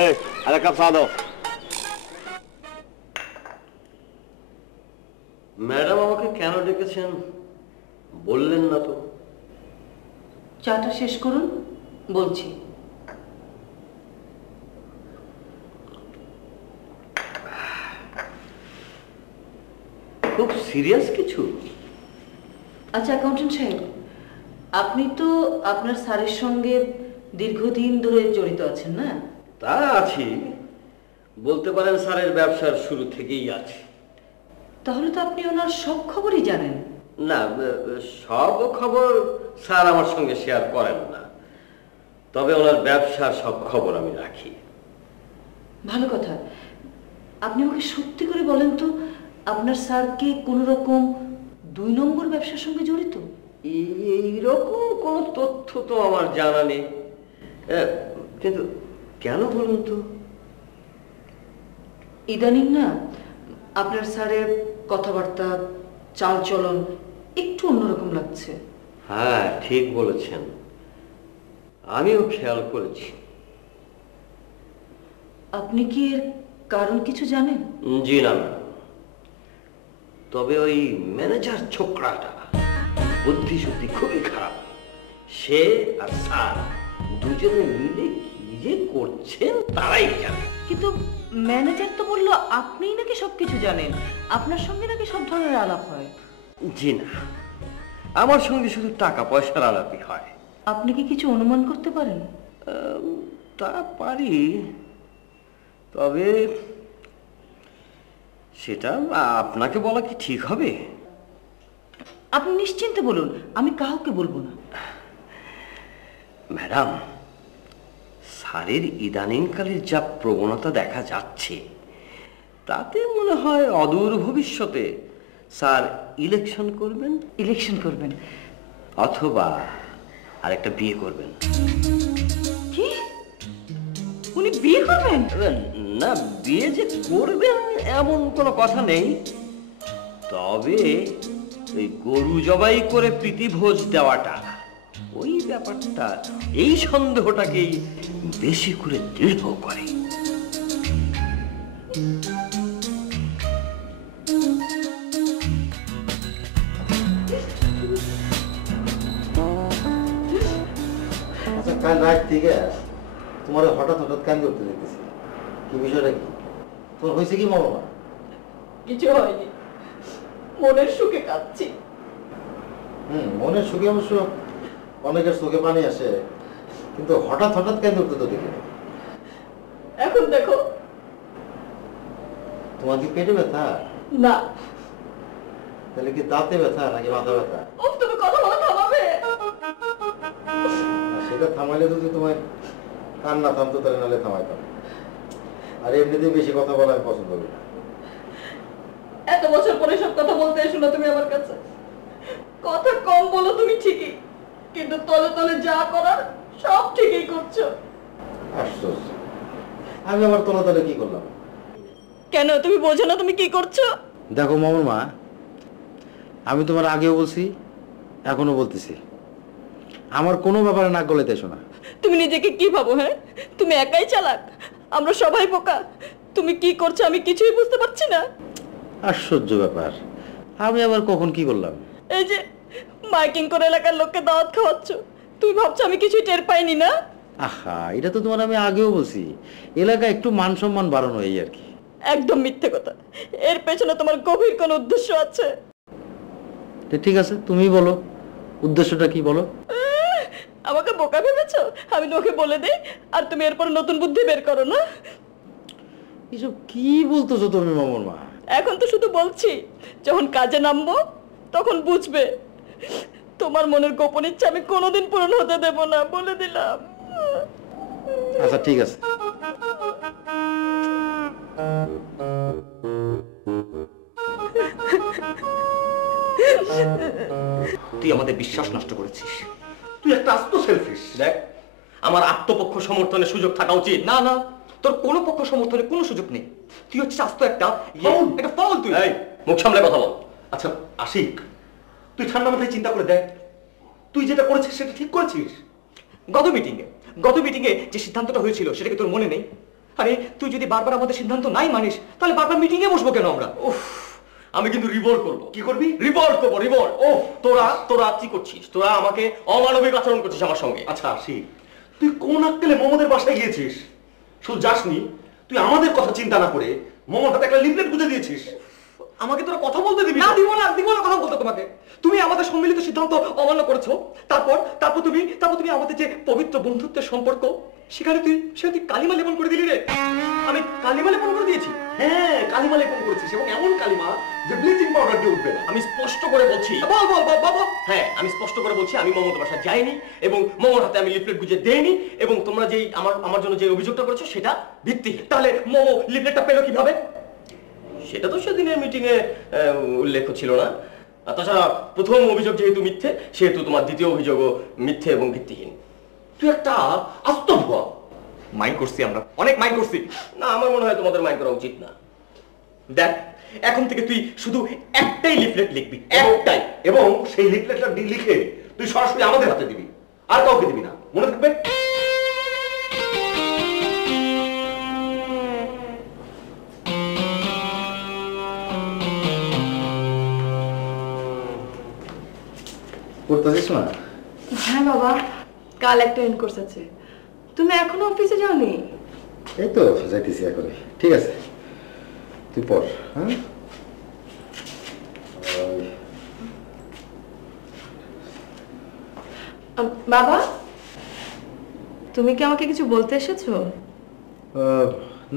এই, আরে কাপ চা দাও। ম্যাডাম আমাকে কেন ডেকেছেন বললেন না তো? চাটা শেষ করুন, বলছি। খুব সিরিয়াস কিছু? আচ্ছা অ্যাকাউন্টেন্ট সাহেব, আপনি তো আপনার স্যারের সঙ্গে দীর্ঘদিন ধরে জড়িত আছেন না? তা আছি, বলতে পারেন স্যারের ব্যবসার শুরু থেকেই আছে। তাহলে তো আপনি ওনার সব খবরই জানেন। না, সব খবর স্যার আমার সঙ্গে শেয়ার করেন না, তবে ওনার ব্যবসার সব খবর আমি রাখি। ভালো কথা। আপনি আমাকে সত্যি করে বলেন তো, আপনার স্যার কি কোনো রকম 2 নম্বর ব্যবসার সঙ্গে জড়িত? এইরকম কোনো তথ্য তো আমার জানা নেই, কিন্তু কেন বলুন তো? ইদানিং না আপনার স্যারের কথাবার্তা, চালচলন একটু অন্যরকম লাগছে। হ্যাঁ, ঠিক বলেছেন, আমিও খেয়াল করেছি। আপনি কি এর কারণ কিছু জানেন? জি না, তবে ওই ম্যানেজার ছোকরাটা বুদ্ধি শুদ্ধি খুবই খারাপ। সে আর স্যার দুজনে মিলে কি যে করছেন তারাই জানে। কিন্তু ম্যানেজার তো বললো আপনিই নাকি সবকিছু জানেন, আপনার সঙ্গে নাকি সব ধরনের আলাপ হয়। জি না, আমার সঙ্গে শুধু টাকা পয়সার আলাপই হয়। আপনি কি কিছু অনুমান করতে পারেন? তা পারি, তবে সেটা আপনাকে বলা কি ঠিক হবে? আপনি নিশ্চিন্তে বলুন, আমি কাউকে বলবো না। ম্যাডাম, স্যারের ইদানিংকালের যা প্রবণতা দেখা যাচ্ছে, তাতে মনে হয় অদূর ভবিষ্যতে স্যার ইলেকশন করবেন। ইলেকশন করবেন অথবা আরেকটা বিয়ে করবেন। কি? উনি বিয়ে করবেন? না, বিয়ে যে করবেন এমন কোনো কথা নেই, তবে ওই গরু জবাই করে প্রীতিভোজ দেওয়াটা, ওই ব্যাপারটা এই সন্দেহটাকেই বেশি করে দৃঢ় করে। আচ্ছা, কাল রাত থেকে তোমার হঠাৎ হঠাৎ কান করতে দেখতেছি, কি বিষয়টা কি? তোমার হয়েছে কি মামা? কিছু হয়নি, মনের সুখে কাঁদছি। মনের সুখে অবশ্য অনেকের চোখে পানি আসে, কিন্তু হঠাৎ হঠাৎ কান করতে তো দেখি। এখন দেখো। তোমার কি পেটে ব্যথা? না। তাহলে কি দাঁতে ব্যথা নাকি মাথা ব্যথা? উফ, তুমি কথা বলা থামাবে? সেটা থামাইলে যদি তোমার কান্না থামতো তাহলে নাহলে থামাইতাম। আর এমনিতেই বেশি কথা বলা আমি পছন্দ করি না। এত বছর পরে সব কথা বলতে এসো না তুমি আমার কাছে। কথা কম বলো তুমি ঠিকই, কিন্তু তলে তলে যা করার সব ঠিকই করছো। আশ্চর্য, আমি আমার তলে তলে কি করলাম? কেন তুমি বোঝো না তুমি কি করছো? দেখো মামুর মা, আমি তোমার আগেও বলছি, এখনো বলতেছি, আমার কোনো ব্যাপারে নাক গলাইতে এসো না। তুমি নিজেকে কি ভাবো? হ্যাঁ, তুমি একাই চালাক, আমরা সবাই বোকা। তুমি কি করছো আমি কিছুই বুঝতে পারছি না। আশ্চর্য ব্যাপার, আমি আবার কখন কি করলাম? এই যে মাইকিং করে এলাকার লোককে দাওয়াত খাওয়াচ্ছ, তুমি ভাবছো আমি কিছুই টের পাইনি না? আহা, এটা তো তোমার আমি আগেও বলছি, এলাকায় একটু মান সম্মান বাড়ানো এই আর কি। একদম মিথ্যে কথা, এর পেছনে তোমার গভীর কোনো উদ্দেশ্য আছে। ঠিক আছে, তুমি বলো উদ্দেশ্যটা কি বলো। আমাকে বোকা ভেবেছো? আমি তোমাকে বলে দেই আর তুমি এরপর নতুন বুদ্ধি বের করো না? এসব কি বলতেছো তুমি মামুর মা? এখন তো শুধু বলছি, যখন কাজে নামবো তখন বুঝবে। তোমার মনের গোপন ইচ্ছা আমি কোনোদিন পূরণ হতে দেব না, বলে দিলাম। আচ্ছা ঠিক আছে। তুই আমাদের বিশ্বাস নষ্ট করেছিস। তুই একটা আস্ত সেলফিশ। দেখ, আমার আত্মপক্ষ সমর্থনের সুযোগ থাকা উচিত। না না, তোর কোনো পক্ষ সমর্থনের কোনো সুযোগ নেই। তুই হচ্ছে আস্ত একটা ফাউল। তুই মুখ সামলে কথা বল। আচ্ছা আশিক, তুই ঠান্ডা মাথায় চিন্তা করে দেখ, তুই যেটা করেছিস সেটা ঠিক করেছিস। গত মিটিংয়ে যে সিদ্ধান্তটা হয়েছিল সেটা কি তোর মনে নেই? আরে তুই যদি বারবার আমাদের সিদ্ধান্ত নাই মানিস, তাহলে বারবার মিটিংয়ে বসবো কেন আমরা? আমি কিন্তু রিভোল্ট করবো। কি করবি? রিভোল্ট করবো, রিভোল্ট। ও তোরা কি করছিস? তোরা আমাকে অমানবিক আচরণ করছিস আমার সঙ্গে। আচ্ছা আশিক, তুই কোন আক্কেলে মোমোদের বাসায় গিয়েছিস? শুধু যাসনি, তুই আমাদের কথা চিন্তা না করে মোমোর হাতে একটা লিফলেট গুঁজে দিয়েছিস। আমাকে তোরা কথা বলতে দিবি না? দিব না কথা বলতে তোমাকে। তুমি আমাদের সম্মিলিত সিদ্ধান্ত অমান্য করেছো, তারপর তুমি আমাদের যে পবিত্র বন্ধুত্বের সম্পর্ক সেখানে তুই কালিমা লেপন করে দিলি রে। আমি কালিমা লেপন করে দিয়েছি? হ্যাঁ, কালিমা লেপন করেছিস, এবং এমন কালিমা যে ব্লিচিং পাউডার দিয়ে উঠবে না। আমি স্পষ্ট করে বলছি, বল। হ্যাঁ, আমি স্পষ্ট করে বলছি, আমি মোমোর বাসায় যাইনি এবং মোমোর হাতে আমি লিফলেট গুঁজে দেইনি, এবং তোমরা যেই আমার জন্য যে অভিযোগটা করেছো সেটা ভিত্তিহীন। তাহলে মোমো লিফলেটটা পেলো কিভাবে? সেটা তো সেদিনের মিটিংয়ে উল্লেখ ছিল না। তাছাড়া প্রথম অভিযোগ যেহেতু মিথ্যে, সেহেতু তোমার দ্বিতীয় অভিযোগও মিথ্যে এবং ভিত্তিহীন। তুই একটা আস্ত ভুয়া। মাইন্ড করছি, আমরা অনেক মাইন্ড করছি। না, আমার মনে হয় তোমাদের মাইন্ড করা উচিত না। দেখ, এখন থেকে তুই শুধু একটাই লিফলেট লিখবি, একটাই, এবং সেই লিফলেটটা লিখে তুই সরাসরি আমাদের হাতে দিবি, আর কাউকে দিবি না, মনে থাকবে? করতেছিস না? হ্যাঁ বাবা, কাল একটা ইনকোর্স আছে। তুমি এখনো অফিসে যাওনি? এই তো যাইতেছি এখনই। ঠিক আছে, তুই পড়। হ্যাঁ, বাবা, তুমি কি আমাকে কিছু বলতে এসেছো?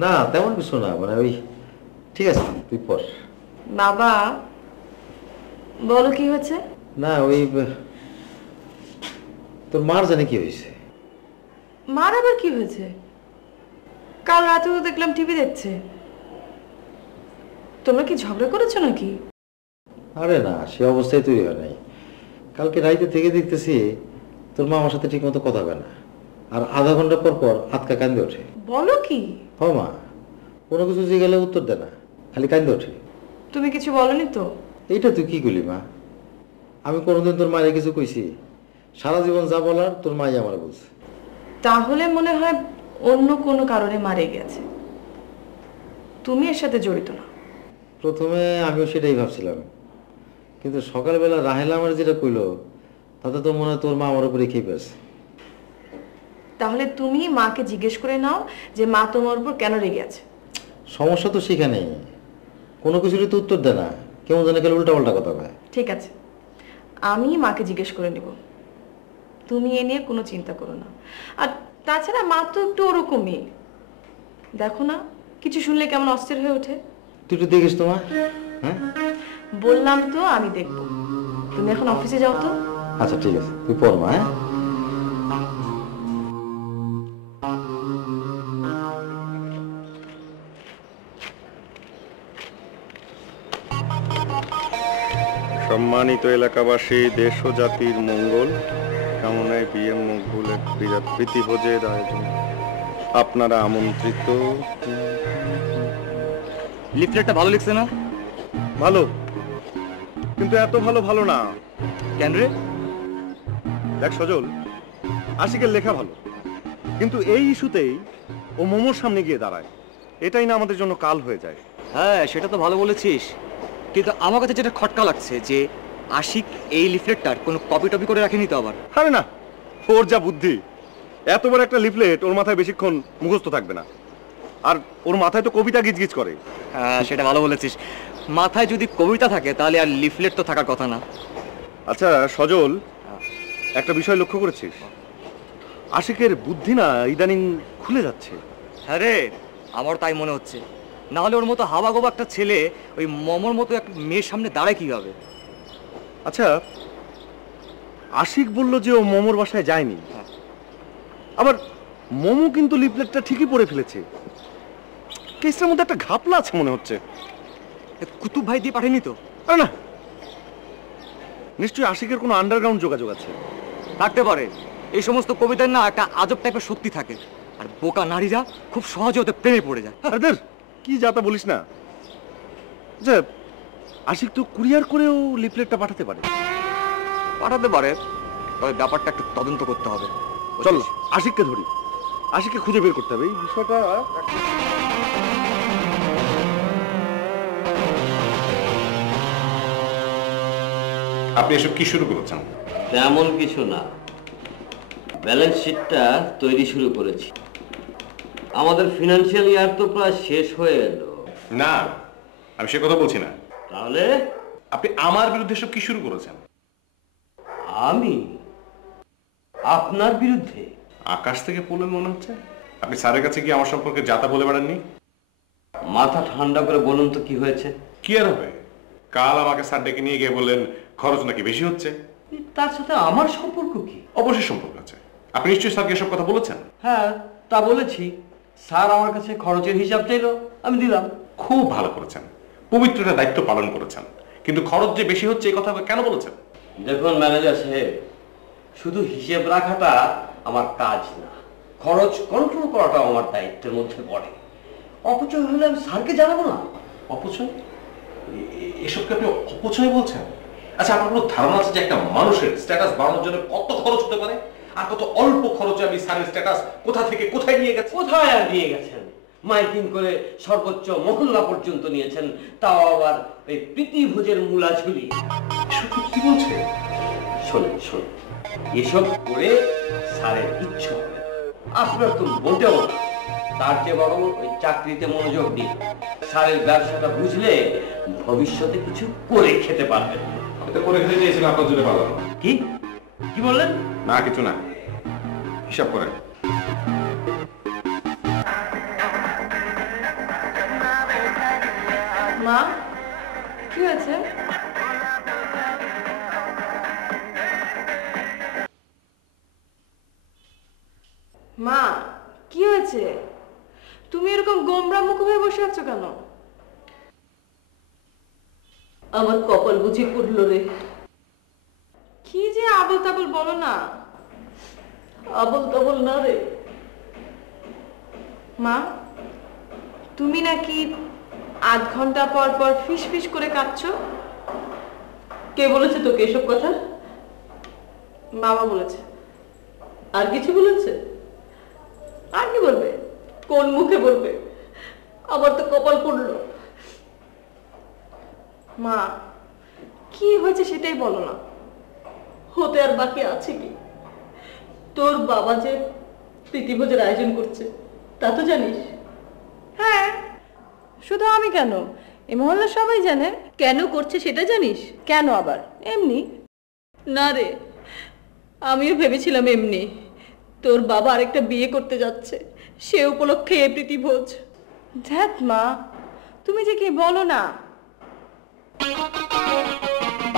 না তেমন কিছু না, মানে ওই ঠিক আছে তুই পড়। বাবা বলো কি হয়েছে? না ওই তোর মার জানে কি হয়েছে? মার আবার কি হয়েছে? কাল রাতে তো দেখলাম টিভি দেখছে। তোমরা কি ঝগড়া করেছো নাকি? আরে না, সে অবস্থায় তৈরি হয় নাই। কালকে রাইতে থেকে দেখতেছি তোর মা আমার সাথে ঠিক মতো কথা কয় না, আর আধা ঘন্টা পর পর আতকা কান্দে ওঠে। বলো কি? হ মা, কোনো কিছু জিজ্ঞাসা উত্তর দেয় না, খালি কান্দে ওঠে। তুমি কিছু বলনি তো? এইটা তুই কি করলি মা? আমি কোনোদিন তোর মায়ের কিছু কইছি? সারা জীবন যা বলার তোর মাই আমার বলছে। তাহলে মনে হয় অন্য কোনো কারণে মারে গেছে, তুমি এর সাথে জড়িত না। প্রথমে আমিও সেটাই ভাবছিলাম, কিন্তু সকালবেলা রাহেলা আমার যেটা কইলো তাতে তো মনে হয় তোর মা আমার উপরে খেয়ে পেয়েছে। তাহলে তুমি মাকে জিজ্ঞেস করে নাও যে মা তোমার উপর কেন রেগে আছে। সমস্যা তো সেখানেই, কোনো কিছুরই তো উত্তর দেয় না, কেমন জানে গেলে উল্টাপাল্টা কথা কয়। ঠিক আছে, আমি মাকে জিজ্ঞেস করে নেব, তুমি এ নিয়ে কোনো চিন্তা করো না। আর তাছাড়া মা তো একটু ওরকমই, দেখো না কিছু শুনলে কেমন অস্থির হয়ে ওঠে। তুই একটু দেখিস তোমার। হ্যাঁ বললাম তো আমি দেখব, তুমি এখন অফিসে যাও তো। আচ্ছা ঠিক আছে, তুই পড় মা। হ্যাঁ সম্মানিত এলাকাবাসী, দেশ ও জাতির মঙ্গল কামনায় বিএম মকবুলের বিরাট প্রীতিভোজের আয়োজন আপনারা আমন্ত্রিত। লিফলেটটা ভালো লিখছে না? ভালো, কিন্তু এত ভালো ভালো না। কেন রে? দেখ সজল, আশিকের লেখা ভালো, কিন্তু এই ইস্যুতেই ও মোমোর সামনে গিয়ে দাঁড়ায়, এটাই না আমাদের জন্য কাল হয়ে যায়। হ্যাঁ সেটা তো ভালো বলেছিস, কিন্তু আমার কাছে যেটা খটকা লাগছে যে আশিক এই লিফলেটটার কোনো কপি টপি করে রাখেনি তো আবার। আরে না, ওর যা বুদ্ধি, এত বড় একটা লিফলেট ওর মাথায় বেশিক্ষণ মুখস্থ থাকবে না। আর ওর মাথায় তো কবিতা গিজগিজ করে। হ্যাঁ সেটা ভালো বলেছিস, মাথায় যদি কবিতা থাকে তাহলে আর লিফলেট তো থাকার কথা না। আচ্ছা সজল, একটা বিষয় লক্ষ্য করেছিস? আশিকের বুদ্ধি না ইদানিং খুলে যাচ্ছে। হ্যাঁ রে, আমার তাই মনে হচ্ছে। না হলে ওর মতো হাওয়া গোবা একটা ছেলে ওই মমর মতো একটা মেয়ের সামনে দাঁড়ায় কিভাবে? আচ্ছা, আশিক বলল যে ও মোমোর বাসায় যায়নি, আবার মোমো কিন্তু লিফলেটটা ঠিকই পড়ে ফেলেছে। কেসটার মধ্যে একটা ঘাপলা আছে মনে হচ্ছে। কুতুব ভাই দিয়ে পাঠায়নি তো? আরে না, নিশ্চয়ই আশিকের কোনো আন্ডারগ্রাউন্ড যোগাযোগ আছে। থাকতে পারে। এই সমস্ত কবিতার না একটা আজব টাইপের শক্তি থাকে, আর বোকা নারীরা খুব সহজে ওতে প্রেমে পড়ে যায়। আরে কি যাতা বলিস না, যে আশিক তো কুরিয়ার করেও লিফলেটটা পাঠাতে পারে। পাঠাতে পারে, তবে ব্যাপারটা একটু তদন্ত করতে হবে। চল আশিককে ধরি, আশিককে খুঁজে বের করতে হবে এই বিষয়টা। আপনি এসব কি শুরু করেছেন? তেমন কিছু না, ব্যালেন্স শিটটা তৈরি শুরু করেছি। আমাদের ফিনান্সিয়াল ইয়ার তো প্রায় শেষ হয়ে এলো। না, আমি সে কথা বলছি না। তাহলে আপনি আমার বিরুদ্ধে সব কি শুরু করেছেন? আমি আপনার বিরুদ্ধে? আকাশ থেকে পড়লেন মনে হচ্ছে। আপনি স্যারের কাছে গিয়ে আমার সম্পর্কে যাতা বলে বেড়াননি? মাথা ঠান্ডা করে বলুন তো কি হয়েছে। কি আর হবে, কাল আমাকে স্যার ডেকে নিয়ে গিয়ে বললেন খরচ নাকি বেশি হচ্ছে। তার সাথে আমার সম্পর্ক কি? অবশ্যই সম্পর্ক আছে। আপনি নিশ্চয়ই স্যারকে এসব কথা বলেছেন? হ্যাঁ তা বলেছি। স্যার আমার কাছে খরচের হিসাব চাইলো, আমি দিলাম। খুব ভালো করেছেন, পবিত্র একটা দায়িত্ব পালন করেছেন। কিন্তু খরচ যে বেশি হচ্ছে এই কথা কেন বলেছেন? দেখুন ম্যানেজার সাহেব, শুধু হিসেব রাখাটা আমার কাজ না, খরচ কন্ট্রোল করাটা আমার দায়িত্বের মধ্যে পড়ে। অপচয় হলে আমি স্যারকে জানাবো না? অপচয়? এসবকে আপনি অপচয় বলছেন? আচ্ছা, আপনার কোনো ধারণা আছে যে একটা মানুষের স্ট্যাটাস বাড়ানোর জন্য কত খরচ হতে পারে? আর কত অল্প খরচে আমি স্যারের স্ট্যাটাস কোথা থেকে কোথায় নিয়ে গেছি? কোথায় আর নিয়ে গেছেন? মাইকিং করে সর্বোচ্চ মহল্লা পর্যন্ত নিয়েছেন, তাও আবার ওই প্রীতিভোজের মূলা ঝুলি। কি বলছে? শোনেন শোনেন, এসব করে স্যারের ইচ্ছে হবে, আপনার তো মোটেও না। তার চেয়ে বরং ওই চাকরিতে মনোযোগ দিন। স্যারের ব্যবসাটা বুঝলে ভবিষ্যতে কিছু করে খেতে পারবেন। আমি তো করে খেতে চেয়েছিলাম আপনার জন্য ভালো। কি কি বললেন? না কিছু না, হিসাব করেন। মা কি হয়েছে? মা কি হয়েছে? তুমি এরকম গোমরা মুখ হয়ে বসে আছো কেন? আমার কপাল বুঝি পড়ল রে। কি যে আবল তাবল বলো না। আবল তাবল না রে মা, তুমি নাকি আধ ঘন্টা পর পর ফিস ফিস করে কাঁদছো। কে বলেছে তোকে এসব কথা? বাবা বলেছে। আর কিছু বলেছে? আর কি বলবে? কোন মুখে বলবে? আমার তো কপাল পড়লো। মা কি হয়েছে সেটাই বলো না। হতে আর বাকি আছে কি? তোর বাবা যে প্রীতিভোজের আয়োজন করছে তা তো জানিস। হ্যাঁ, শুধু আমি কেন, এই মহল্লার সবাই জানে। কেন করছে সেটা জানিস? কেন আবার? এমনি না রে, আমিও ভেবেছিলাম এমনি। তোর বাবা আরেকটা বিয়ে করতে যাচ্ছে, সে উপলক্ষে এই প্রীতিভোজ। ধ্যাত মা, তুমি যে কি বলো না।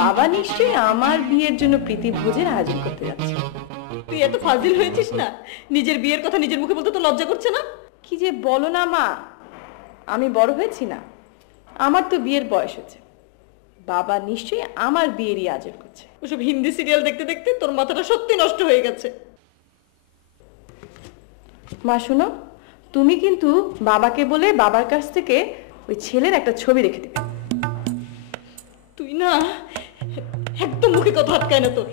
বাবা নিশ্চয়ই আমার বিয়ের জন্য প্রীতিভোজের আয়োজন করতে যাচ্ছে। তুই এত ফাজিল হয়েছিস না, নিজের বিয়ের কথা নিজের মুখে বলতে তো লজ্জা করছে না? কি যে বলো না মা, আমি বড় হয়েছি না, আমার তো বিয়ের বয়স হচ্ছে। বাবা নিশ্চয়ই আমার বিয়েরই আয়োজন করছে। ওসব হিন্দি সিরিয়াল দেখতে দেখতে তোর মাথাটা সত্যি নষ্ট হয়ে গেছে। মা শোনো, তুমি কিন্তু বাবাকে বলে বাবার কাছ থেকে ওই ছেলের একটা ছবি রেখে দিবে। তুই না একদম মুখে কথা আটকায় না তোর।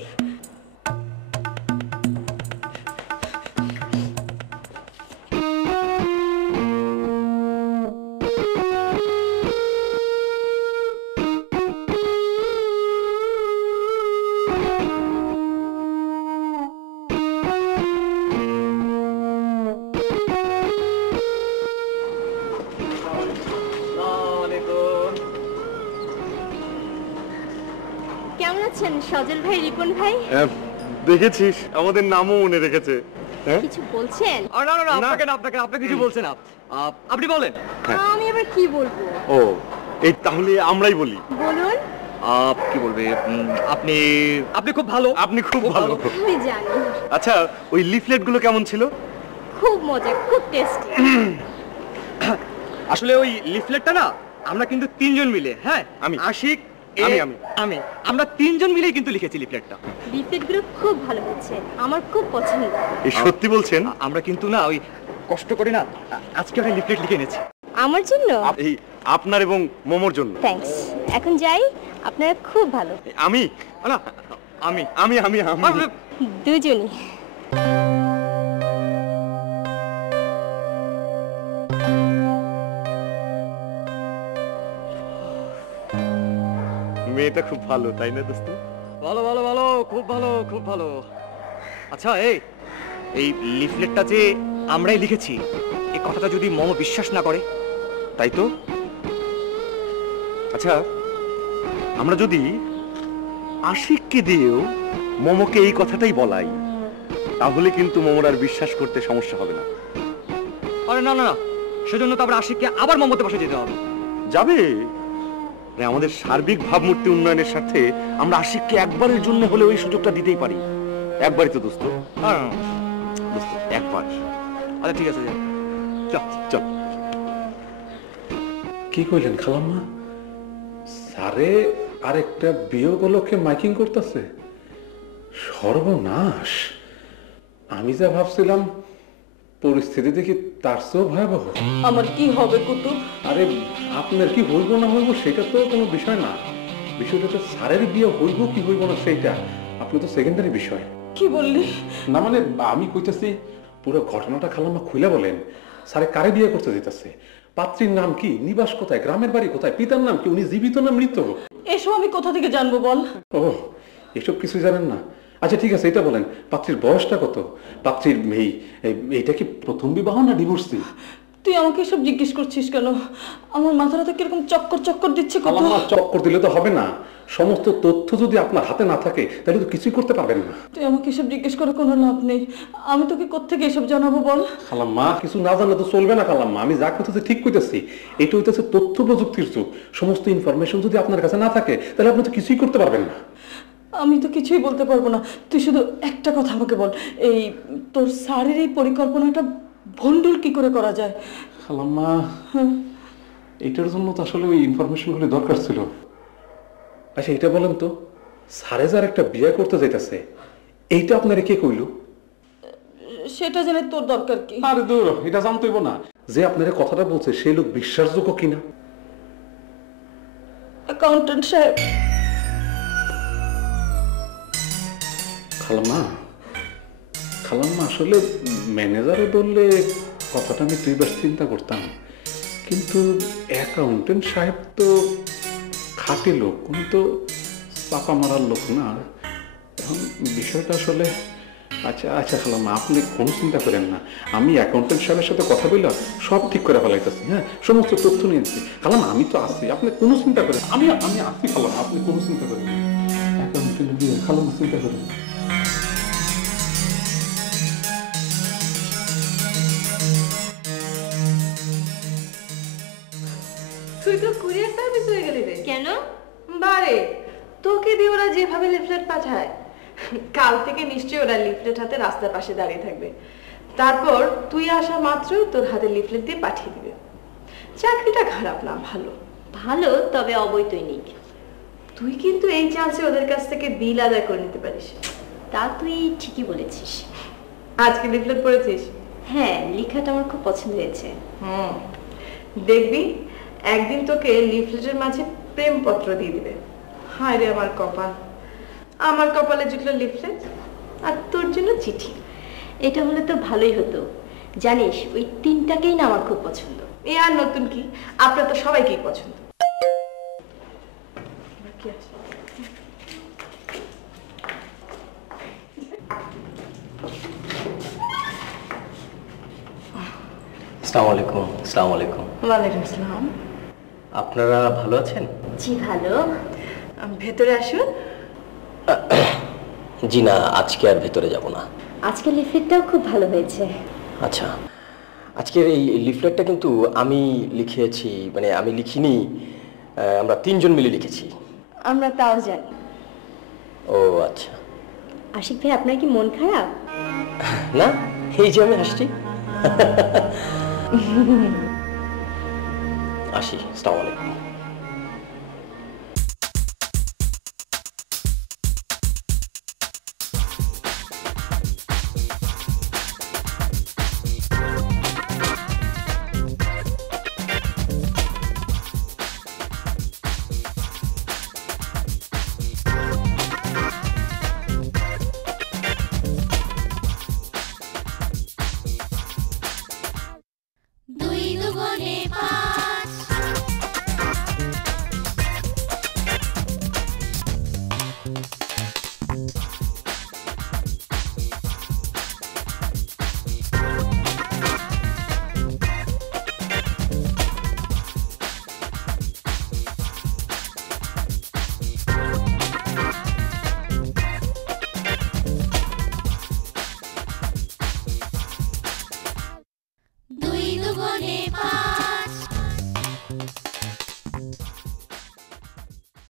কেমন আছেন সজল ভাই, রিপন ভাই? দেখেছিস আমাদের নামও মনে রেখেছে। কিছু বলছেন? না না না, আপনাকে কিছু বলছে না। আপনি বলেন। আমি আবার কি বলবো? ও এই তাহলে আমরাই বলি। বলুন। কি বলবে? আপনি খুব ভালো। আপনি খুব ভালো। আমি জানি। আচ্ছা, ওই লিফলেট গুলো কেমন ছিল? খুব মজা, খুব টেস্টি। আসলে ওই লিফলেটটা না আমরা কিন্তু তিনজন মিলে, হ্যাঁ আমি আশিক, আমি আমরা তিনজন মিলেই কিন্তু লিখেছি লিফলেটটা। লিফলেটগুলো খুব ভালো হচ্ছে, আমার খুব পছন্দ। এই সত্যি বলছেন? আমরা কিন্তু না ওই কষ্ট করে না আজকে একটা লিফলেট লিখে এনেছি আমার জন্য। এই আপনার এবং মোমোর জন্য। থ্যাঙ্কস। এখন যাই, আপনারা খুব ভালো। আমি না আমি দুজনই। মেয়েটা খুব ভালো, তাই না দোস্ত? ভালো ভালো ভালো, খুব ভালো খুব ভালো। আচ্ছা এই লিফলেটটা যে আমরাই লিখেছি এই কথাটা যদি মোমো বিশ্বাস না করে? তাই তো। আচ্ছা, আমরা যদি আশিককে দিয়েও মোমোকে এই কথাটাই বলাই, তাহলে কিন্তু মোমোর আর বিশ্বাস করতে সমস্যা হবে না। আরে না না না, সেজন্য তো আমরা আশিককে আবার মোমোতে বসে যেতে হবে। যাবে? আমাদের সার্বিক ভাবমূর্তি উন্নয়নের সাথে আমরা আশিককে একবারের জন্য হলে ওই সুযোগটা দিতেই পারি। একবারই তো দোস্ত। দোস্ত একবার। আচ্ছা ঠিক আছে, চল চল। কি কইলেন খালাম্মা? স্যারে আরেকটা বিয়ে উপলক্ষে মাইকিং করতেছে? সর্বনাশ! আমি যা ভাবছিলাম পরিস্থিতি দেখি তার চেয়েও ভয়াবহ। আমার কি হবে কুতুব? আরে আপনার কি হইব না হইব সেটা তো কোনো বিষয় না। বিষয়টা তো স্যারের বিয়ে হইব কি হইব না সেইটা আপনি তো সেকেন্ডারি বিষয়। কি বললি? না মানে আমি কইতেছি পুরো ঘটনাটা খালাম্মা খুলে বলেন। স্যারে কারে বিয়ে করতে দিতেছে, পাত্রীর নাম কি, নিবাস কোথায়, গ্রামের বাড়ি কোথায়, পিতার নাম কি, উনি জীবিত না মৃত? এসব আমি কোথা থেকে জানবো বল? ও এসব কিছু জানেন না? আচ্ছা ঠিক আছে, এটা বলেন পাত্রীর বয়সটা কত, পাত্রীর এইটা কি প্রথম বিবাহ না ডিভোর্সি? তুই আমাকে এসব জিজ্ঞেস করছিস কেন? আমার মাথাটা কিরকম চক্কর চক্কর দিচ্ছে। কত চক্কর দিলে তো হবে না, সমস্ত তথ্য যদি আপনার হাতে না থাকে তাহলে তো কিছুই করতে পারবেন না। তুই আমাকে এসব জিজ্ঞেস করে কোনো লাভ নেই। আমি তোকে কোত্থেকে এসব জানাবো বল? খালাম্মা কিছু না জানলে তো চলবে না খালাম্মা। আমি যা করতেছি ঠিক কইতেছি। এটা হইতেছে তথ্য প্রযুক্তির যুগ। সমস্ত ইনফরমেশন যদি আপনার কাছে না থাকে তাহলে আপনি তো কিছুই করতে পারবেন না। আমি তো কিছুই বলতে পারবো না। তুই শুধু একটা কথা আমাকে বল, এই তোর স্যারের এই পরিকল্পনাটা ভন্ডুল কি করে করা যায়? খালাম্মা এটার জন্য তো আসলে ওই ইনফরমেশনগুলো দরকার ছিল। আচ্ছা এটা বলেন তো, স্যারে যার একটা বিয়ে করতে যাইতেছে এইটা আপনারা কে কইল? সেটা জেনে তোর দরকার কি? আরে দূর, এটা জানতে হইব না যে আপনারা কথাটা বলছে সেই লোক বিশ্বাসযোগ্য কিনা। অ্যাকাউন্টেন্ট সাহেব। খালাম্মা আসলে ম্যানেজারে বললে কথাটা আমি দুইবার চিন্তা করতাম, কিন্তু অ্যাকাউন্টেন্ট সাহেব তো খাঁটি লোক, উনি তো চাপা মারার লোক না। এখন বিষয়টা আসলে আচ্ছা আচ্ছা খালাম্মা আপনি কোনো চিন্তা করেন না, আমি অ্যাকাউন্টেন্ট সাহেবের সাথে কথা বললাম, সব ঠিক করে ফেলাইতেছি। হ্যাঁ সমস্ত তথ্য নিয়েছি খালাম্মা, আমি তো আছি, আপনি কোনো চিন্তা করেন। আমি আছি খালাম্মা, আপনি কোনো চিন্তা করেন না। অ্যাকাউন্টেন্ট বিয়ে খালাম্মা চিন্তা করেন না। তুই তো কুরিয়ার সার্ভিস হয়ে গেলি রে। কেন? বারে, তোকে দিয়ে ওরা যেভাবে লিফলেট পাঠায়, কাল থেকে নিশ্চয়ই ওরা লিফলেট হাতে রাস্তার পাশে দাঁড়িয়ে থাকবে। তারপর তুই আসা মাত্রই তোর হাতে লিফলেট দিয়ে পাঠিয়ে দিবে। চাকরিটা খারাপ না, ভালো। ভালো, তবে অবৈতনিক। তুই কিন্তু এই চান্সে ওদের কাছ থেকে বিল আদায় করে নিতে পারিস। তা তুই ঠিকই বলেছিস। আজকে লিফলেট পড়েছিস? হ্যাঁ, লেখাটা আমার খুব পছন্দ হয়েছে। দেখবি একদিন তোকে লিফলেটের মাঝে প্রেমপত্র দিয়ে দিবে। হায় রে আমার কপাল, আমার কপালে জুটলো লিফলেট আর তোর জন্য চিঠি। এটা হলে তো ভালোই হতো। জানিস, ওই তিনটাকেই না আমার খুব পছন্দ। এ আর নতুন কি, আপনার তো সবাইকেই পছন্দ। কি আছে? আসসালামু আলাইকুম। আসসালামু আলাইকুম। ওয়ালাইকুম আসসালাম। আপনারা ভালো আছেন? জি ভালো। ভেতরে আসুন। জি না, আজকে আর ভেতরে যাব না। আজকের লিফলেটটাও খুব ভালো হয়েছে। আচ্ছা, আজকের এই লিফলেটটা কিন্তু আমি লিখেছি, মানে আমি লিখিনি, আমরা তিনজন মিলে লিখেছি। আমরা তাও জানি। ও আচ্ছা। আশিক ভাই, আপনার কি মন খারাপ? না, এই যে আমি হাসছি। আসি, আসসালামু আলাইকুম। দুই দুগুণে পাঁচ। দুই দুগুণে পাঁচ।